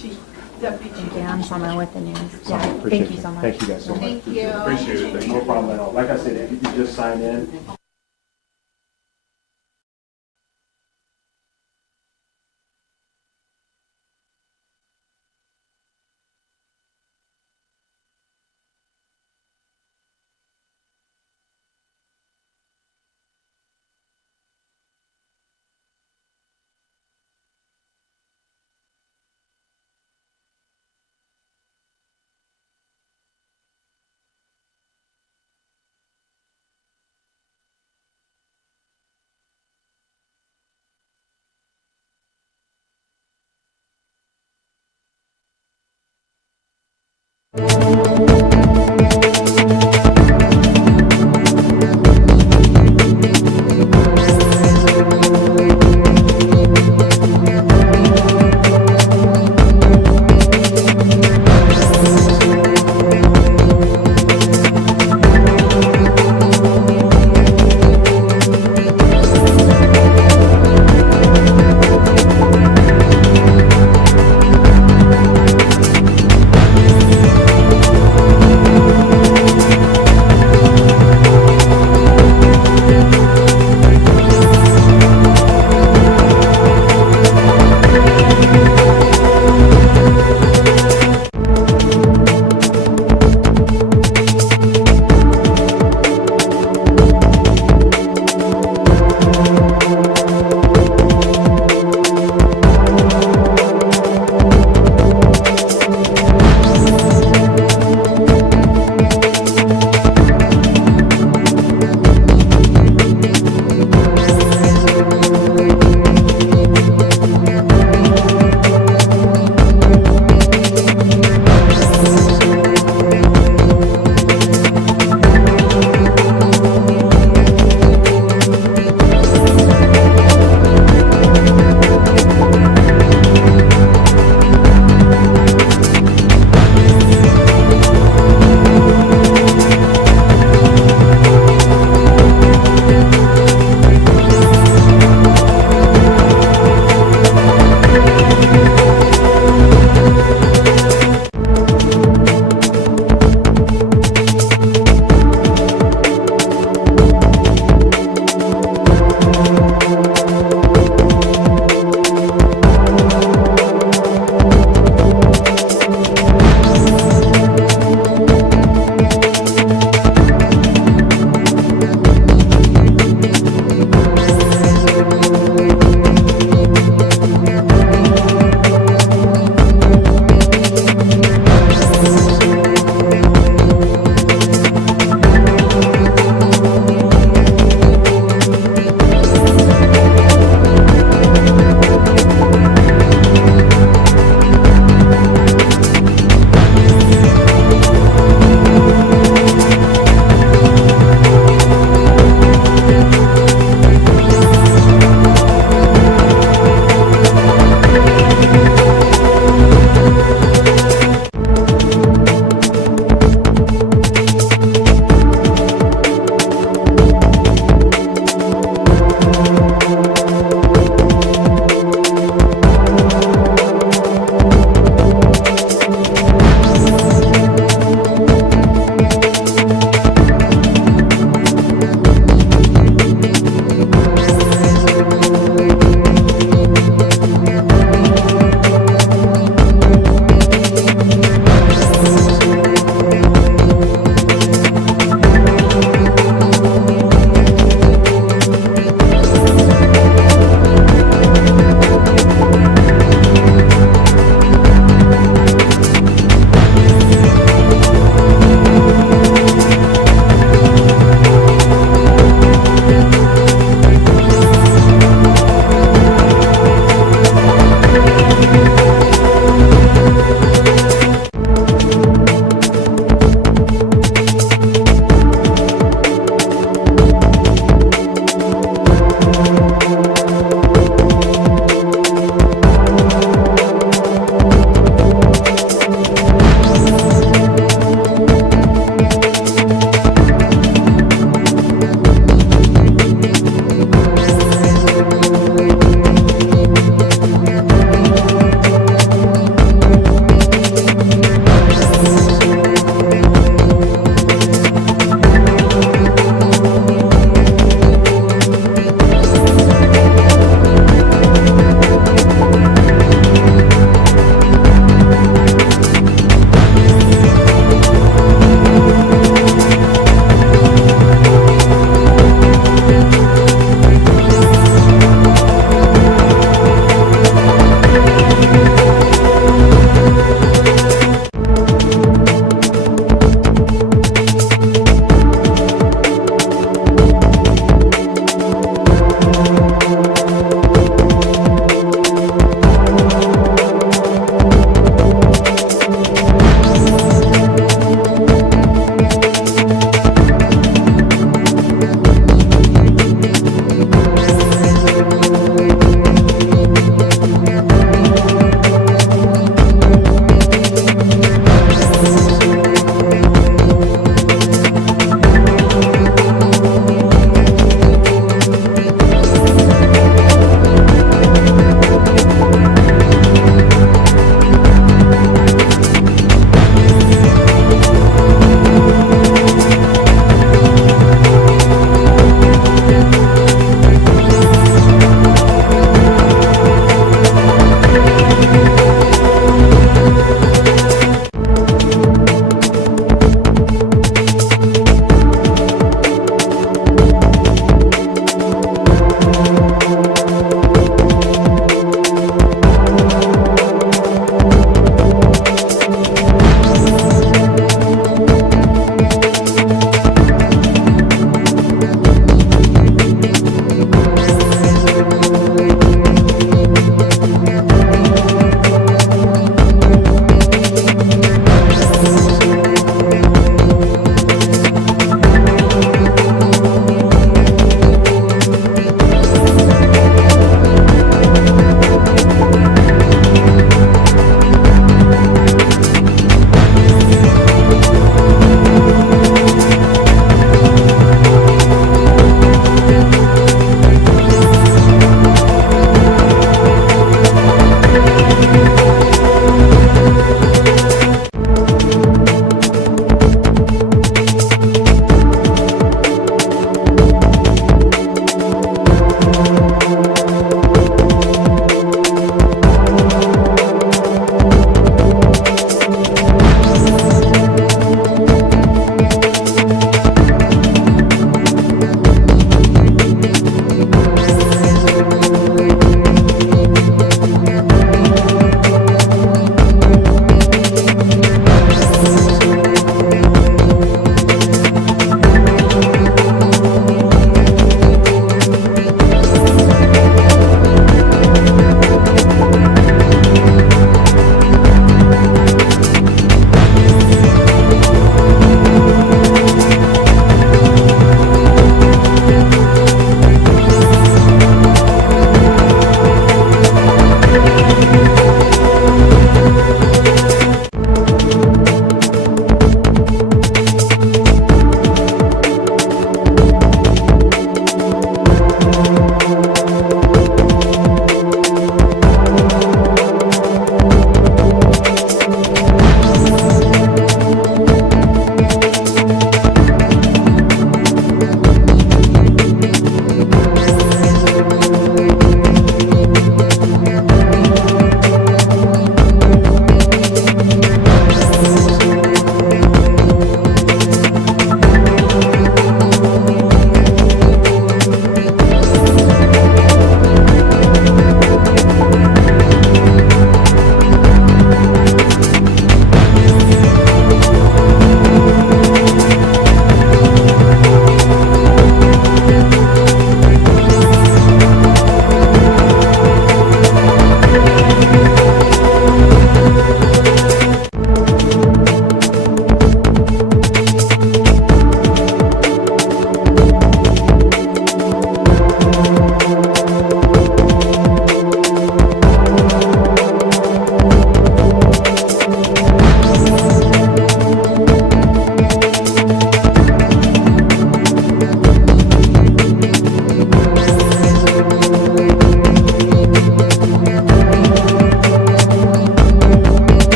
Chief, Deputy Chief. Yeah, I'm familiar with the news. Yeah, Appreciate thank you so much. Thank you guys so much. Thank you. Appreciate it. Thank you. No problem at all. Like I said, if you could just sign in.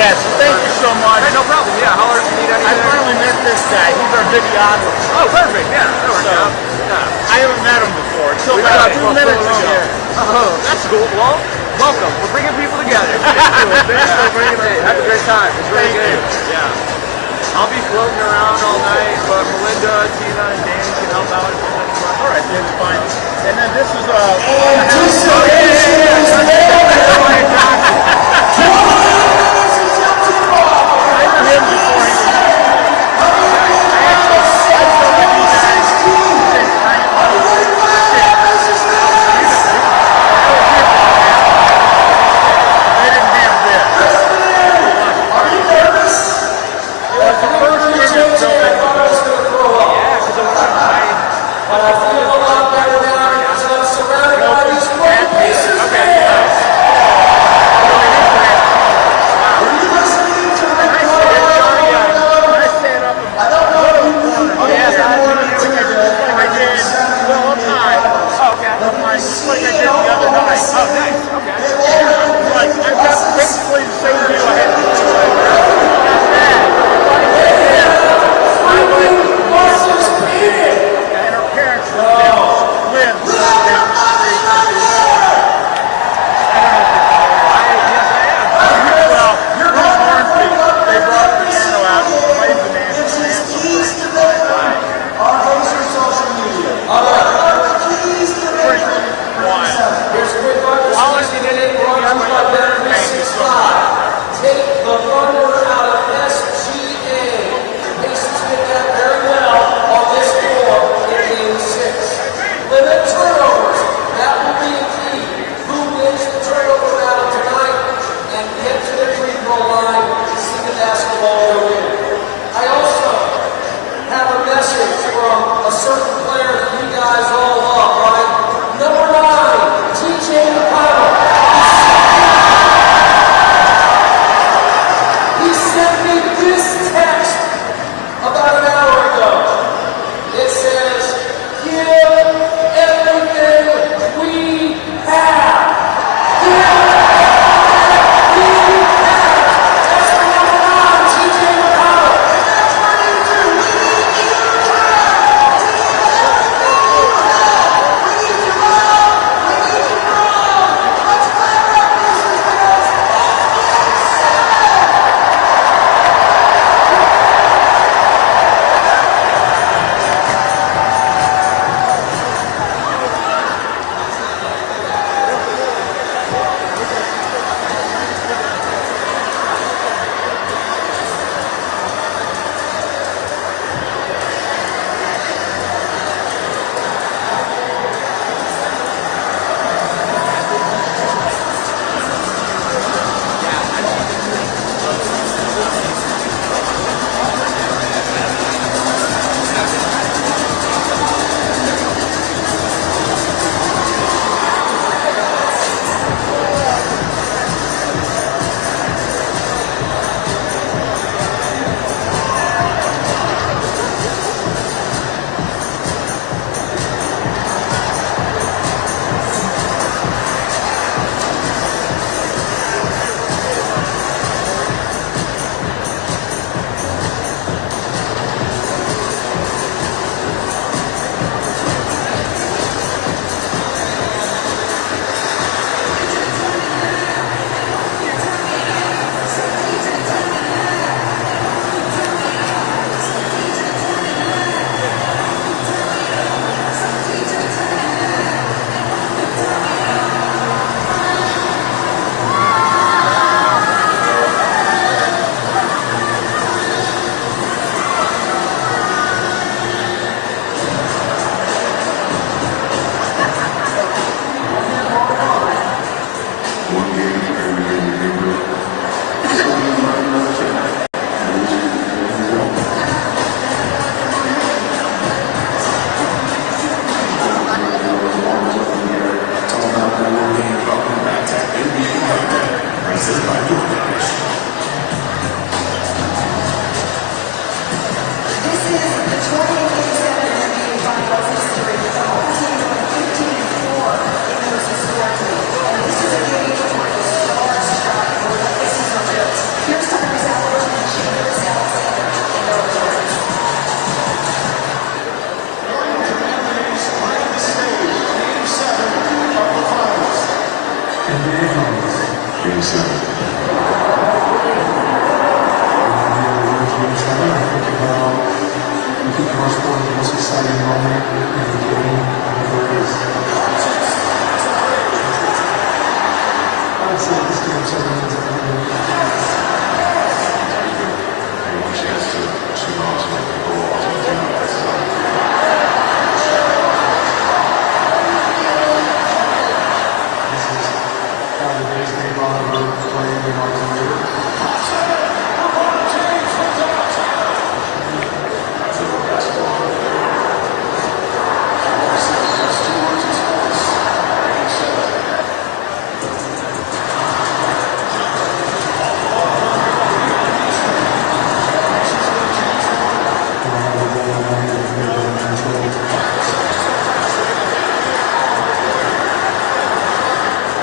Yes, thank you so much. Hey, no problem. Yeah, holler if you need anything. I finally met this guy. He's our videographer. Oh, perfect. Yeah, that works out. I haven't met him before. Until We about got 2 minutes ago. Oh, that's cool. Well, welcome. We're bringing people together. Thanks for bringing us Hey, have a great time. It's really good. Yeah. I'll be floating around all night, but Melinda, Tina, and Danny can help out if there's any questions. All right, that's fine. And then this is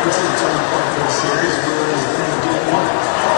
This is a turning point for the series. We're in game one.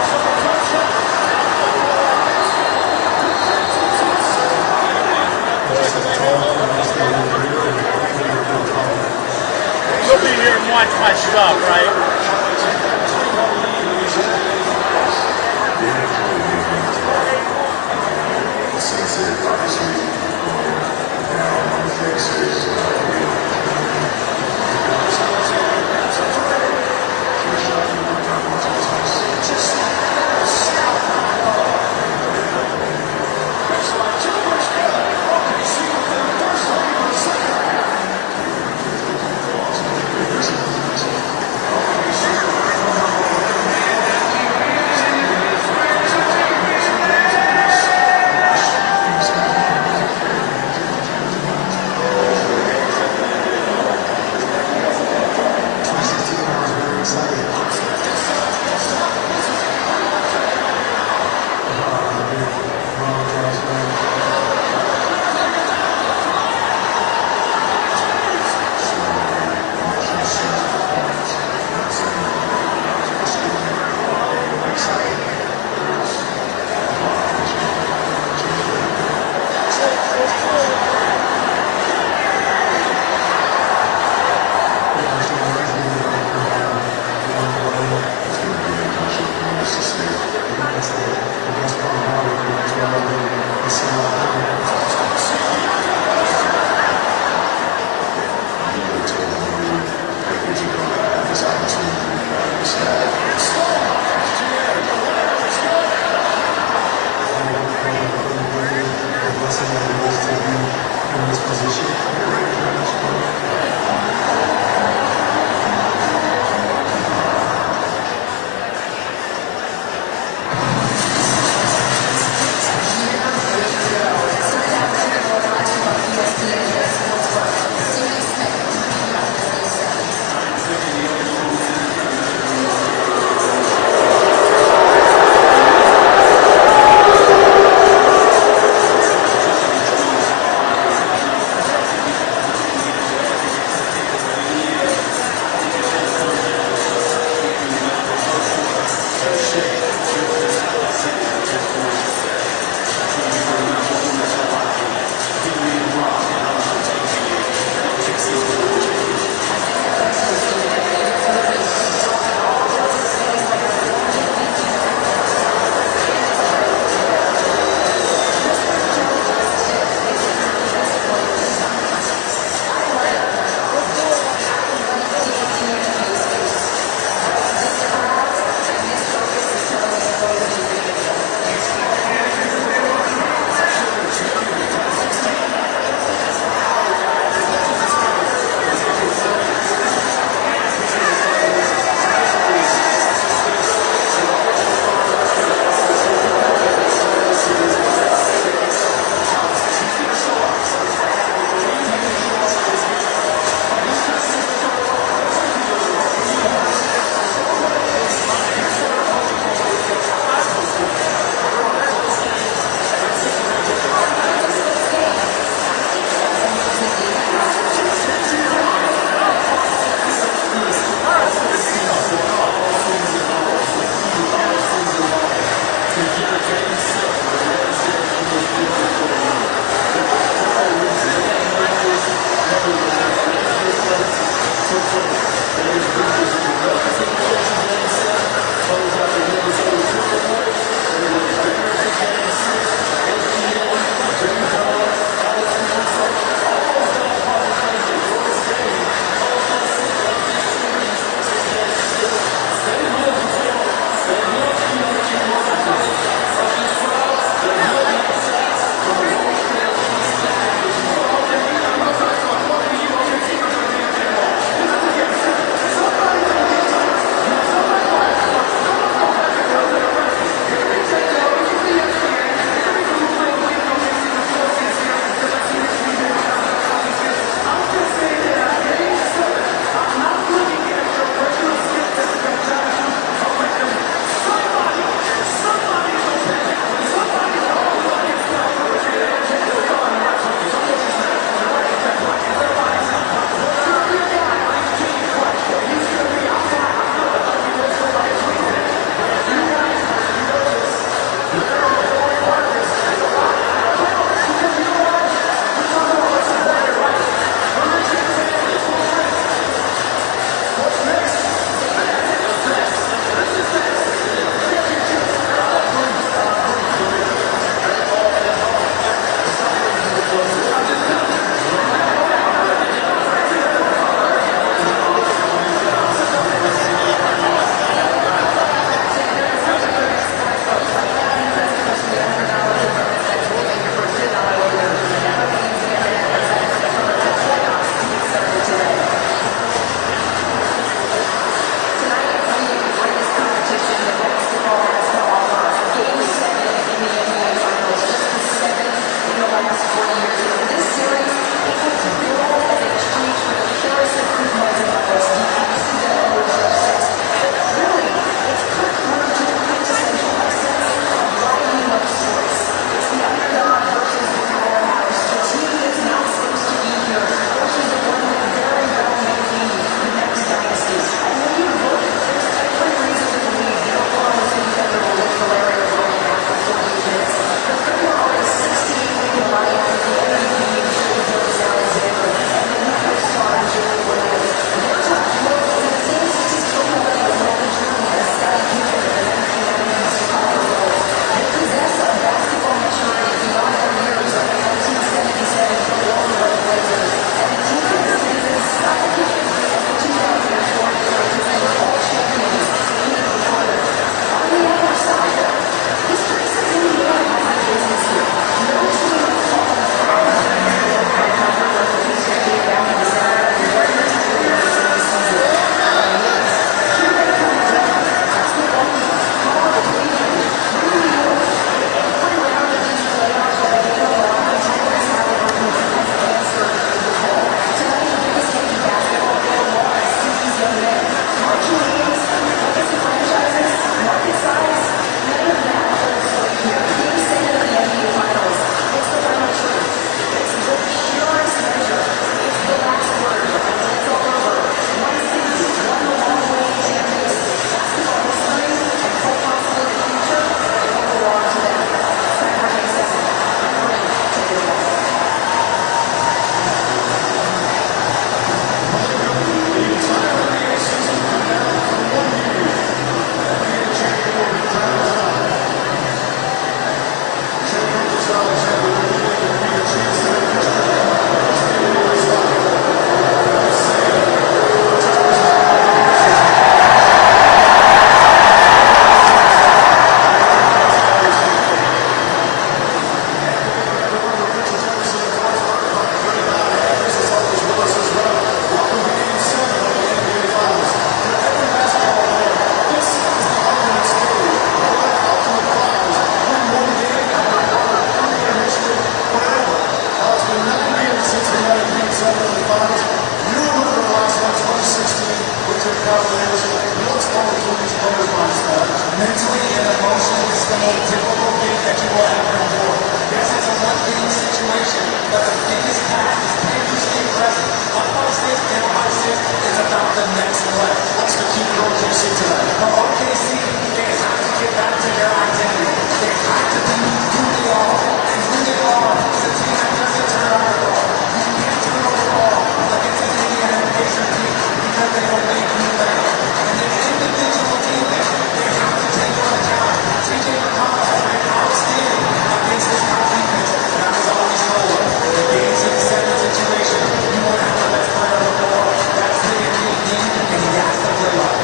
mentally and emotionally, it's the most difficult thing that you will ever endure. Yes, it's a one-thing situation, but the biggest task is can you stay present? Up by six, down by six, it's about the next play. What's the key for OKC tonight? For OKC, they have to get back to their identity. They have to be who they are. And who they are is a team that doesn't turn over the ball. You can't turn over the ball against an Indiana Pacers team because they don't make you play. And the individual defense, they have to take on account. TJ McConnell has been outstanding against this top defense. And I was always told, the game 6-7 situation, you want to have the best player on the floor. That's playing KD, and he has to play well.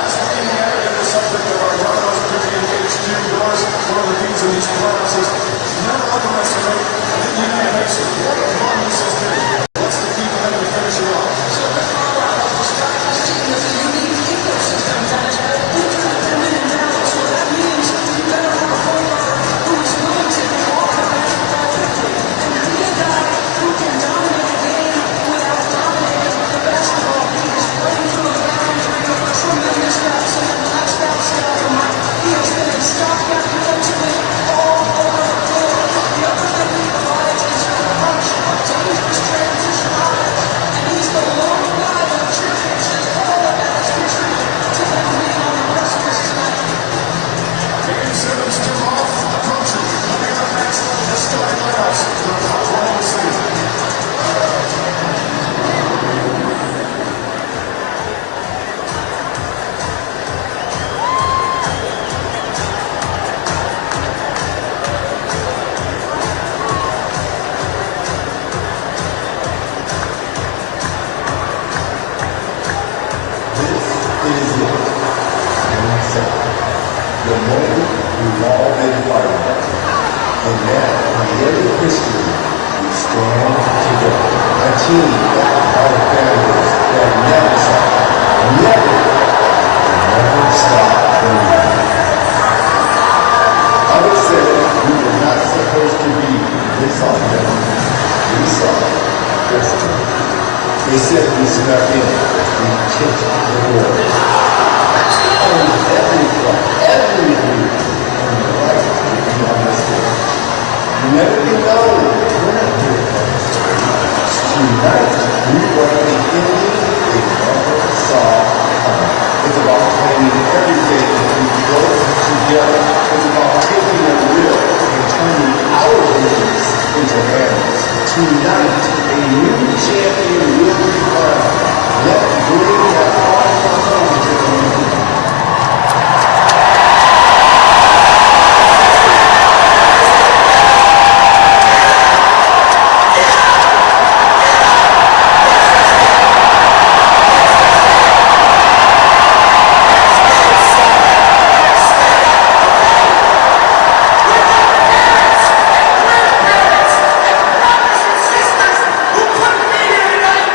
As for Indiana, they're the subject of our Danon Caribbean HQ doors. One of the things in these playoffs is never underestimate the Indiana Pacers. What a run this has been. What's the key for them to finish it off? So the Colorado Strikers team is a unique ecosystem that is interdependent and now. So that means you better have a point guard who is willing to get off the basketball quickly and be a guy who can dominate a game without dominating the basketball. He is playing through the boundary with tremendous reps and the last step from Mike. He has been a stopgap defensively all over the floor. The other thing he provides is a bunch of dangerous transition offense, and he's the lone guy that attributes all of that is contributed to them being on the precipice tonight. Game 7's tip off approaching. Coming up next, the starting lineups for the following season. The moment we've all been part of it. And now, in the end of history, we stand together. A team that our families that never stop believing. Others said we were not supposed to be this authentic. We saw destiny. They said we snuck in. We kicked the door. Every week, on the right to be understood. You never can know we're not here first. Tonight, we brought the enemy they never saw coming. It's about claiming every day that we built together. It's about taking a will and turning our dreams into hammers. Tonight, a new champion will be crowned. Let's bring that awesome home to the community. Who couldn't be here tonight?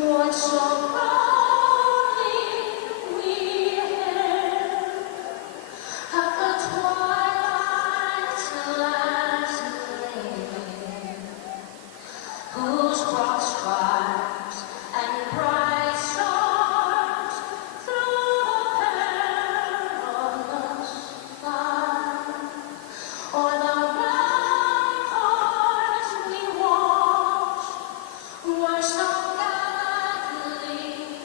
Were so gallantly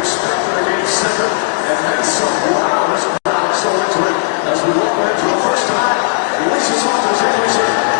respect for the game center, and then some. Wow, this crowd so into it as we welcome him for the first time. He laces off his English.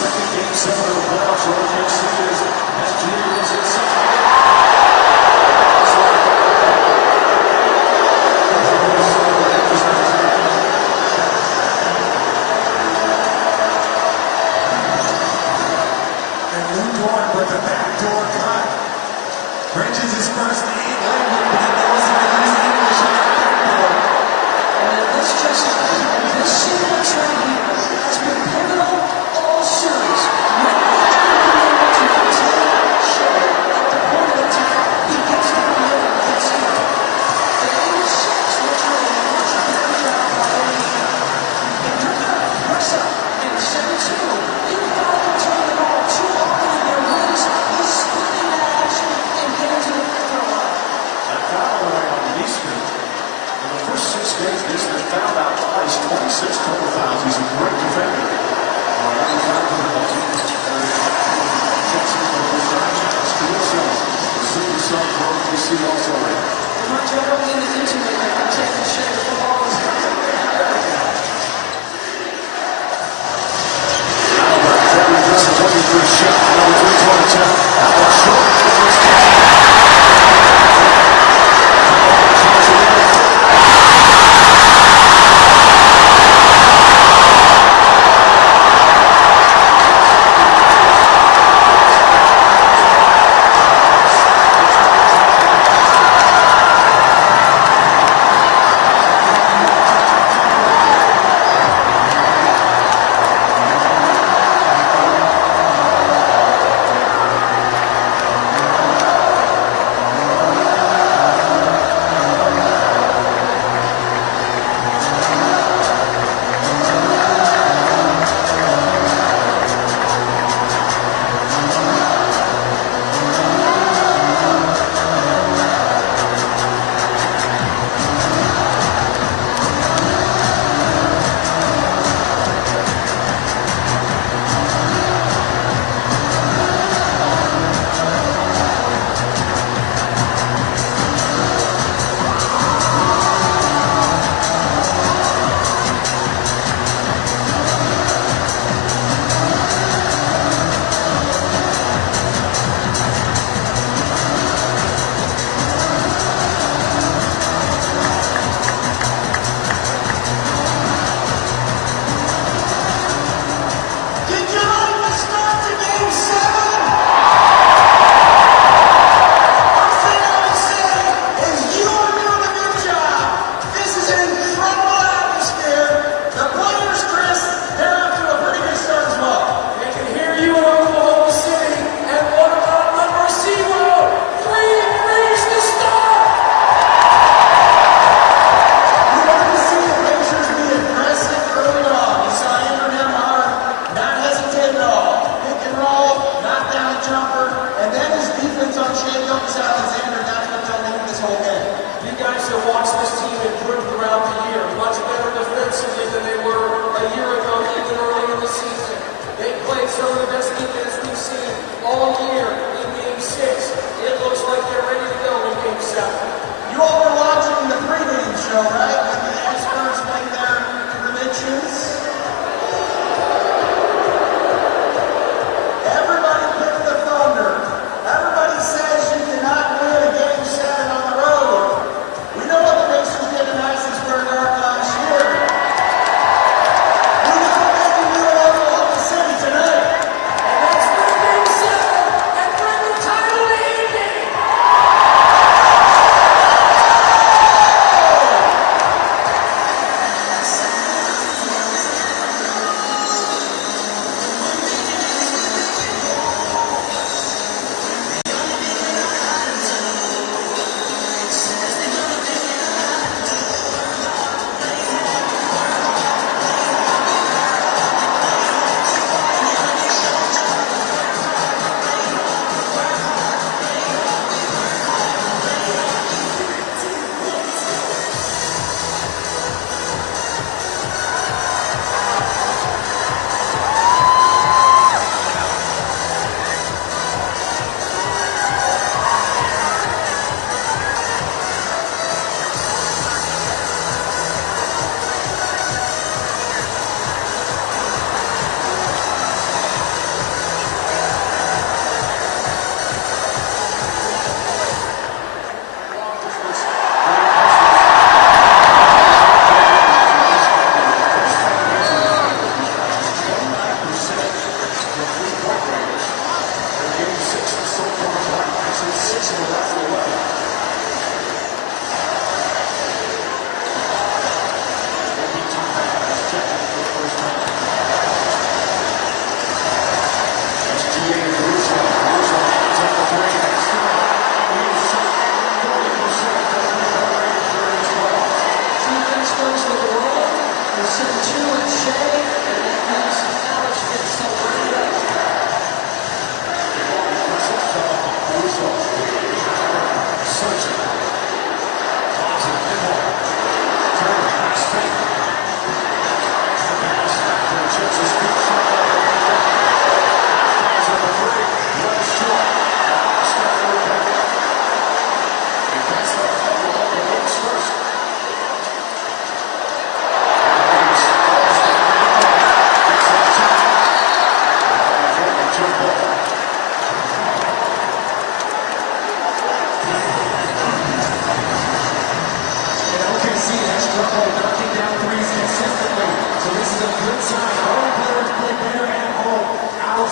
second game 7 of the playoffs. All you can see is SGA was inside. And Newborn with the backdoor cut. Bridges his first lead language, but he knows he can use English on that backboard. And let's just, this sequence right here has been pivotal all series. Many have been able to continue to show that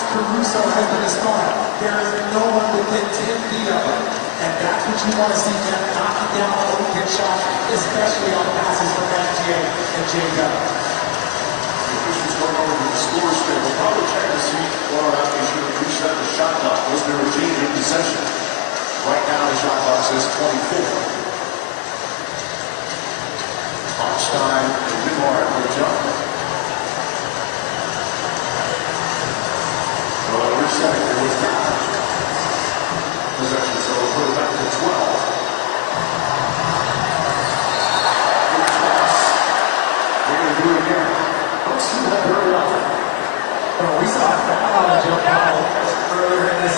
Caruso has been his car. There is no one within 10 feet of him. And that's what you want to see, them knocking down open shots, especially on passes from FTA and J-Dub. Officials going over to the scores table. Probably checking to see whether or not they should have reset the shot clock. Was there a team in possession? Right now the shot clock says 24. Einstein and Vidmar for the jump. Well, resetting there was not possession, so we'll put it back to 12. They're going to do it again. Don't see that very often. Well, we saw a foul jump out earlier in this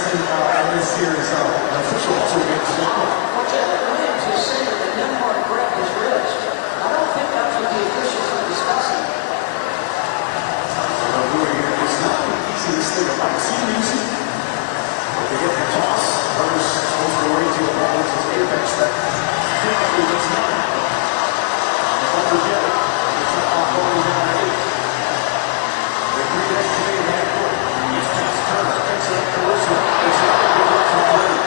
series. An official also gets fouled. Williams is saying that Denmark grabbed his wrist. I don't think that's what the officials are discussing. So they'll do it again. It's not the easiest thing. It might seem easy, but they get the toss. Others supposed to wait till the ball hits his apex. That typically does not happen. Don't forget it. It's not all going down to 8. The green STA back court. It's Tess Turner. Picks up Caruso. It's not a good look from three.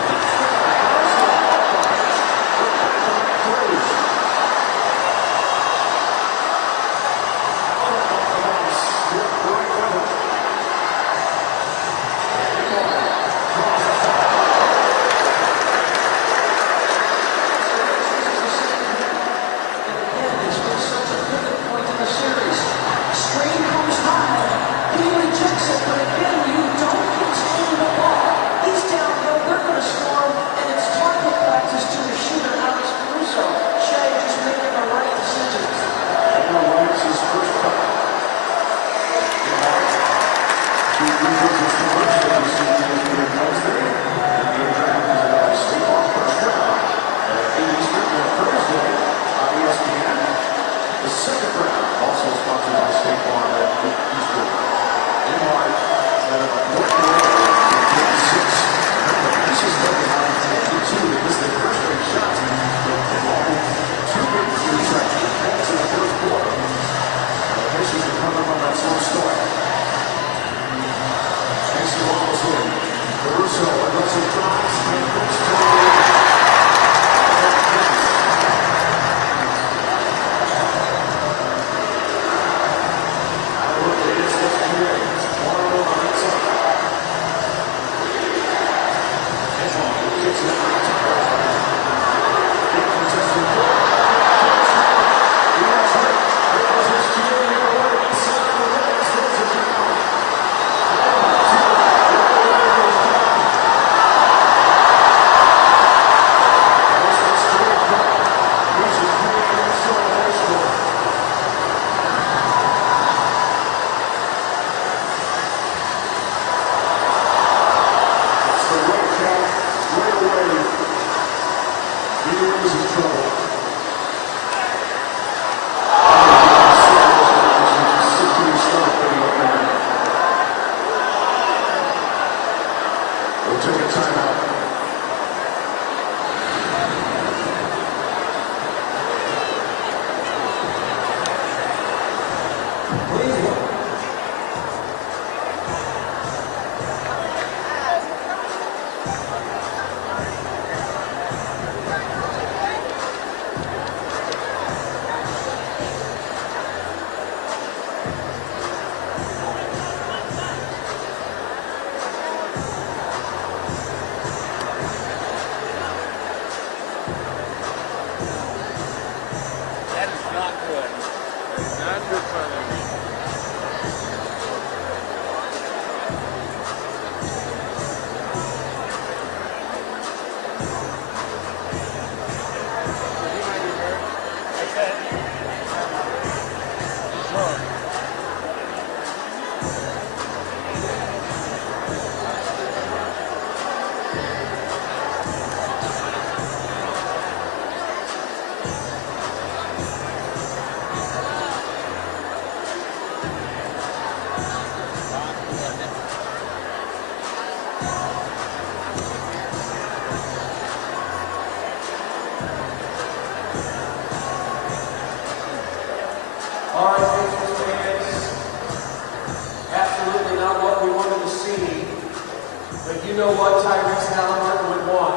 know what Tyrese Halliburton would want.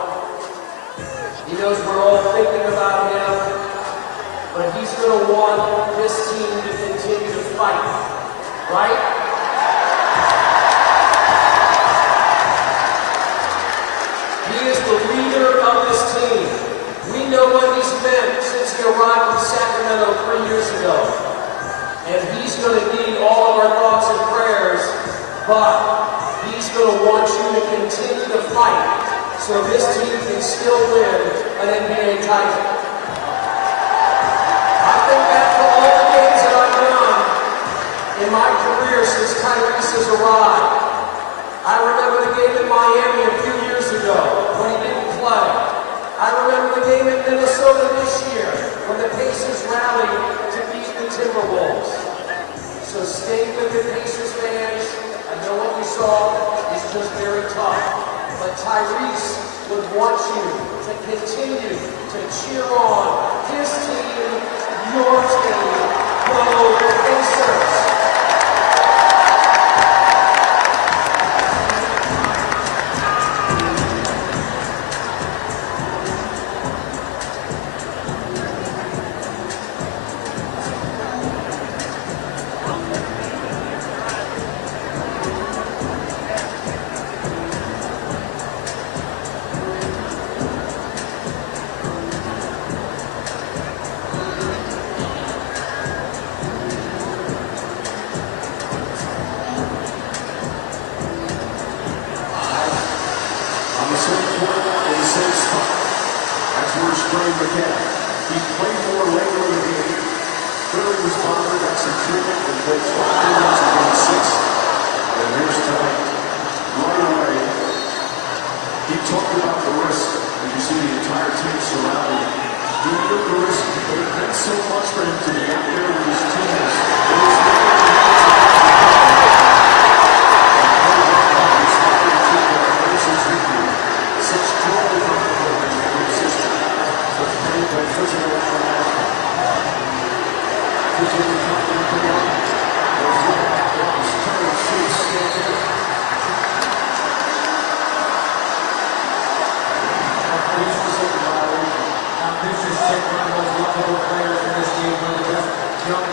He knows we're all thinking about him, but he's going to want this team to continue to fight, right? He is the leader of this team. We know what he's been since he arrived in Sacramento 3 years ago. And he's going to need all of our thoughts and prayers, but he's going to want you to continue to fight so this team can still win an NBA title. I think back to all the games that I've done in my career since Tyrese has arrived. I remember the game in Miami a few years ago when he didn't play. I remember the game in Minnesota this year when the Pacers rallied to beat the Timberwolves. So stay with the Pacers fans. I know what we saw is just very tough. But Tyrese would want you to continue to cheer on his team, your team. Go Pacers! Young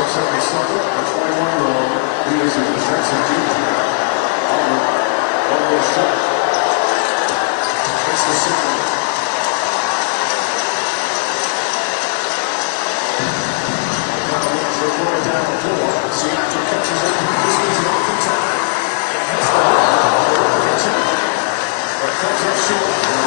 Looks like they suffered a 21-year-old who is a defensive duty. One shot. Takes the signal. Now looking for a boy down the floor. Seattle catches it. This is an open time. And hits the ball. Gets it. But comes up short.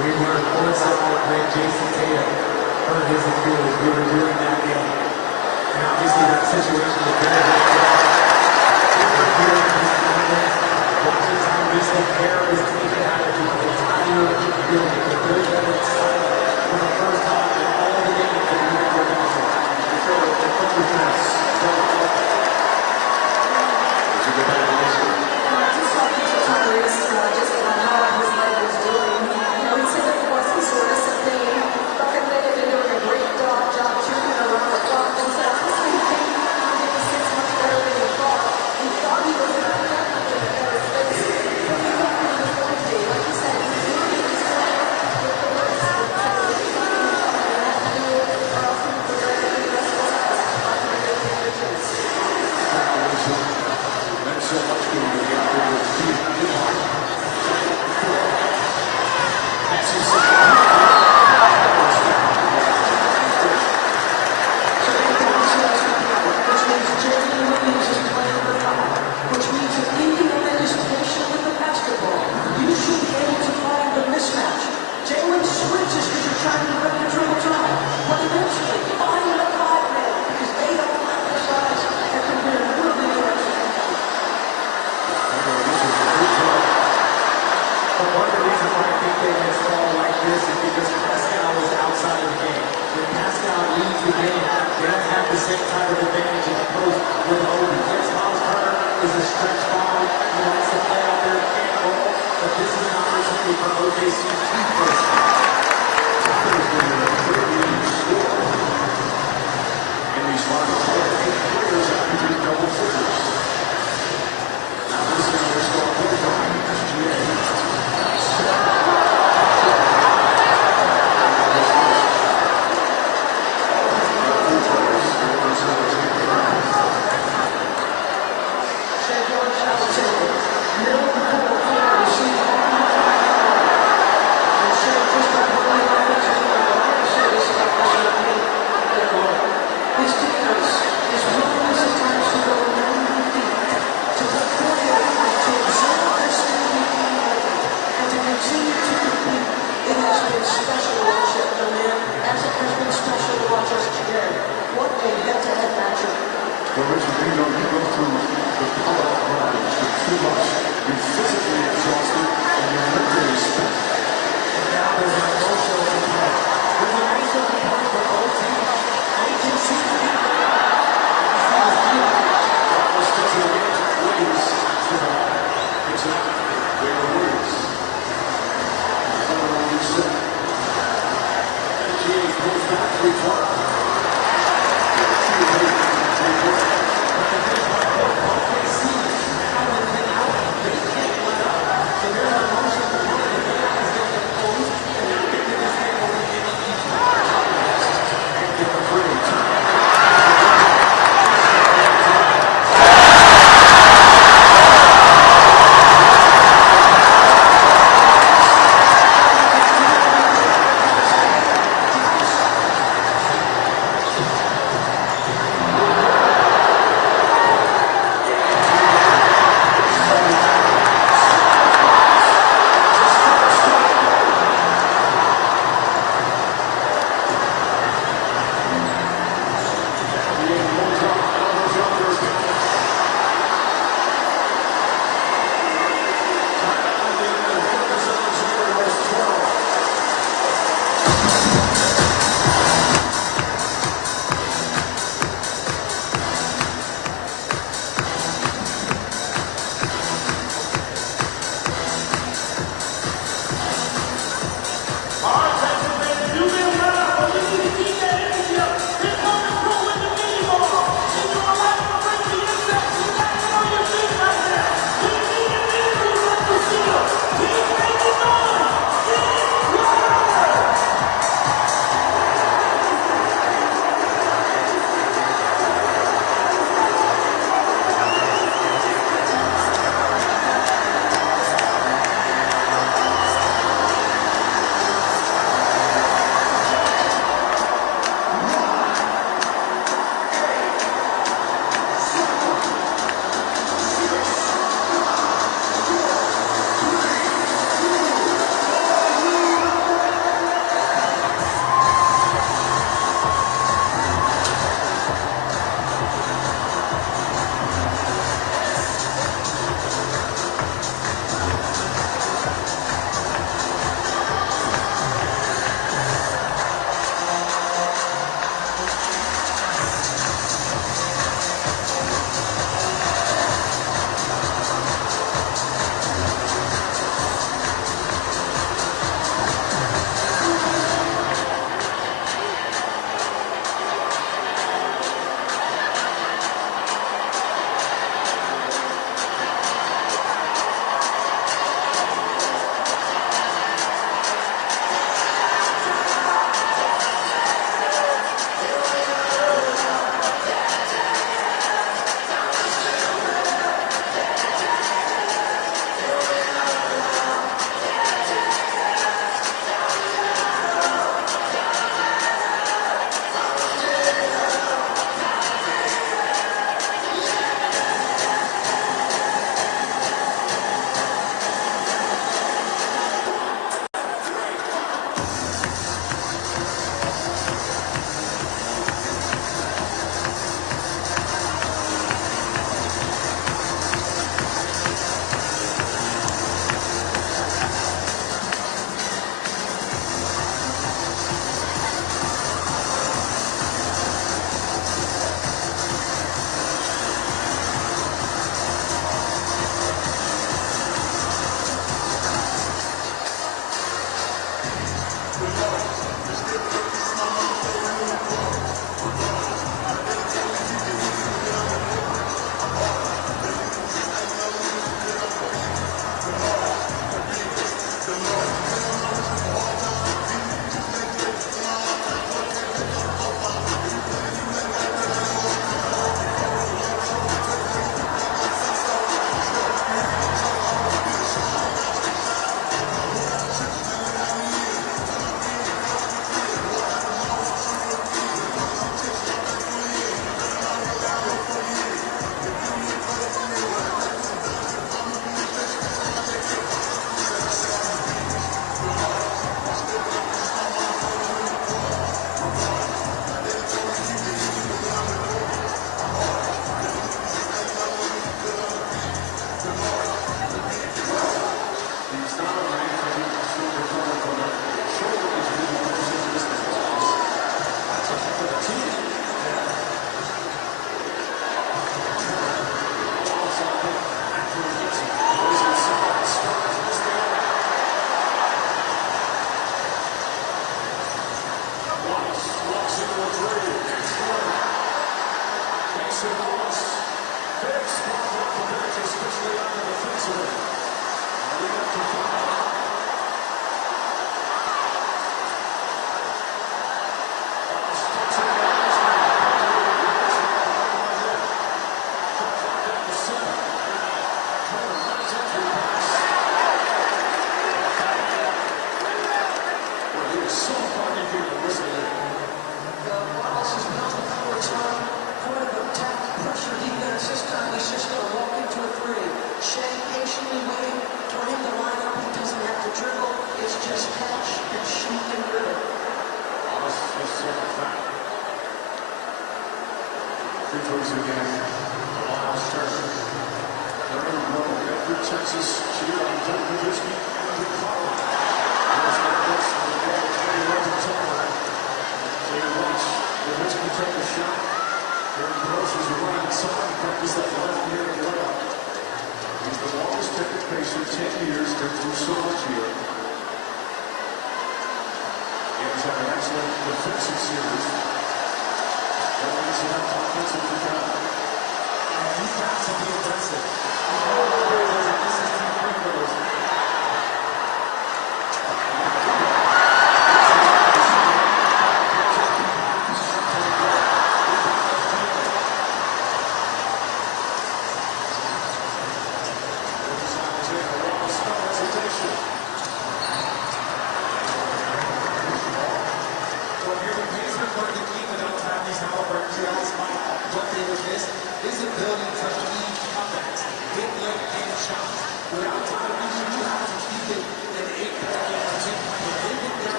We were courtside with Jason Tatum hurt his feelings. We were doing that game. And obviously that situation was very difficult. We're hearing his comments, watching time recent care is taken out of the entire building. The building that was silent for the first time in all the games that we've ever been to. So the coach has Just saw Mr. Congress, just on how his leg was doing. You know, he said that there was some soreness and pain, but that they had been doing a great job treating around the clock. And so this thing came out and it was much better than he thought. He thought he was definitely in a better space. But he thought he was going to be. Like you said, he was doing his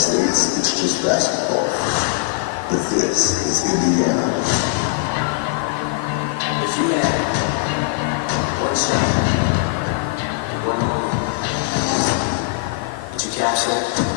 States, it's just basketball. But this is Indiana. If you had one shot, one moment, would you capture it?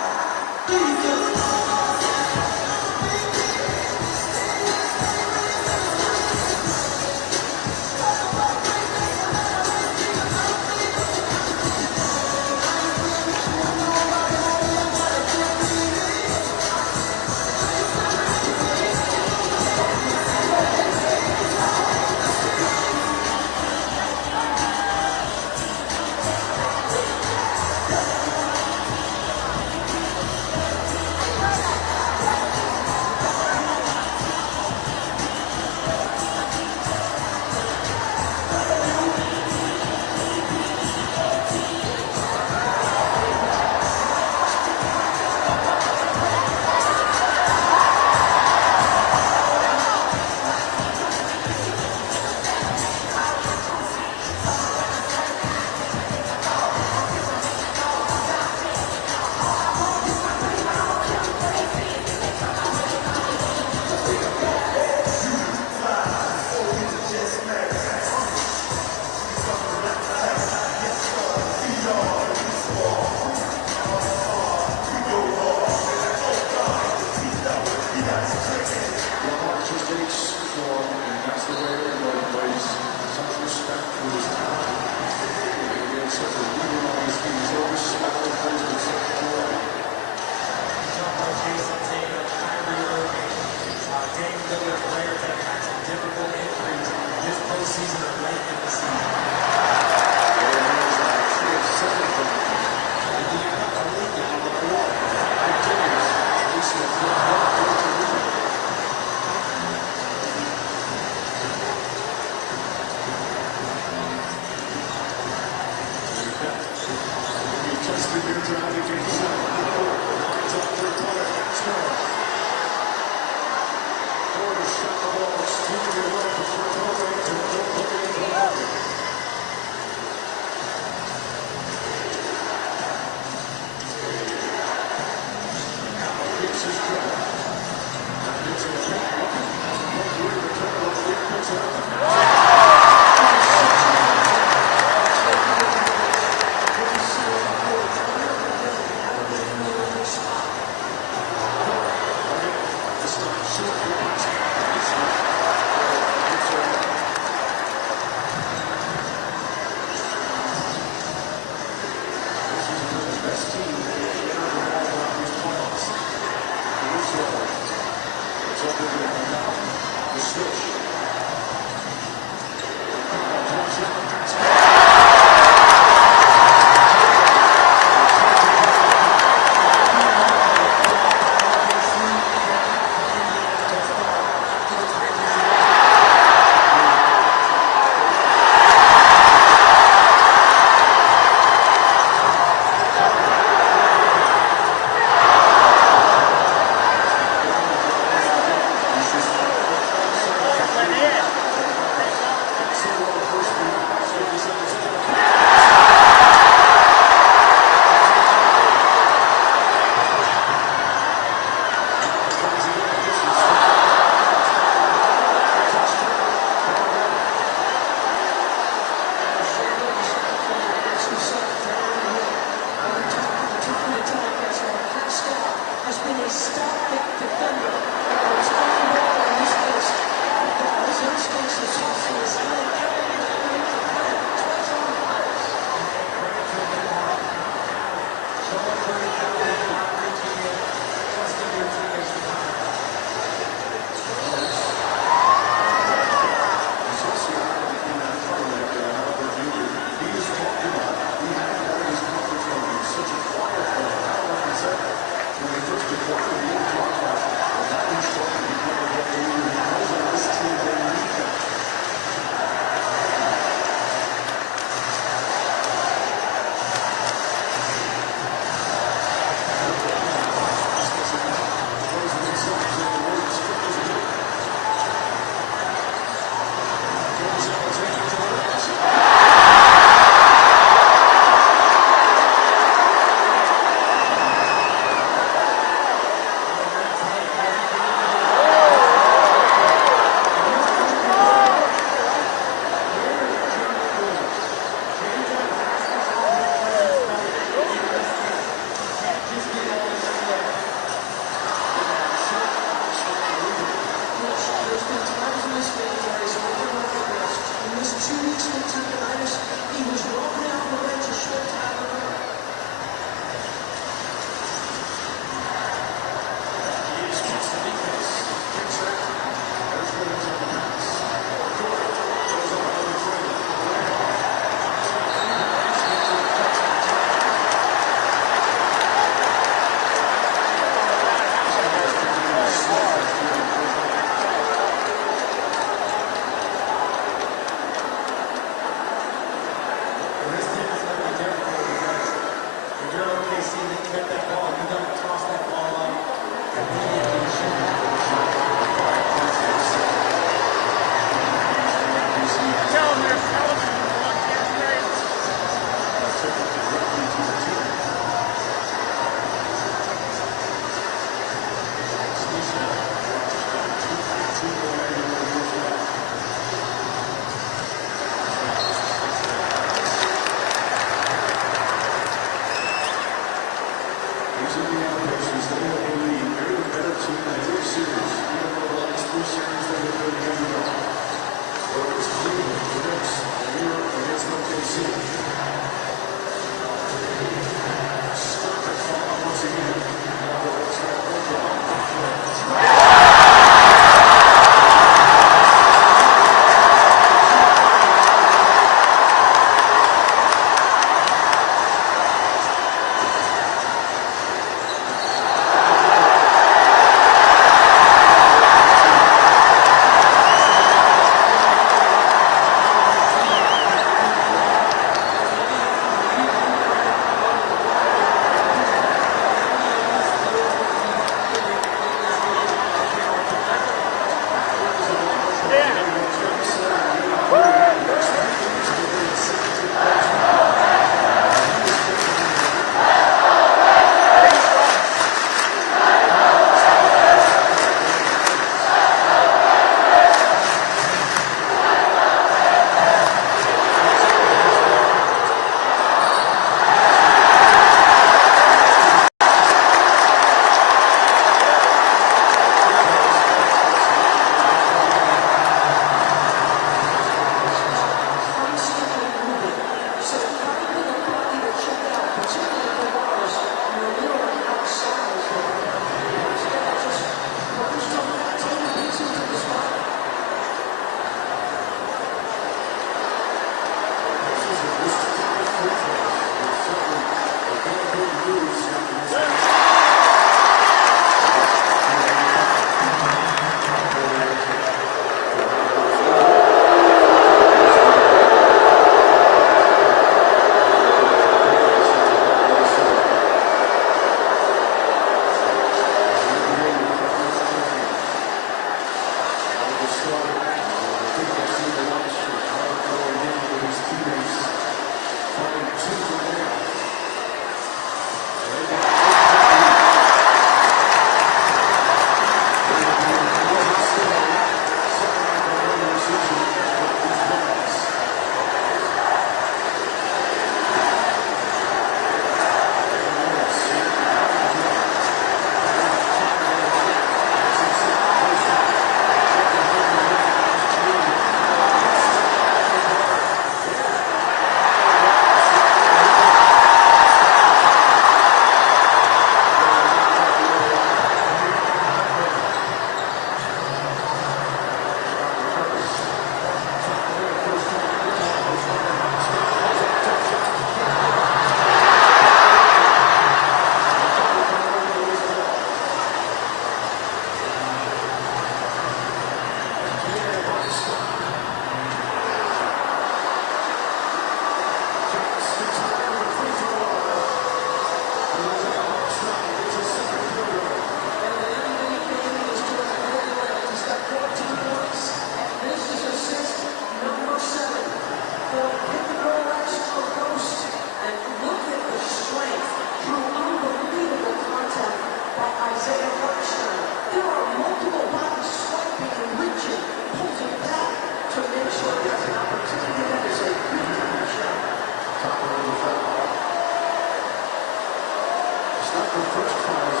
not the first prize,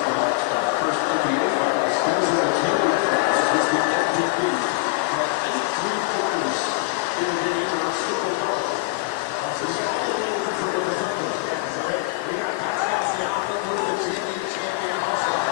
first NBA prize. That was the Canadian prize, was the MVP. Had 8 3-pointers in the game on single ball. So we got all the way for the defender. We got Pascal Siakam with the champion hustle.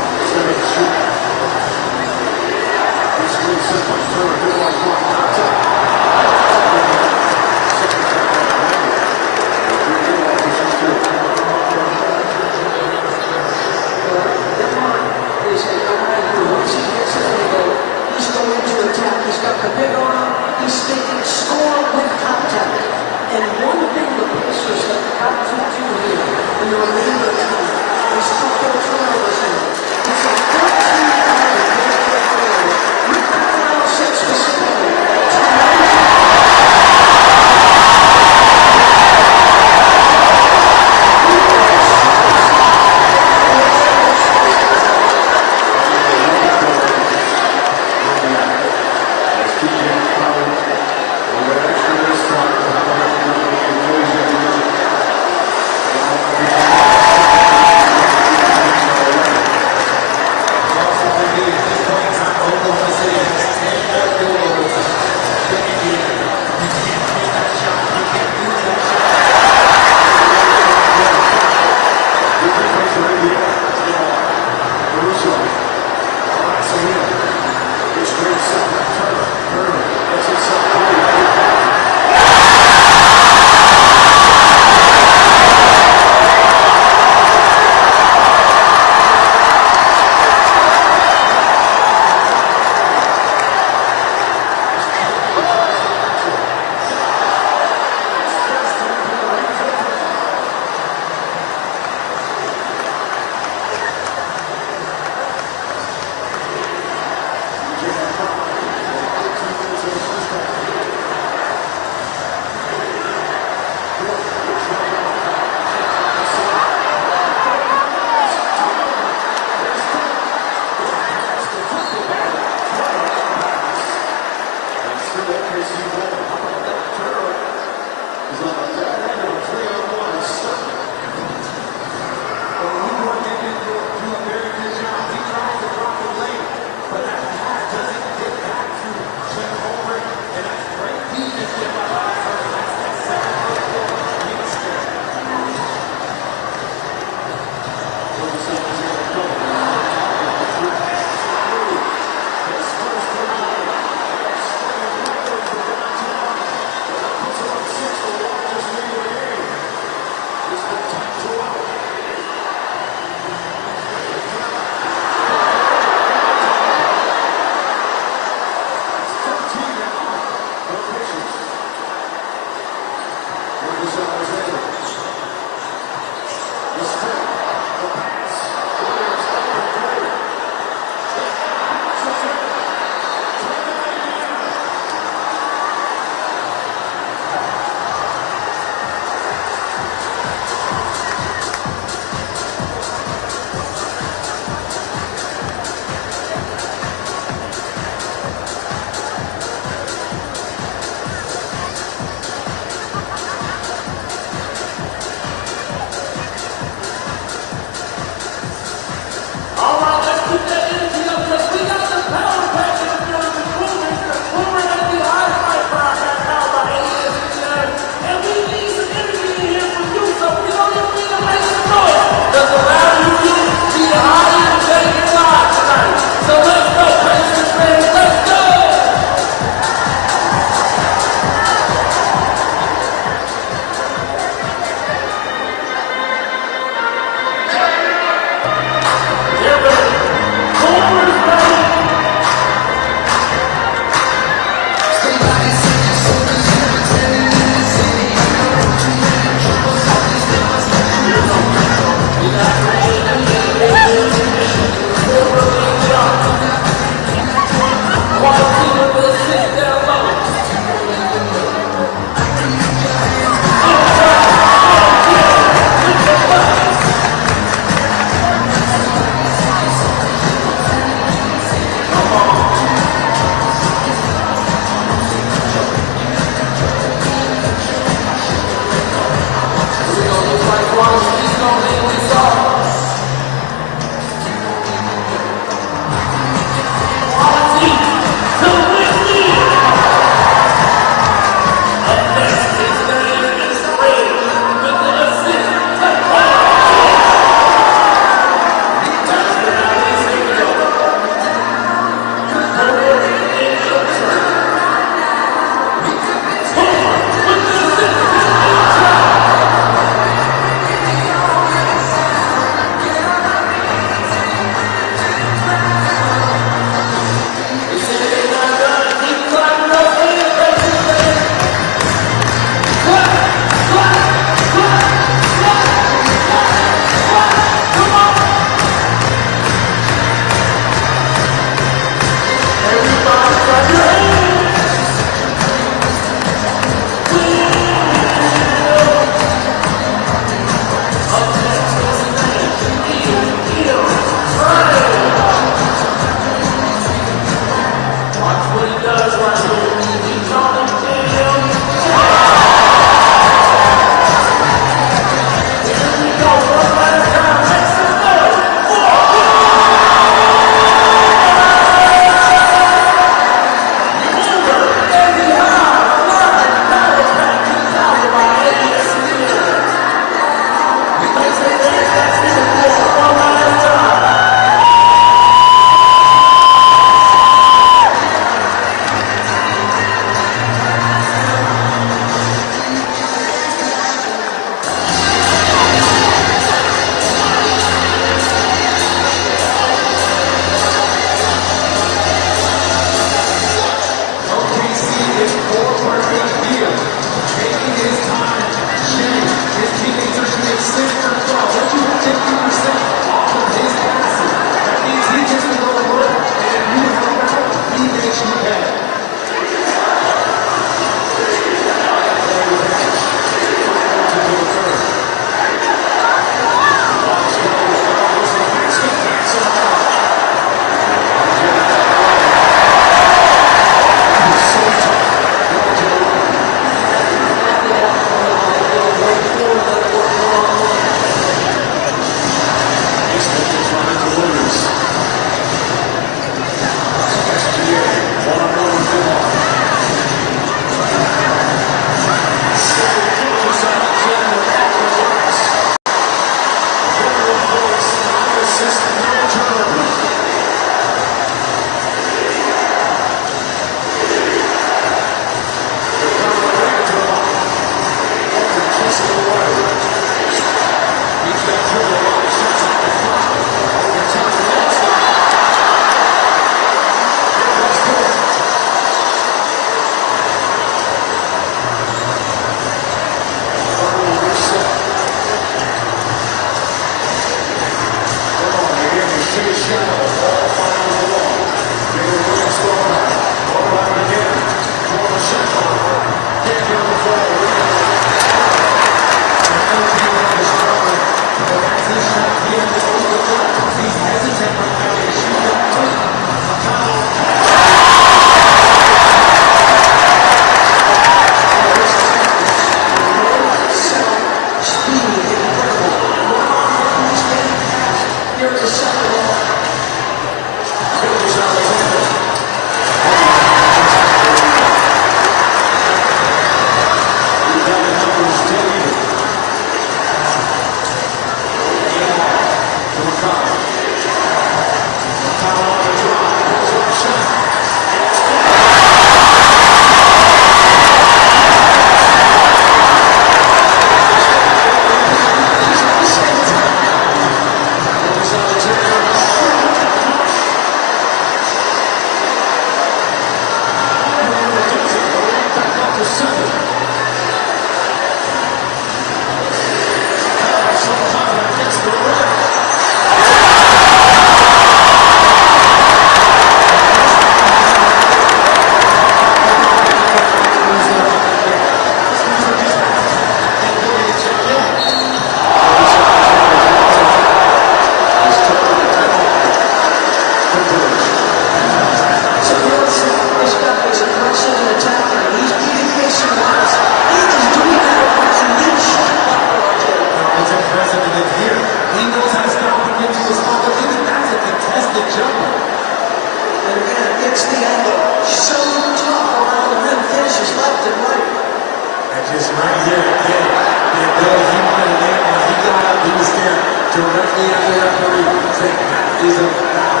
directly at the referee, saying that is a foul.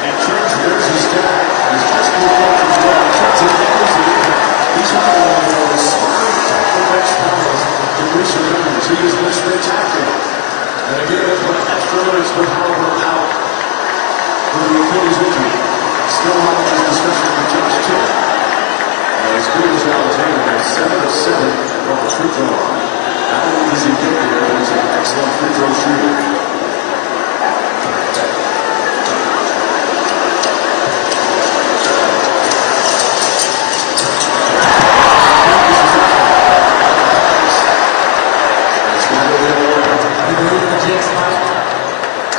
And Church wears his tag. He's just moved up as well. Church is he's one of the most smart tackle bench players in recent memories. He has been spectacular. And again, that's what extra minutes for Howard out for the Achilles injury. Still having this discussion with Josh Kidd. As good as Algeria, 7 of 7 from the free throw line. Not an easy kick there, but he's an excellent free throw shooter.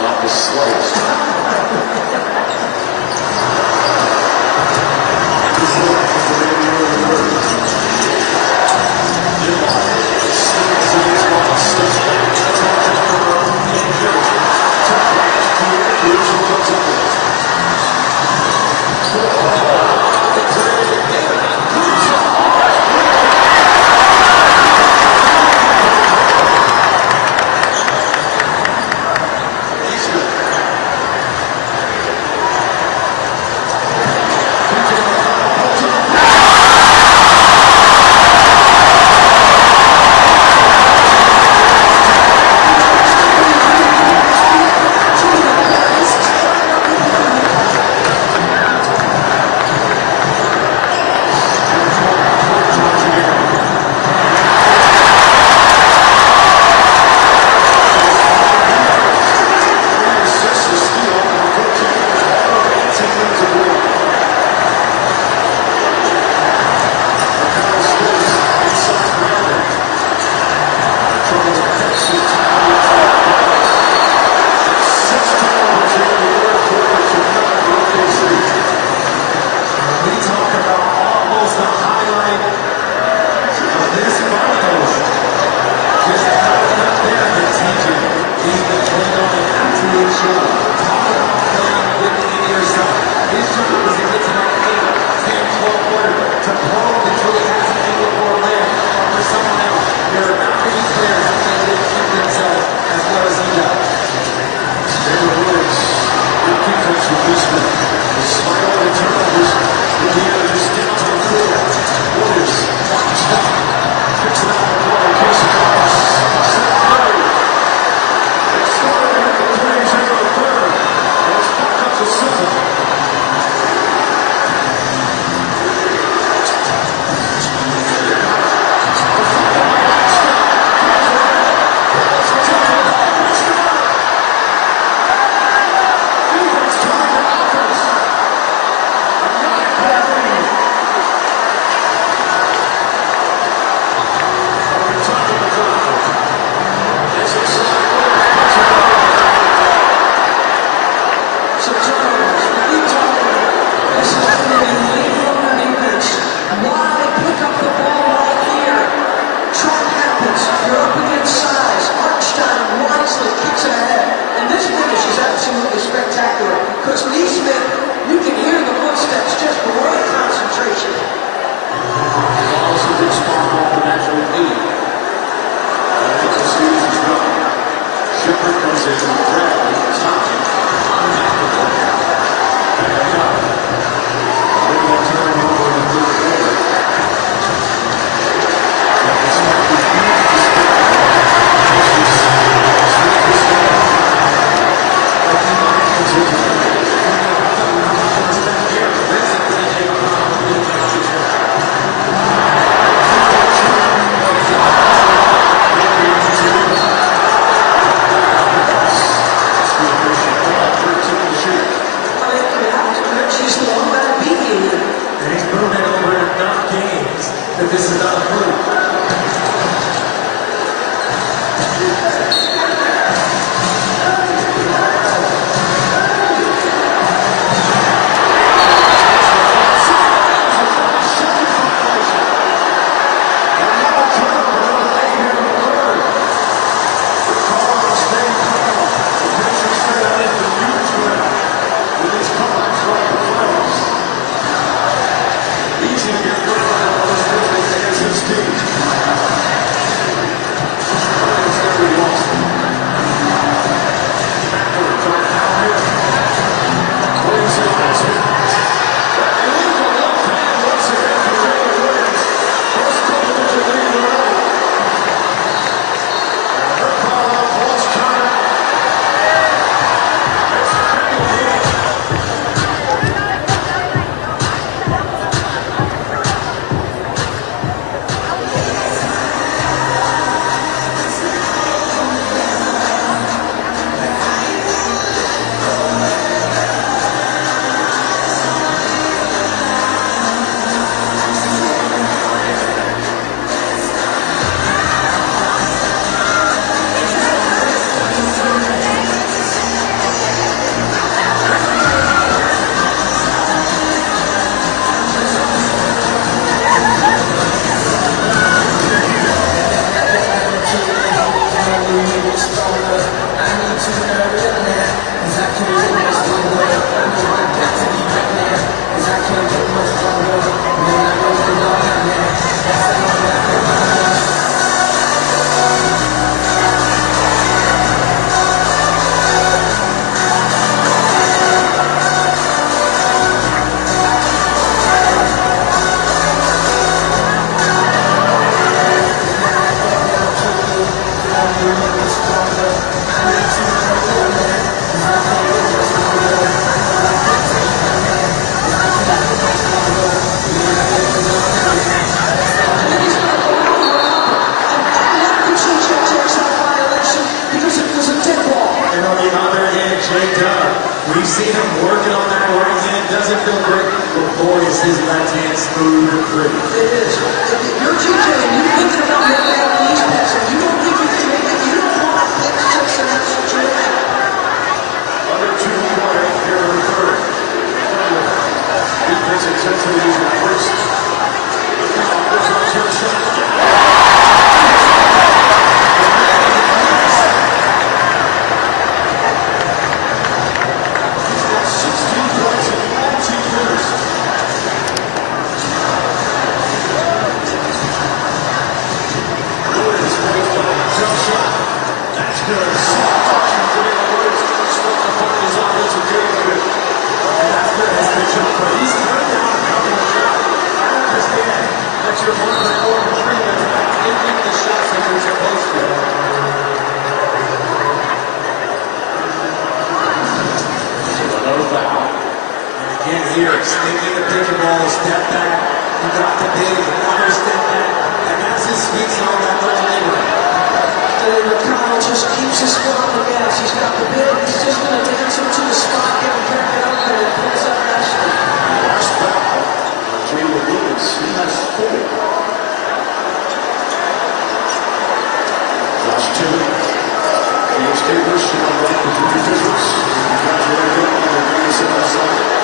Not the slightest. We've seen him working on that right hand. Doesn't feel great, but boy, is his left hand smooth and pretty. It is. If you're TJ and you're thinking about making that release pass and you don't think you can make it, you don't want to pitch such an situation. Under 2 point here in the third. Defense intensity is increased. This one's your shot. Here, sneaking the pickleball, step back, he got the big, another step back, and that's his sweet zone, that little neighbor. And Rafael just keeps his foot on the gas. He's got the bid, he's just going to dance him to the spot, get him back it up, and it pulls up nicely. Last foul, Jalen Williams, he has 4. Last 2. James Davis, you know, right for 3 digits. Congratulations on the biggest in the side.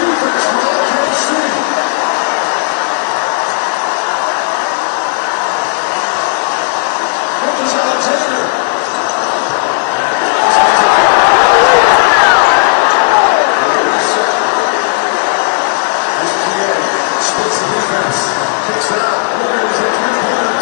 defense from Algeria City. Nicholas Alexander. Splits the defense. Kicks it out. Warriors at three-pointer.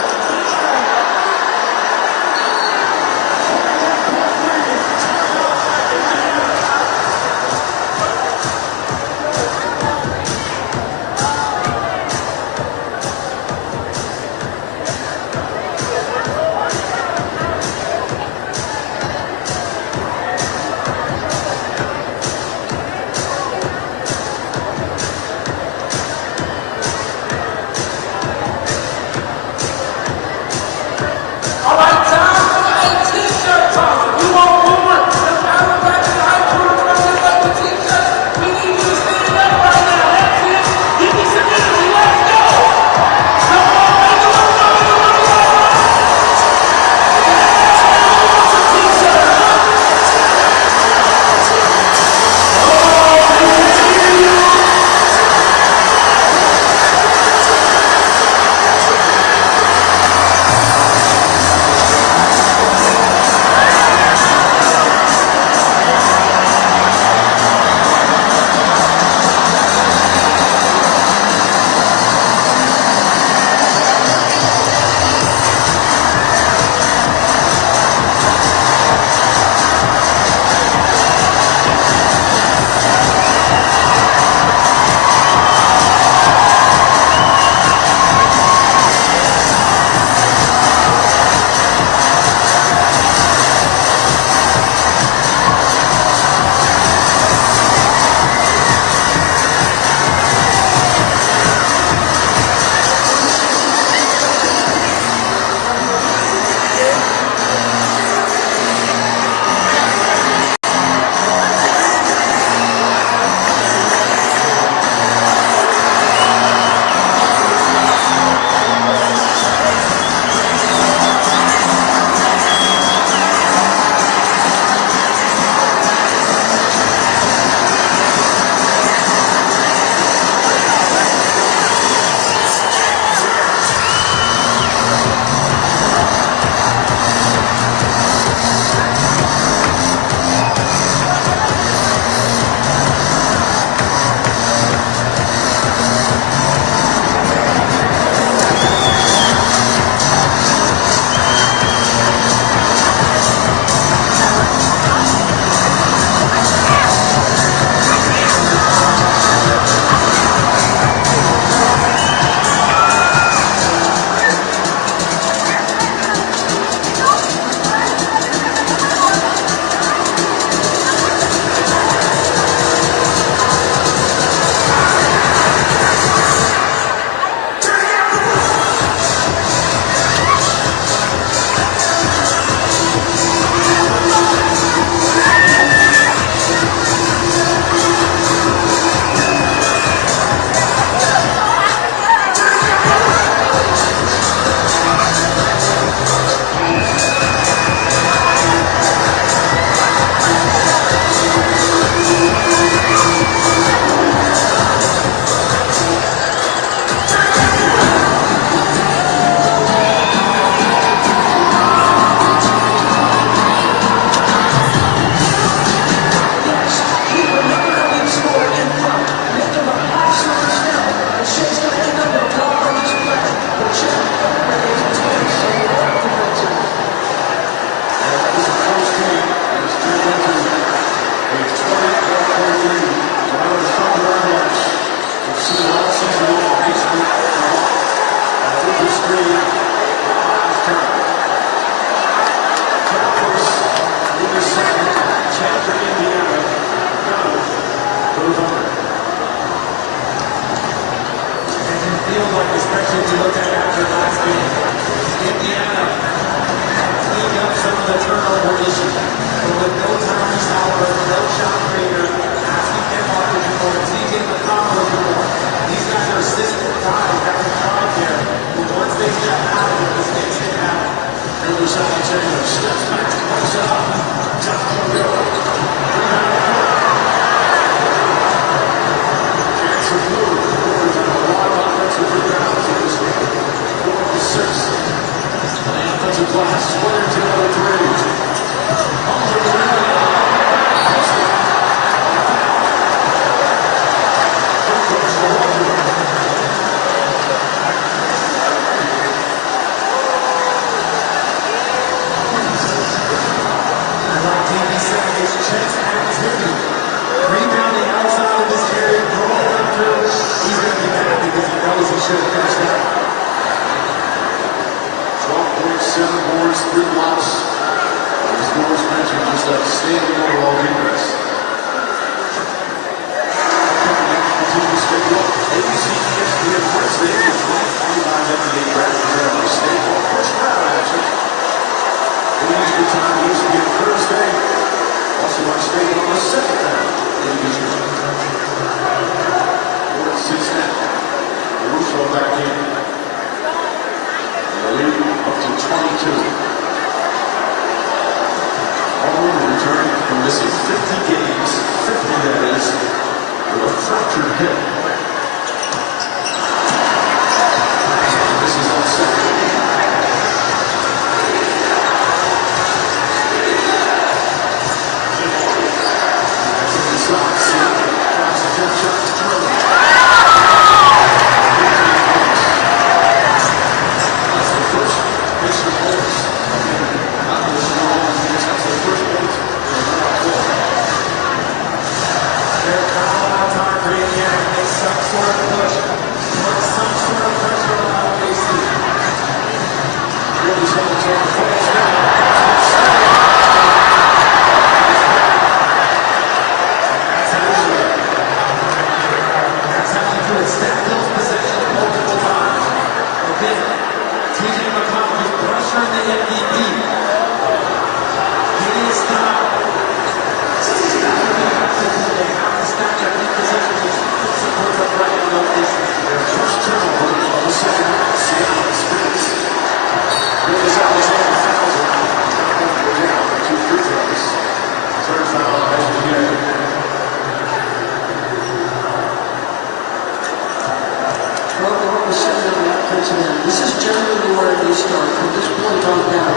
happen to them. This is generally where they start. From this point on down,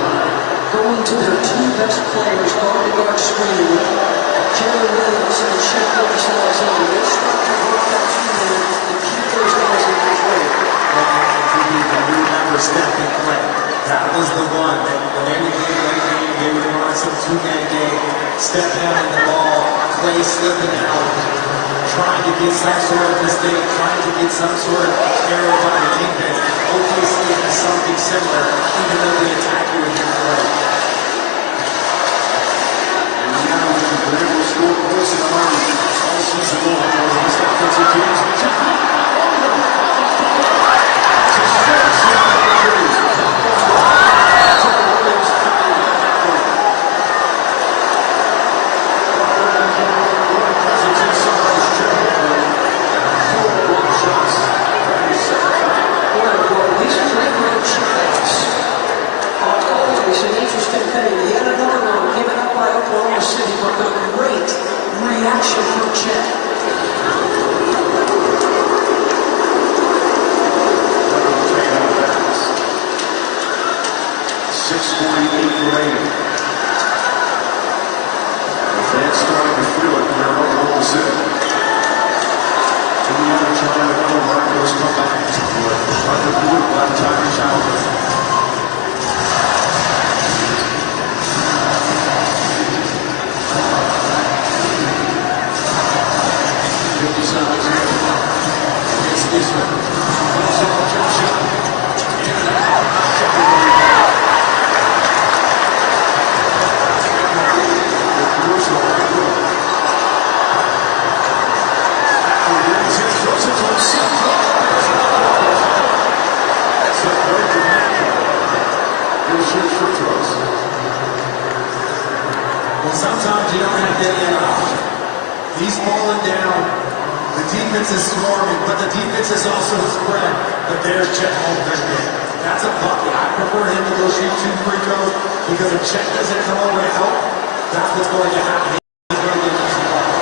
going to their two best players, guard-to-guard screen, Jerry Williams and Chef Alexander. They structure both that two-man and keep those guys in control. We remember step and play. That was the one that when they would get late game, they would run some two-man game, step down in the ball, play slipping out, trying to get some sort of mistake, trying to get some sort of error by the defense. OKC has something similar, even though the attack you in your play. And now we've been able to score points in the line all season long. This offensive team is reaction from Chet. 6:48 remaining. The fans starting to feel it. They're Oklahoma City. Indiana trying another miraculous comeback. Hard to do it by the time it's out. 50 seconds. It's Ismail. Comes off jump shot. Well, sometimes you don't have that option. He's falling down. The defense is swarming, but the defense is also spread. But there's Chet Holmgren. That's a bucket. I prefer him to go shoot 2 free throws because if Chet doesn't come over to help, that's what's going to happen. He's going to get easy bucket.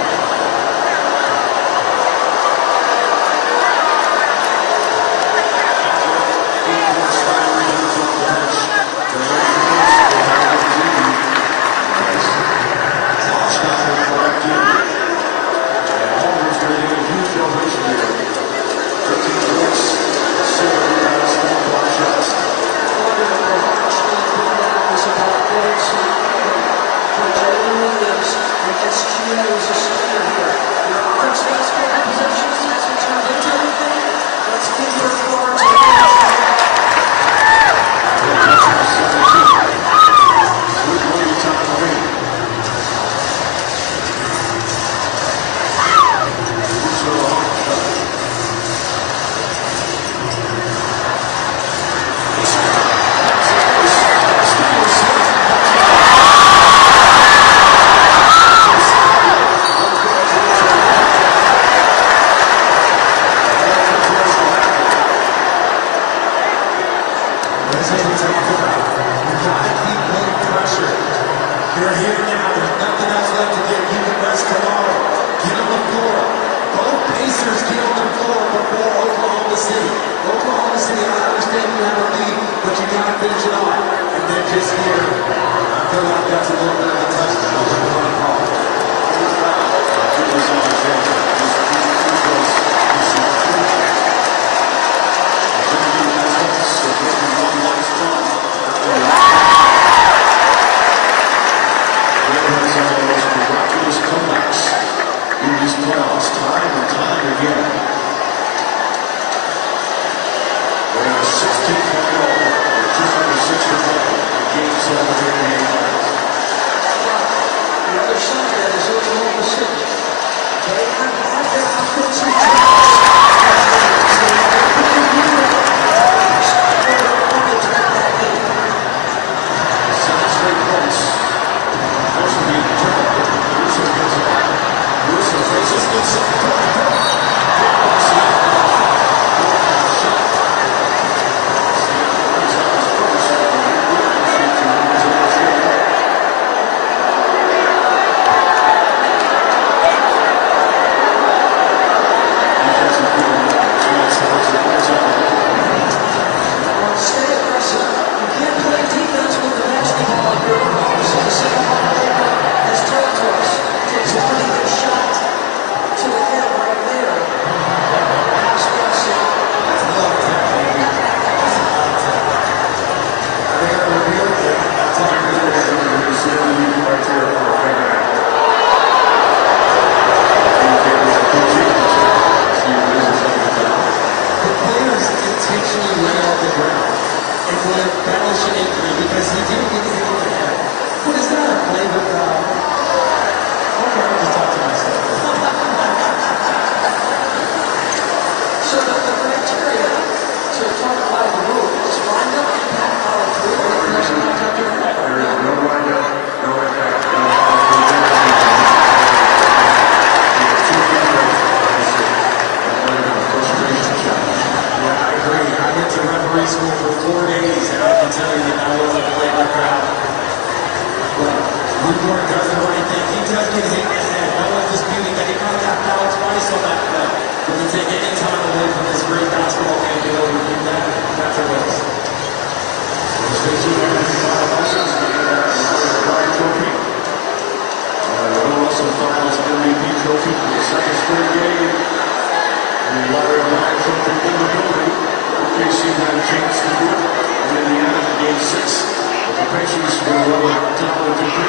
a chance to do it. And in the end of game 6, if the Patriots will run a dominant victory,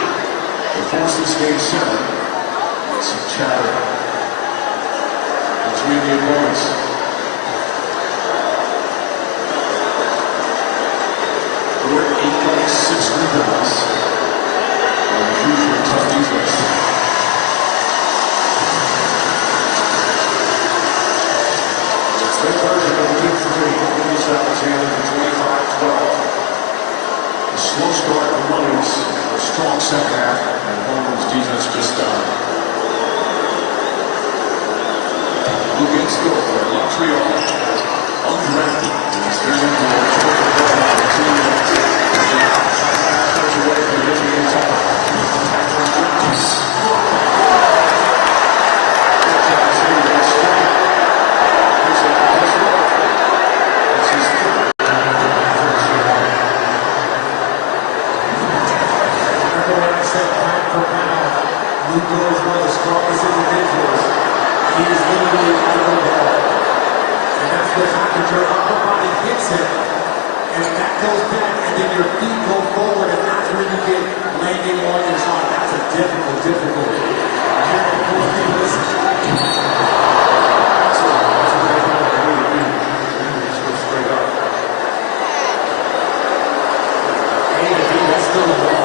the forces game 7. Some chatter between the opponents. We're 8.6 rebounds. On a hugely tough defense. It's their version of the big three. Indies out of Alexander for 25-12. A slow start for Williams. A strong second half. And Holmgren's defense just died. Luke Inskill for Montreal. Undrafted. He's been in for 2 minutes. Away from the Michigan top. Luka is one of the strongest individuals. He is literally out of the ball. And that's what happened. Your upper body hits him. And that goes back, and then your feet go forward, and that's where you get landing on your side. That's a difficult. That's still a ball.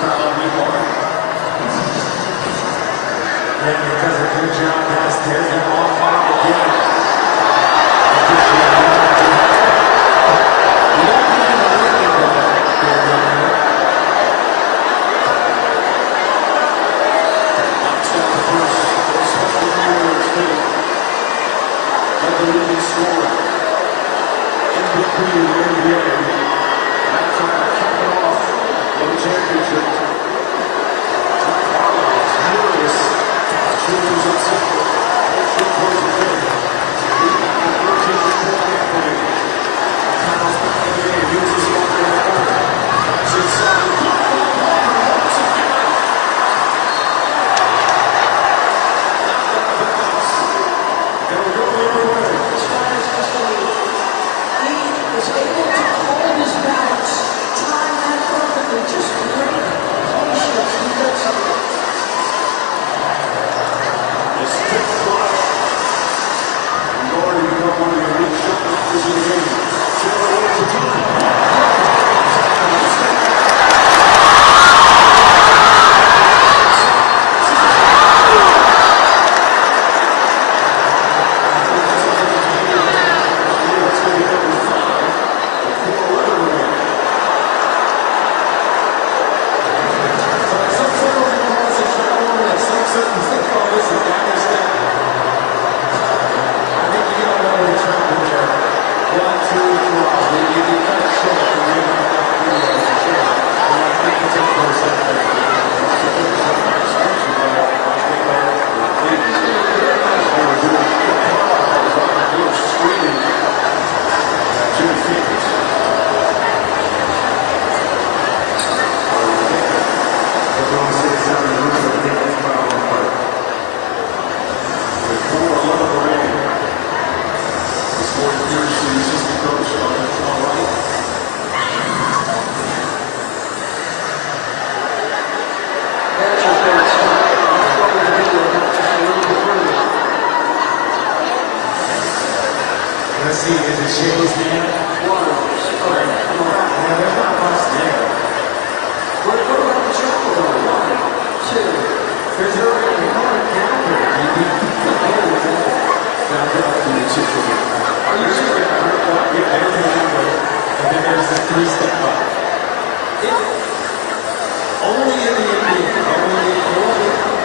crowd before. And it does a good job, guys. Tears them off off again. Let's see, is it Shay's man? One, there's not much there. What about the triple though? One, two. There's already one counter. Are you sure that yeah, there's a number. And then there's the three-step up. Only in the NBA, only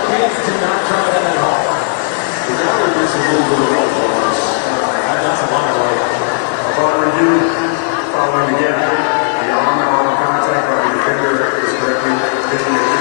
kids do not try that at all. The guy is a little bit of a for us. That's a lot of work. Upon review, following again, the arm contact by the defender is correctly hitting the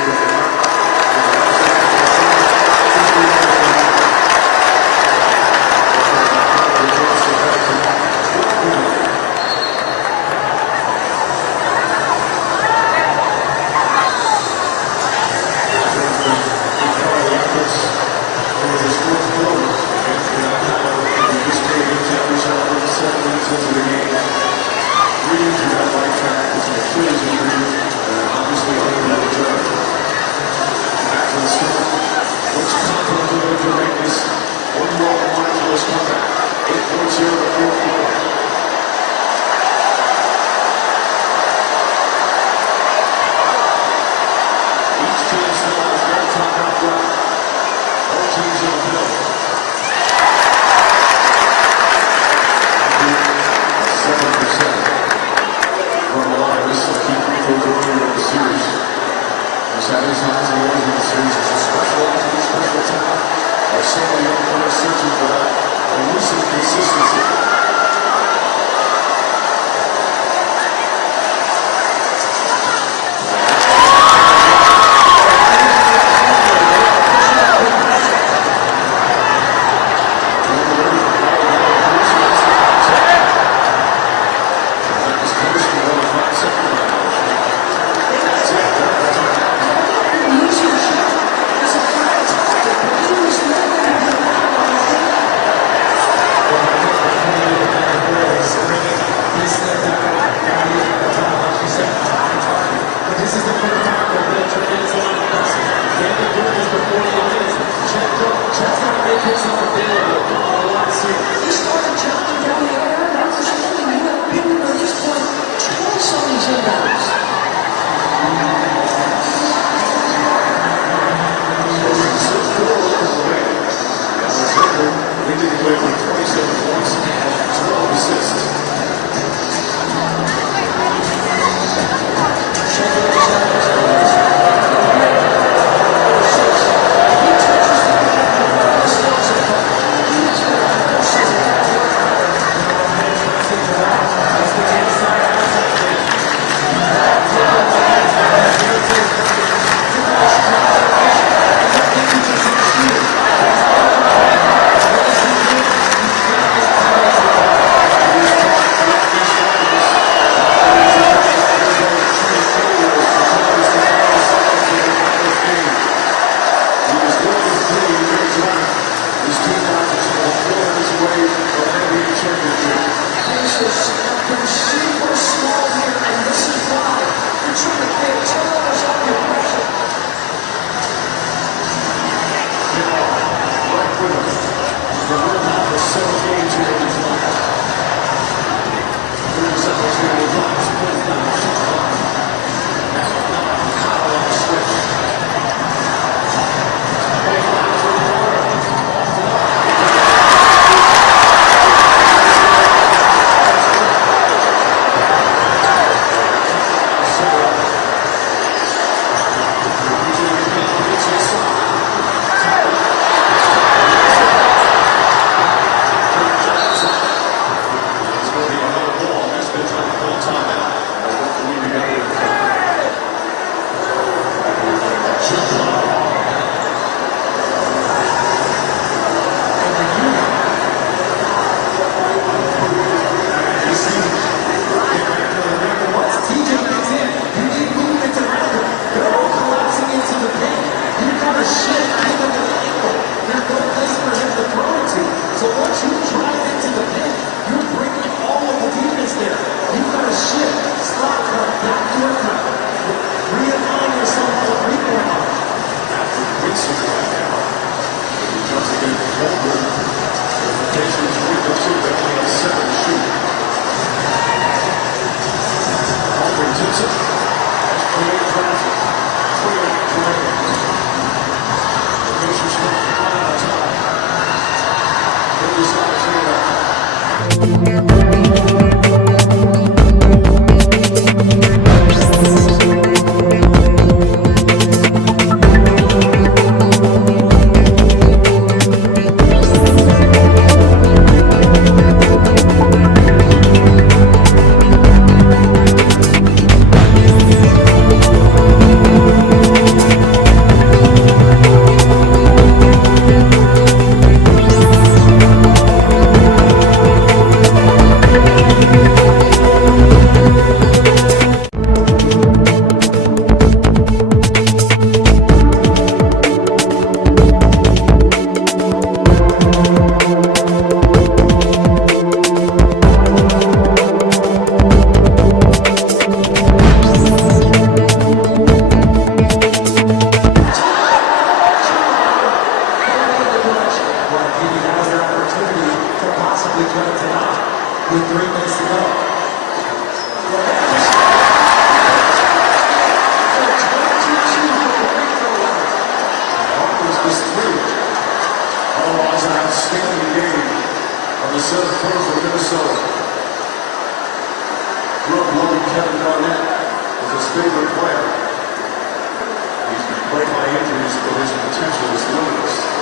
boundaries of his potential is limitless.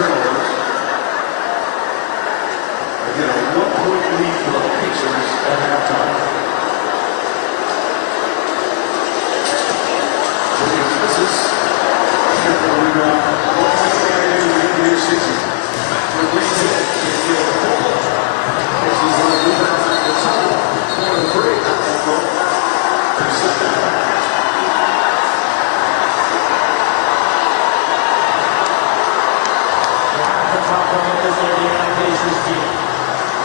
turnovers. Again, a 1-point lead for the Pacers at halftime. Williams misses. Triple rebound. One second into the NBA season. Back for Green Hill. Can't get the ball. Pacers on the rebound at the top. Corner three. That won't go. They set that back.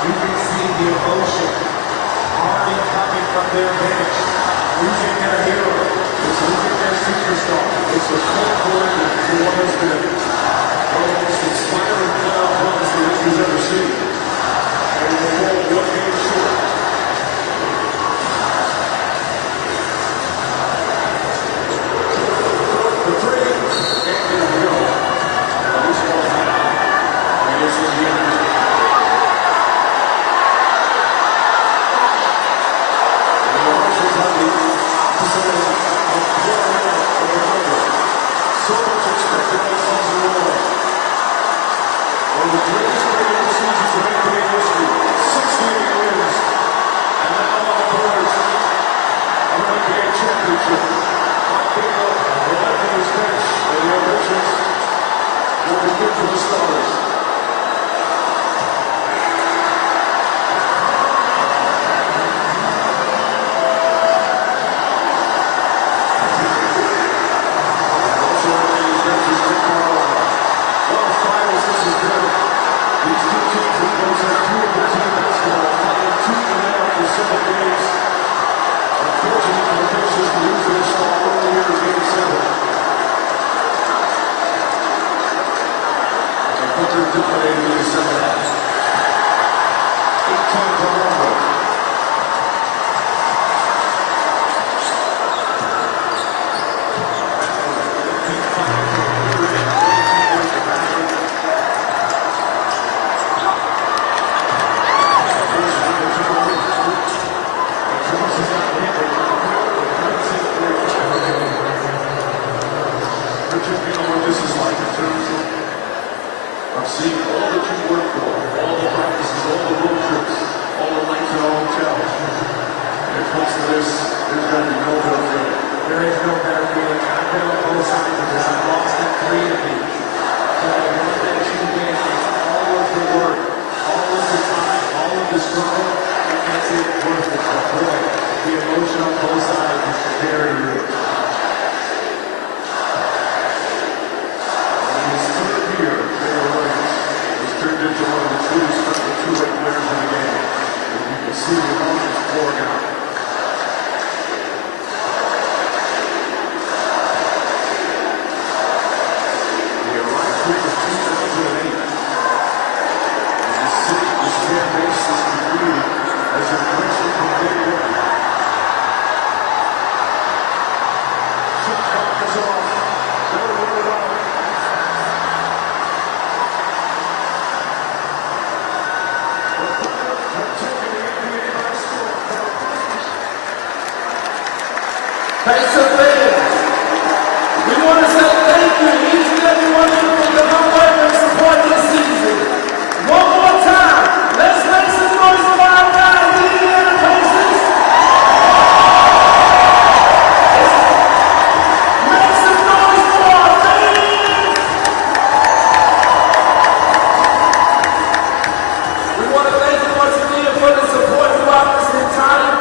You can see the emotion already coming from their bench. Losing their hero. It's losing their superstar. It's the cold boy that has been one of the most inspiring playoff runs the Yankees ever seen. And they fall one game short. The three, and there we go. This ball high. And it's the Yankees. So much expected by season one. One of the greatest regular seasons of NBA history. 68 wins. And now on the boards, an NBA championship. Not big enough for Anthony's bench. And the emotions will begin for the Stars.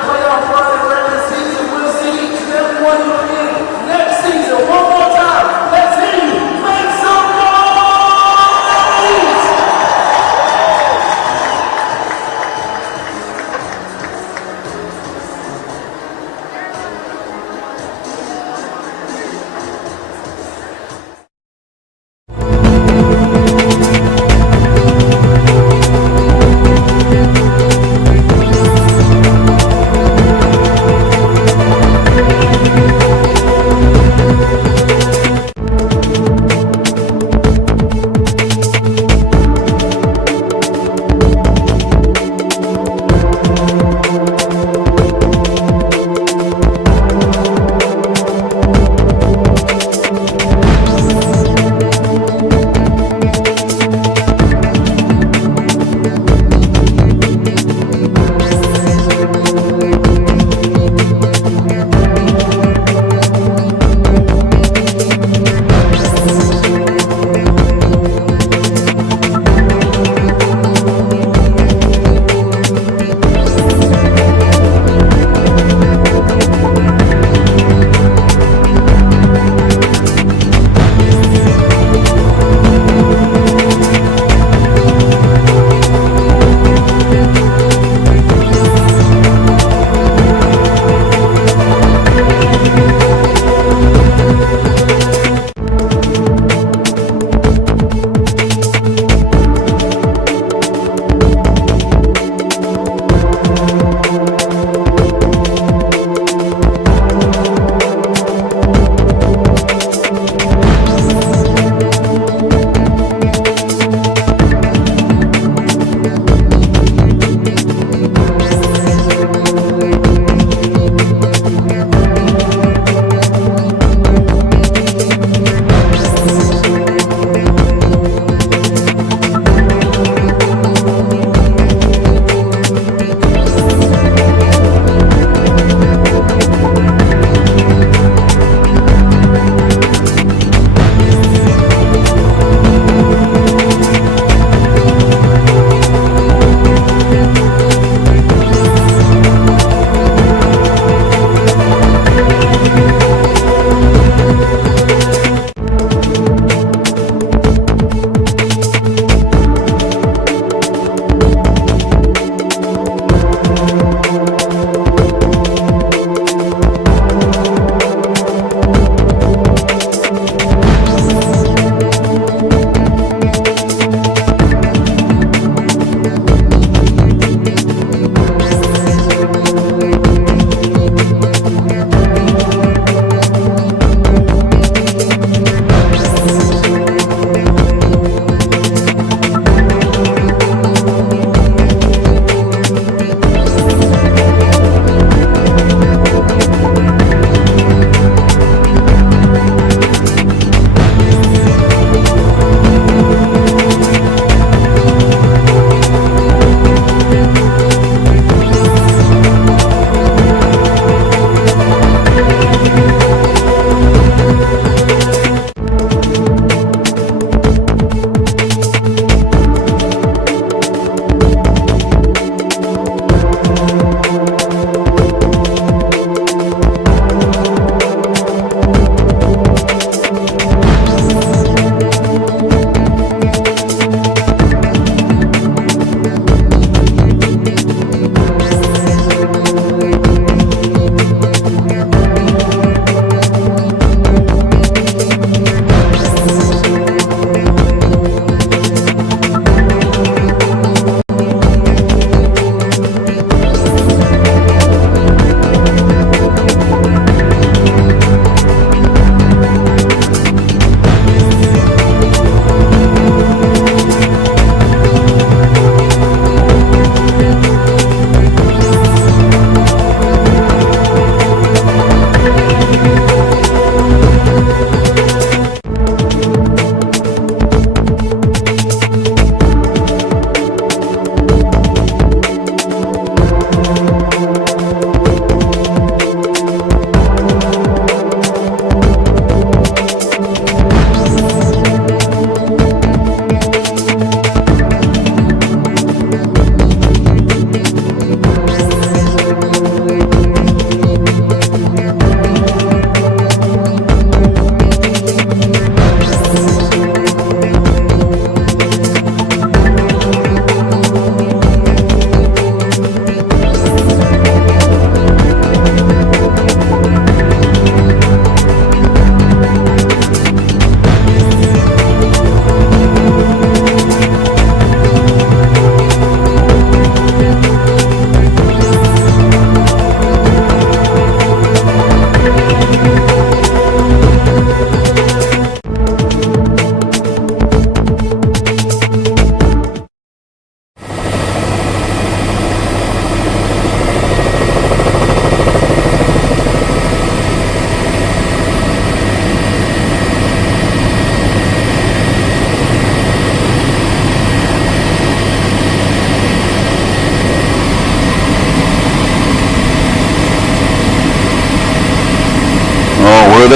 Playoff run and regular season. We'll see each and every one of you again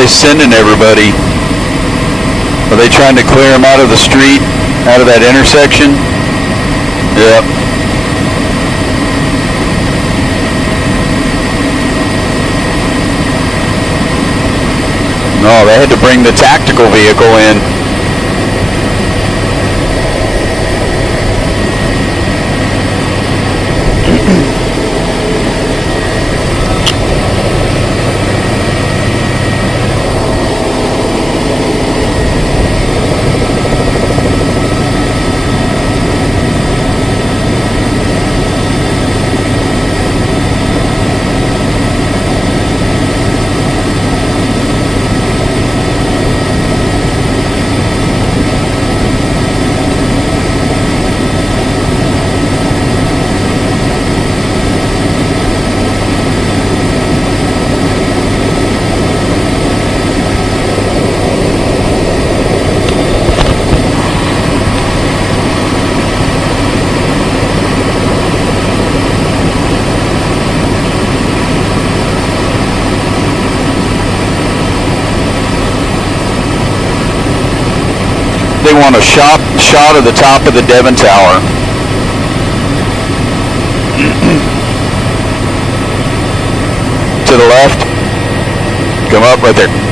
sending everybody? Are they trying to clear them out of the street, out of that intersection? Yep. No, they had to bring the tactical vehicle in. They want a shot of the top of the Devon Tower. To the left. Come up right there.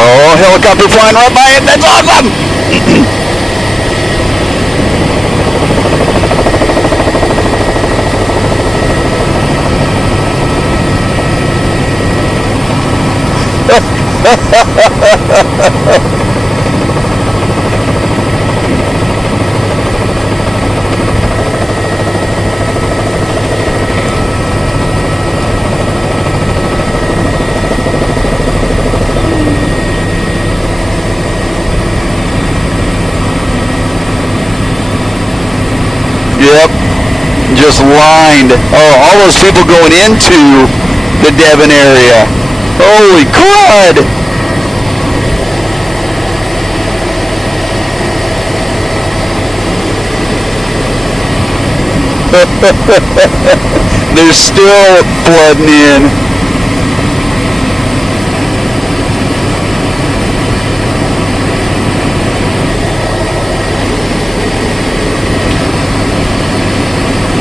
Oh, helicopter flying right by it. That's awesome. Yep, just lined. Oh, all those people going into the Devon area. Holy crud! They're still flooding in.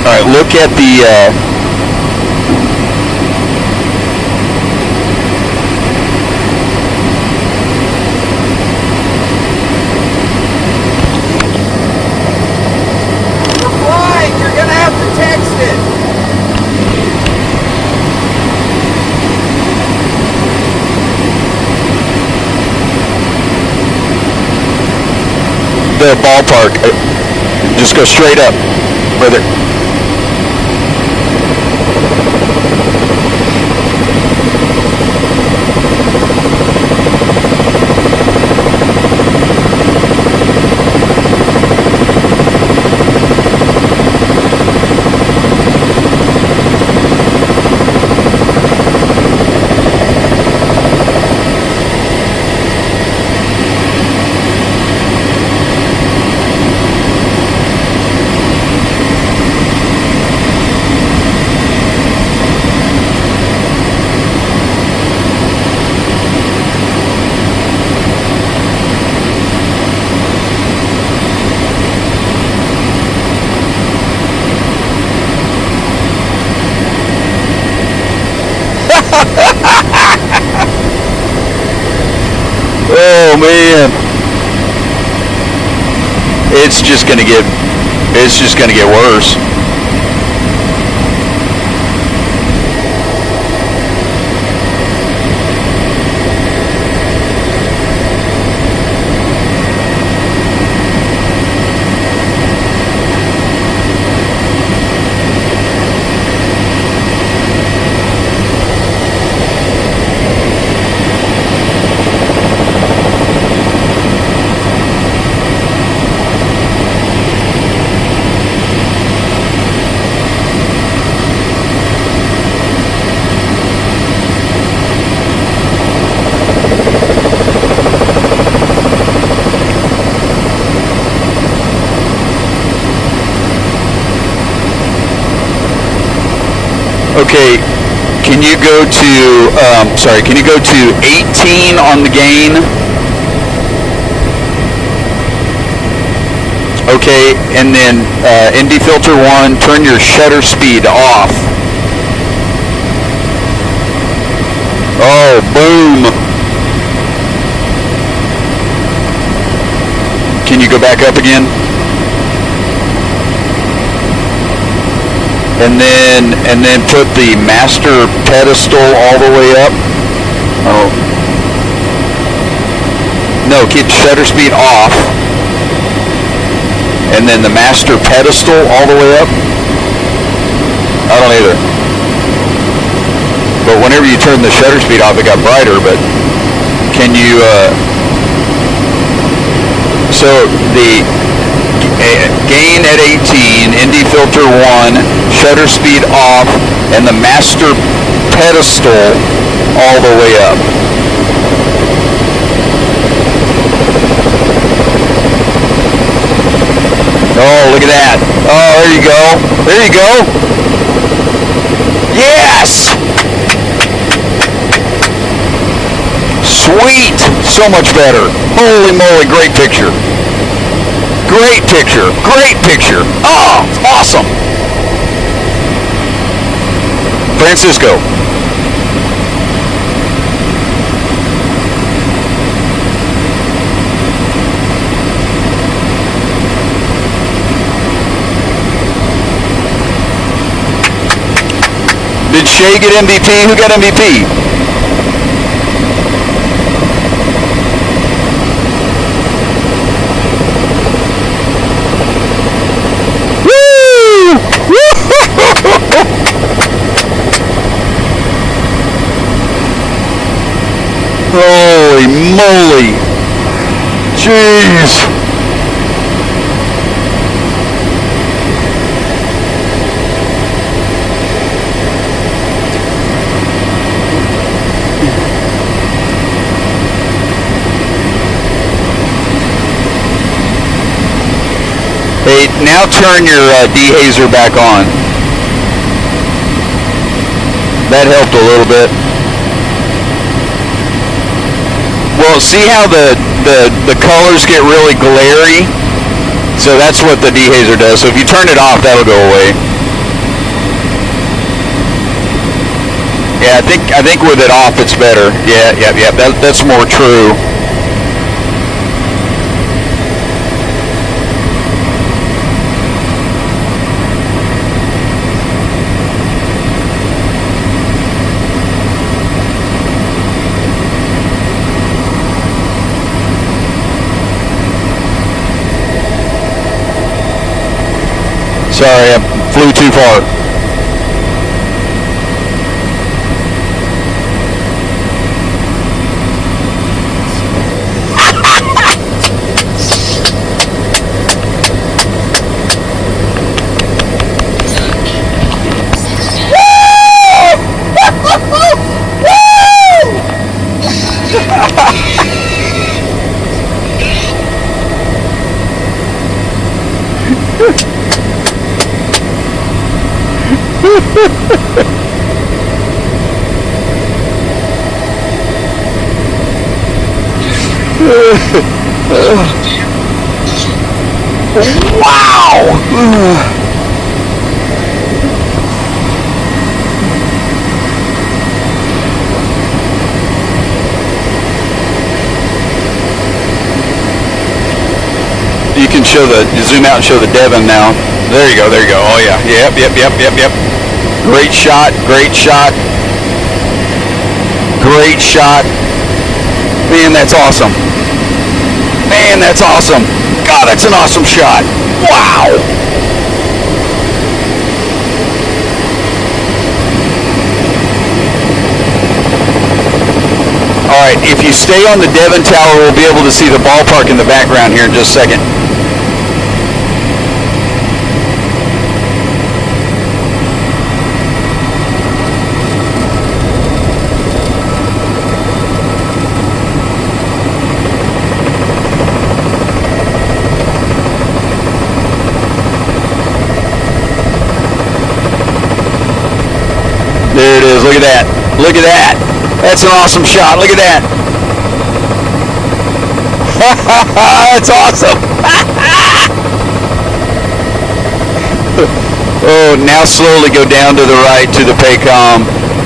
All right, look at the You're gonna have to text it. the ballpark. Just go straight up, brother. Oh man, it's just gonna get worse. Okay, can you go to, can you go to 18 on the gain? Okay, and then ND filter 1, turn your shutter speed off. Oh, boom. Can you go back up again? And then put the master pedestal all the way up. Oh. No, keep shutter speed off. And then the master pedestal all the way up? I don't either. But whenever you turn the shutter speed off, it got brighter, but can you, so the gain at 18, ND filter 1, shutter speed off, and the master pedestal all the way up. Oh, look at that. Oh, there you go. There you go. Yes! Sweet! So much better. Holy moly, great picture. Great picture. Great picture. Oh, awesome. Francisco. Did Shea get MVP? Who got MVP? Woo! Holy moly! Jeez! Hey, now turn your dehazer back on. That helped a little bit. Well, see how the colors get really glary? So that's what the dehazer does. So if you turn it off, that'll go away. Yeah, I think with it off, it's better. Yeah. That's more true. Sorry, I flew too far. Wow! You can show zoom out and show the Devon now. There you go. Oh yeah. Yep. Great shot. Man, that's awesome. God, that's an awesome shot. Wow. All right, if you stay on the Devon Tower, we'll be able to see the ballpark in the background here in just a second. Look at that. Look at that. That's an awesome shot. Look at that. That's awesome. Oh, now slowly go down to the right to the PACOM.